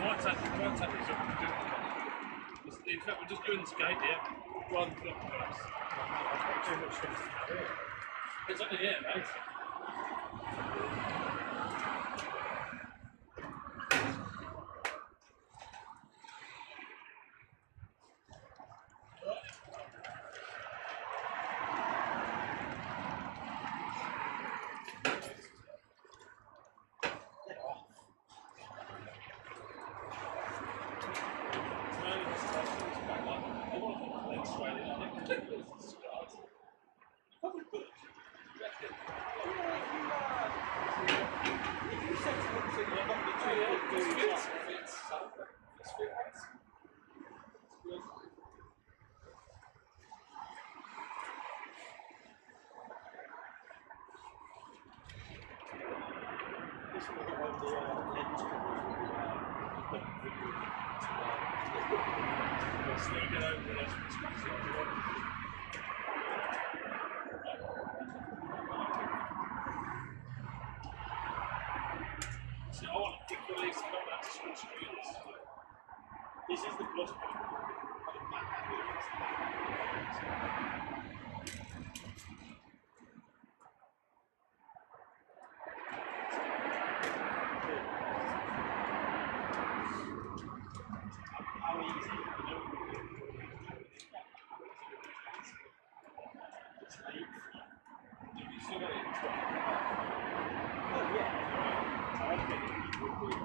Right tap is up. In fact, we're just doing this gate here. Rather than block first. Too much things to carry. It's only here, mate. This is the plus point. How easy, it's late. You still got it in 20. Oh, yeah. I think it would be.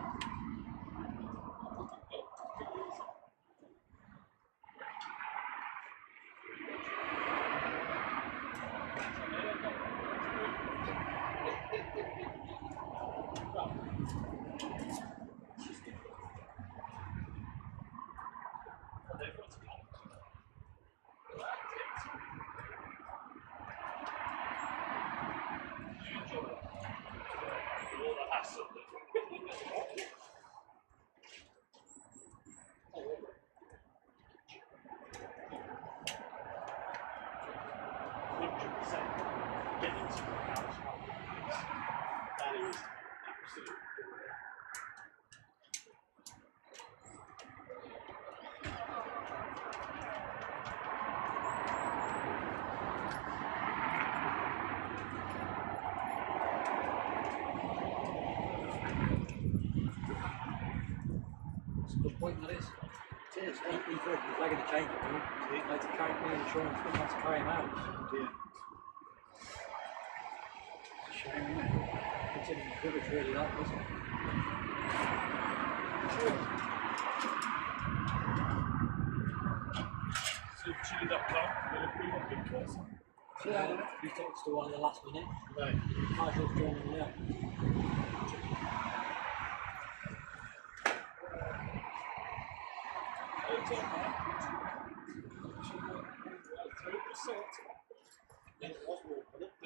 Good point that is. Cheers. He thought he was legging the change up. He had to carry me insurance, we had to carry him out. Yeah. Shame, isn't it? Considering the rubbish really that wasn't it? So chili.com will approve of big course. He talks to one of the last minute. Right. Marshall's joining there.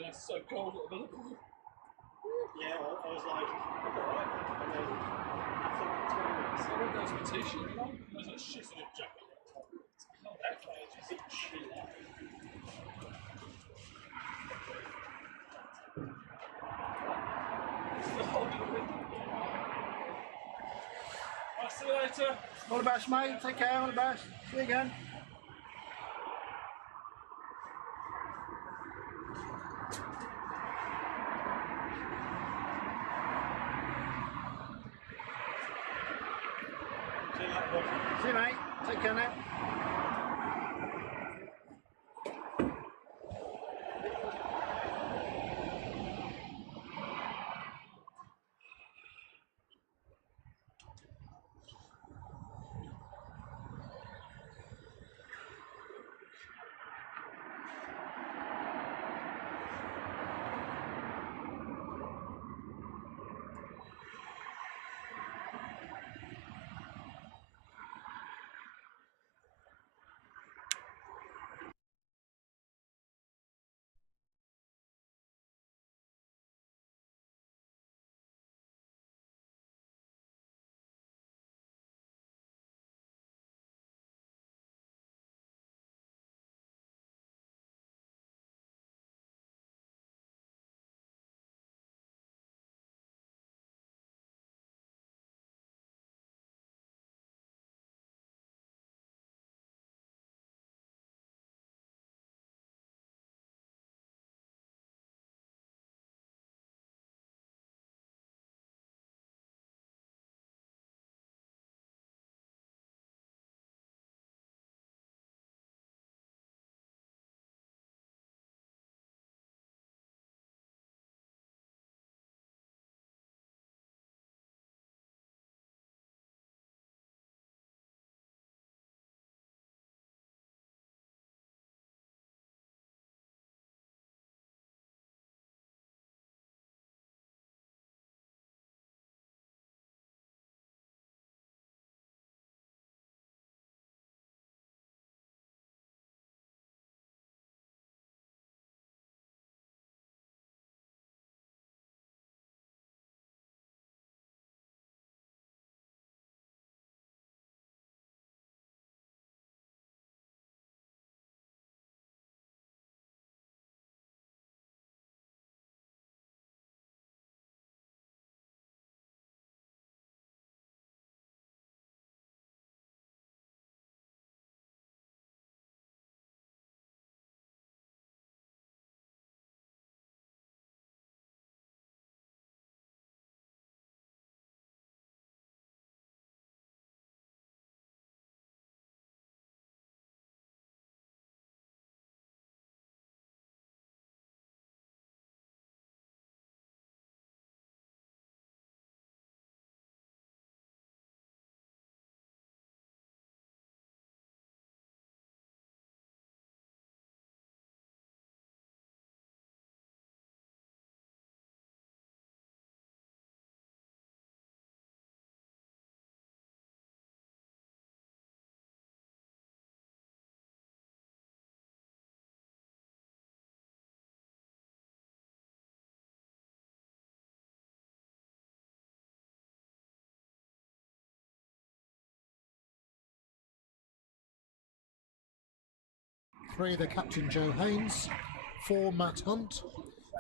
It's so cold at another point. Yeah, I was like, alright. And then after 20 minutes, So I went down to my t-shirt, you know? There's a shit in a jacket. Not that far, just a chill out. I'll see you later. all the best, mate. Take care, all the best. See you again. See you, mate. Take care now. 3, the captain Joe Haynes, 4, Matt Hunt,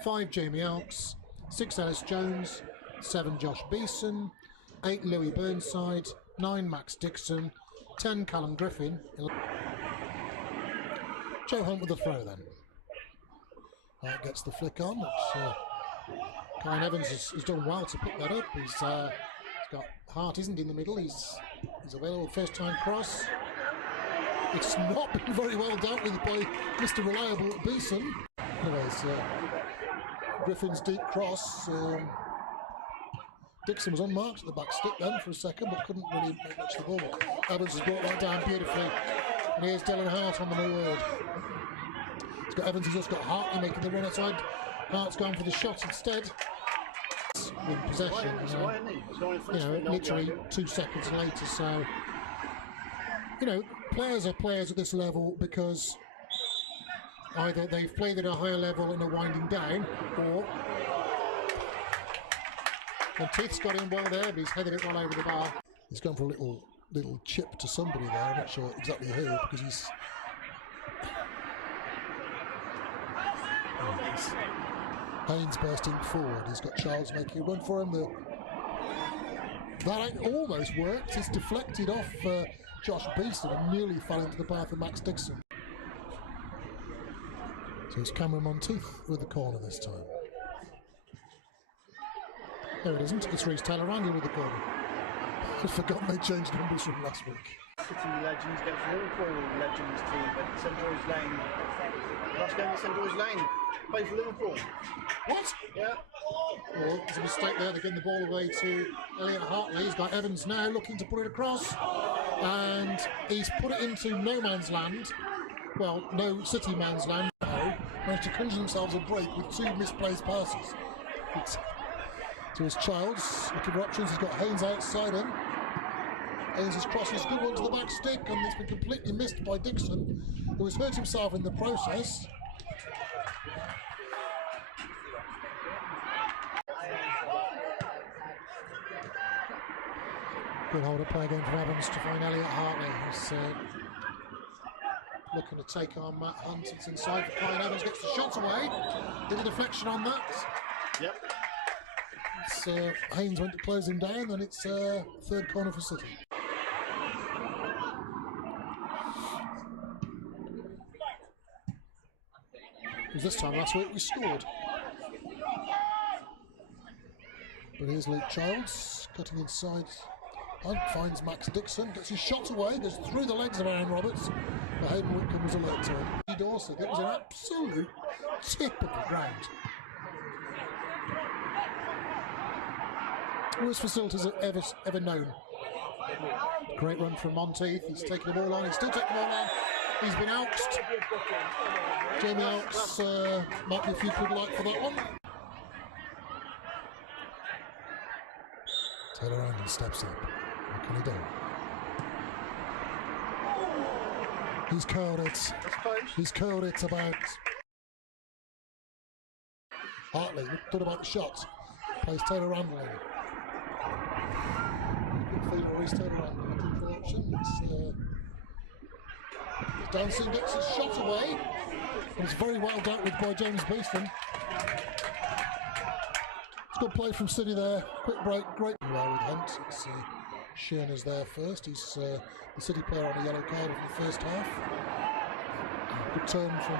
5, Jamie Elks, 6, Ellis Jones, 7, Josh Beeson, 8, Louis Burnside, 9, Max Dixon, 10, Callum Griffin. Joe Hunt with the throw then. That gets the flick on. Kyle Evans has done well to pick that up. He's got Hart isn't in the middle. He's available. First time cross. It's not been very well dealt with by Mr. Reliable Beeson. Anyways, Griffin's deep cross. Dixon was unmarked at the back stick then for a second, but couldn't really make much of the ball. Evans has brought that down beautifully. And here's Dylan Hart on the move. He's got Evans, he's also got Hartley making the run outside. Hart's gone for the shot instead. In possession, literally 2 seconds later. So, players are players at this level because either they've played at a higher level and are winding down, or Teeth's got in well there, but he's headed it well over the bar. He's gone for a little chip to somebody there. I'm not sure exactly who, because he's Haynes bursting forward. He's got Charles making a run for him. That almost worked. It's deflected off Josh Beeson and nearly fell into the path of Max Dixon. So it's Cameron Monteith with the corner this time. No, it isn't. It's Reece Taylor Randall with the corner. I'd forgotten they changed numbers from last week. City legends get Liverpool legends team at St George's Lane. Last game at St George's Lane. Played for Liverpool. What? Yeah. Well, there's a mistake there. They're getting the ball away to Elliot Hartley. He's got Evans now looking to put it across. And he's put it into no man's land. Well, no City man's land. Managed to conjure themselves a break with 2 misplaced passes. To his Childs, looking for options. He's got Haynes outside him. Haynes' cross is good one to the back stick, and it's been completely missed by Dixon, who has hurt himself in the process. Good hold up play again from Evans to find Elliot Hartley, who's looking to take on Matt Hunt. It's inside for Kyle Evans, gets the shots away. Did a deflection on that. Yep. Haynes went to close him down, then it's third corner for City. It was this time last week we scored. But here's Luke Childs cutting inside. Hunt finds Max Dixon, gets his shot away, goes through the legs of Aaron Roberts. But Hayden Whitcomb was alert to him. Dorset, it was an absolute tip of the ground. Worst facilities I've ever known. Great run from Monteith. He's taking the ball on. He's still taking the ball on. He's been ouched. Jamie Elks might be a few quid light for that one. Taylor Randall steps up. What can he do? He's curled it. He's curled it about. Hartley, thought about the shot. Plays Taylor Randall in. Good feed on Reece Taylor Randall. Looking for option. It's dancing, gets his shot away. And it's very well dealt with by James Beeston. It's good play from City there. Quick break, great well with Hunt. It's Shearner's there first. He's the City player on a yellow card in the first half. Good turn from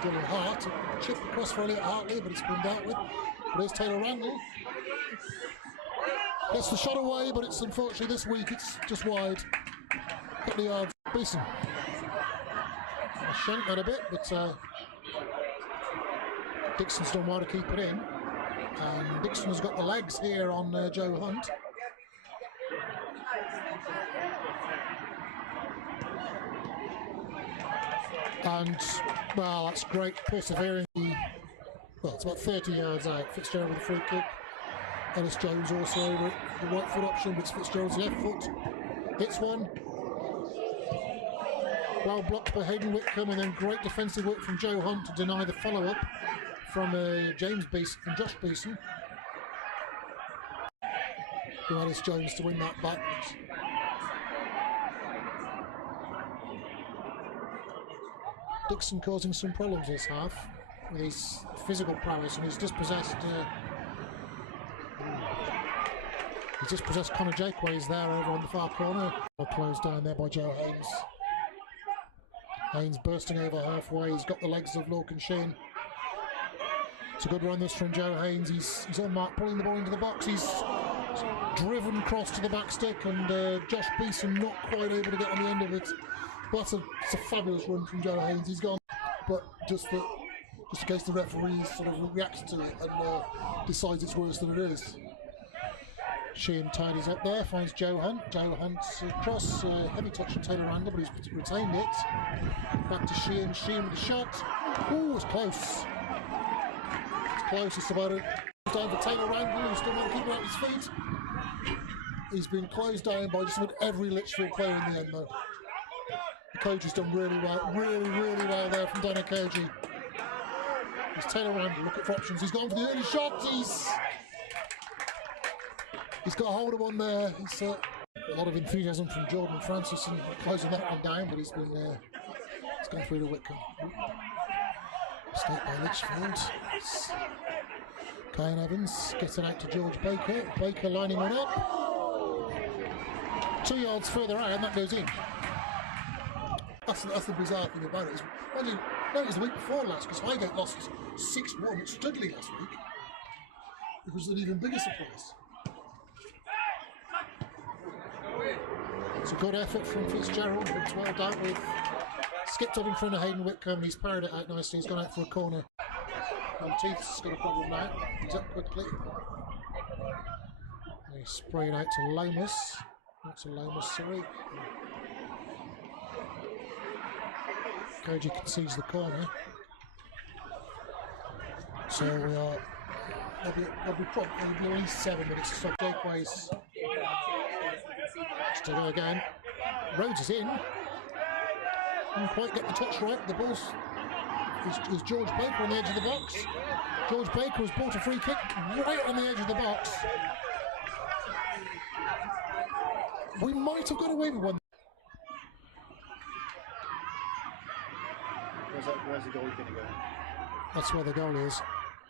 Dylan Hart. Chipped across for Elliot Hartley, but it's been dealt with. But there's Taylor Randall. Gets the shot away, but it's unfortunately this week it's just wide. Couple of yards. Beeson. I shanked that a bit, but Dixon's done well to keep it in. And Dixon has got the legs here on Joe Hunt. And, well, that's great persevering. Well, it's about 30 yards out. Fitzgerald with a free kick. Ellis Jones also over it. The right foot option, but it's Fitzgerald's left foot. Hits one. Well blocked by Hayden Whitcomb, and then great defensive work from Joe Hunt to deny the follow-up from James Beeson and Josh Beeson. Ellis Jones to win that back. Dixon causing some problems this half with his physical prowess, and he's dispossessed. He's dispossessed Connor Jakeways there over on the far corner. Closed down there by Joe Haynes. Haynes bursting over halfway. He's got the legs of Lorcan Sheen. It's a good run this from Joe Haynes. He's on mark, pulling the ball into the box. He's driven across to the back stick, and Josh Beeson not quite able to get on the end of it. But it's a fabulous run from Joe Haynes. He's gone, but just in case the referee sort of reacts to it and decides it's worse than it is. Sheehan tidies up there, finds Joe Hunt. Joe Hunt's cross, heavy touch from Taylor Randall, but he's retained it. Back to Sheehan. Sheehan with the shot. Oh, it's close. It's close. It's about it. Down for Taylor Randall, who's still not keeping out his feet. He's been closed down by just about every Lichfield player in the end, though. The coach has done really well, really well there from Danakoji. There's Taylor Randall, look at for options. He's gone for the early shot. He's got a hold of one there. It's a lot of enthusiasm from Jordan Francis and closing that one down, but he's gone through to Whitcomb. Mistake by Lichfield. Kyan Evans gets it out to George Baker. Baker lining one up. 2 yards further out, and that goes in. That's the bizarre thing about it. That was the week before last, because Highgate lost 6-1 at Studley last week. It was an even bigger surprise. It's a good effort from Fitzgerald. It's well dealt with. Skipped up in front of Hayden Whitcomb. He's parried it out nicely. He's gone out for a corner. Monteith's got a problem now. He's up quickly. He's sprayed out to Lomas. Not to Lomas, sorry. Koji concedes the corner. So we are. There'll be probably at least 7 minutes to stop. Jakeways. To go again. Rhodes is in. Didn't quite get the touch right. The ball's is George Baker on the edge of the box. George Baker has brought a free kick right on the edge of the box. We might have got away with one. Where's the goal going to go? That's where the goal is.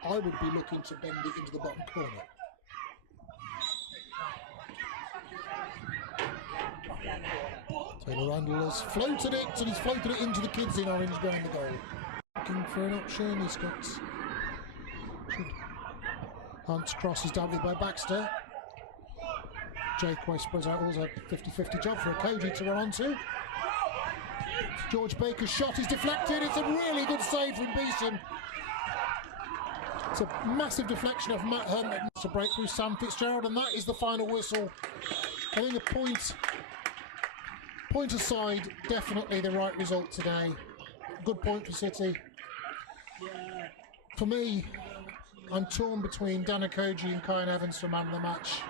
I would be looking to bend it into the bottom corner. Taylor Randall has floated it, and he's floated it into the kids in orange behind the goal. Looking for an option, he's got Hunt's cross is dealt with by Baxter. Jakeway spreads out, also a 50-50 job for a Koji to run onto. George Baker's shot is deflected. It's a really good save from Beeson. It's a massive deflection of Matt Hunt. It's a breakthrough Sam Fitzgerald, and that is the final whistle. I think a point aside, definitely the right result today. Good point for City. For me, I'm torn between Danakoji and Kyan Evans for man of the match.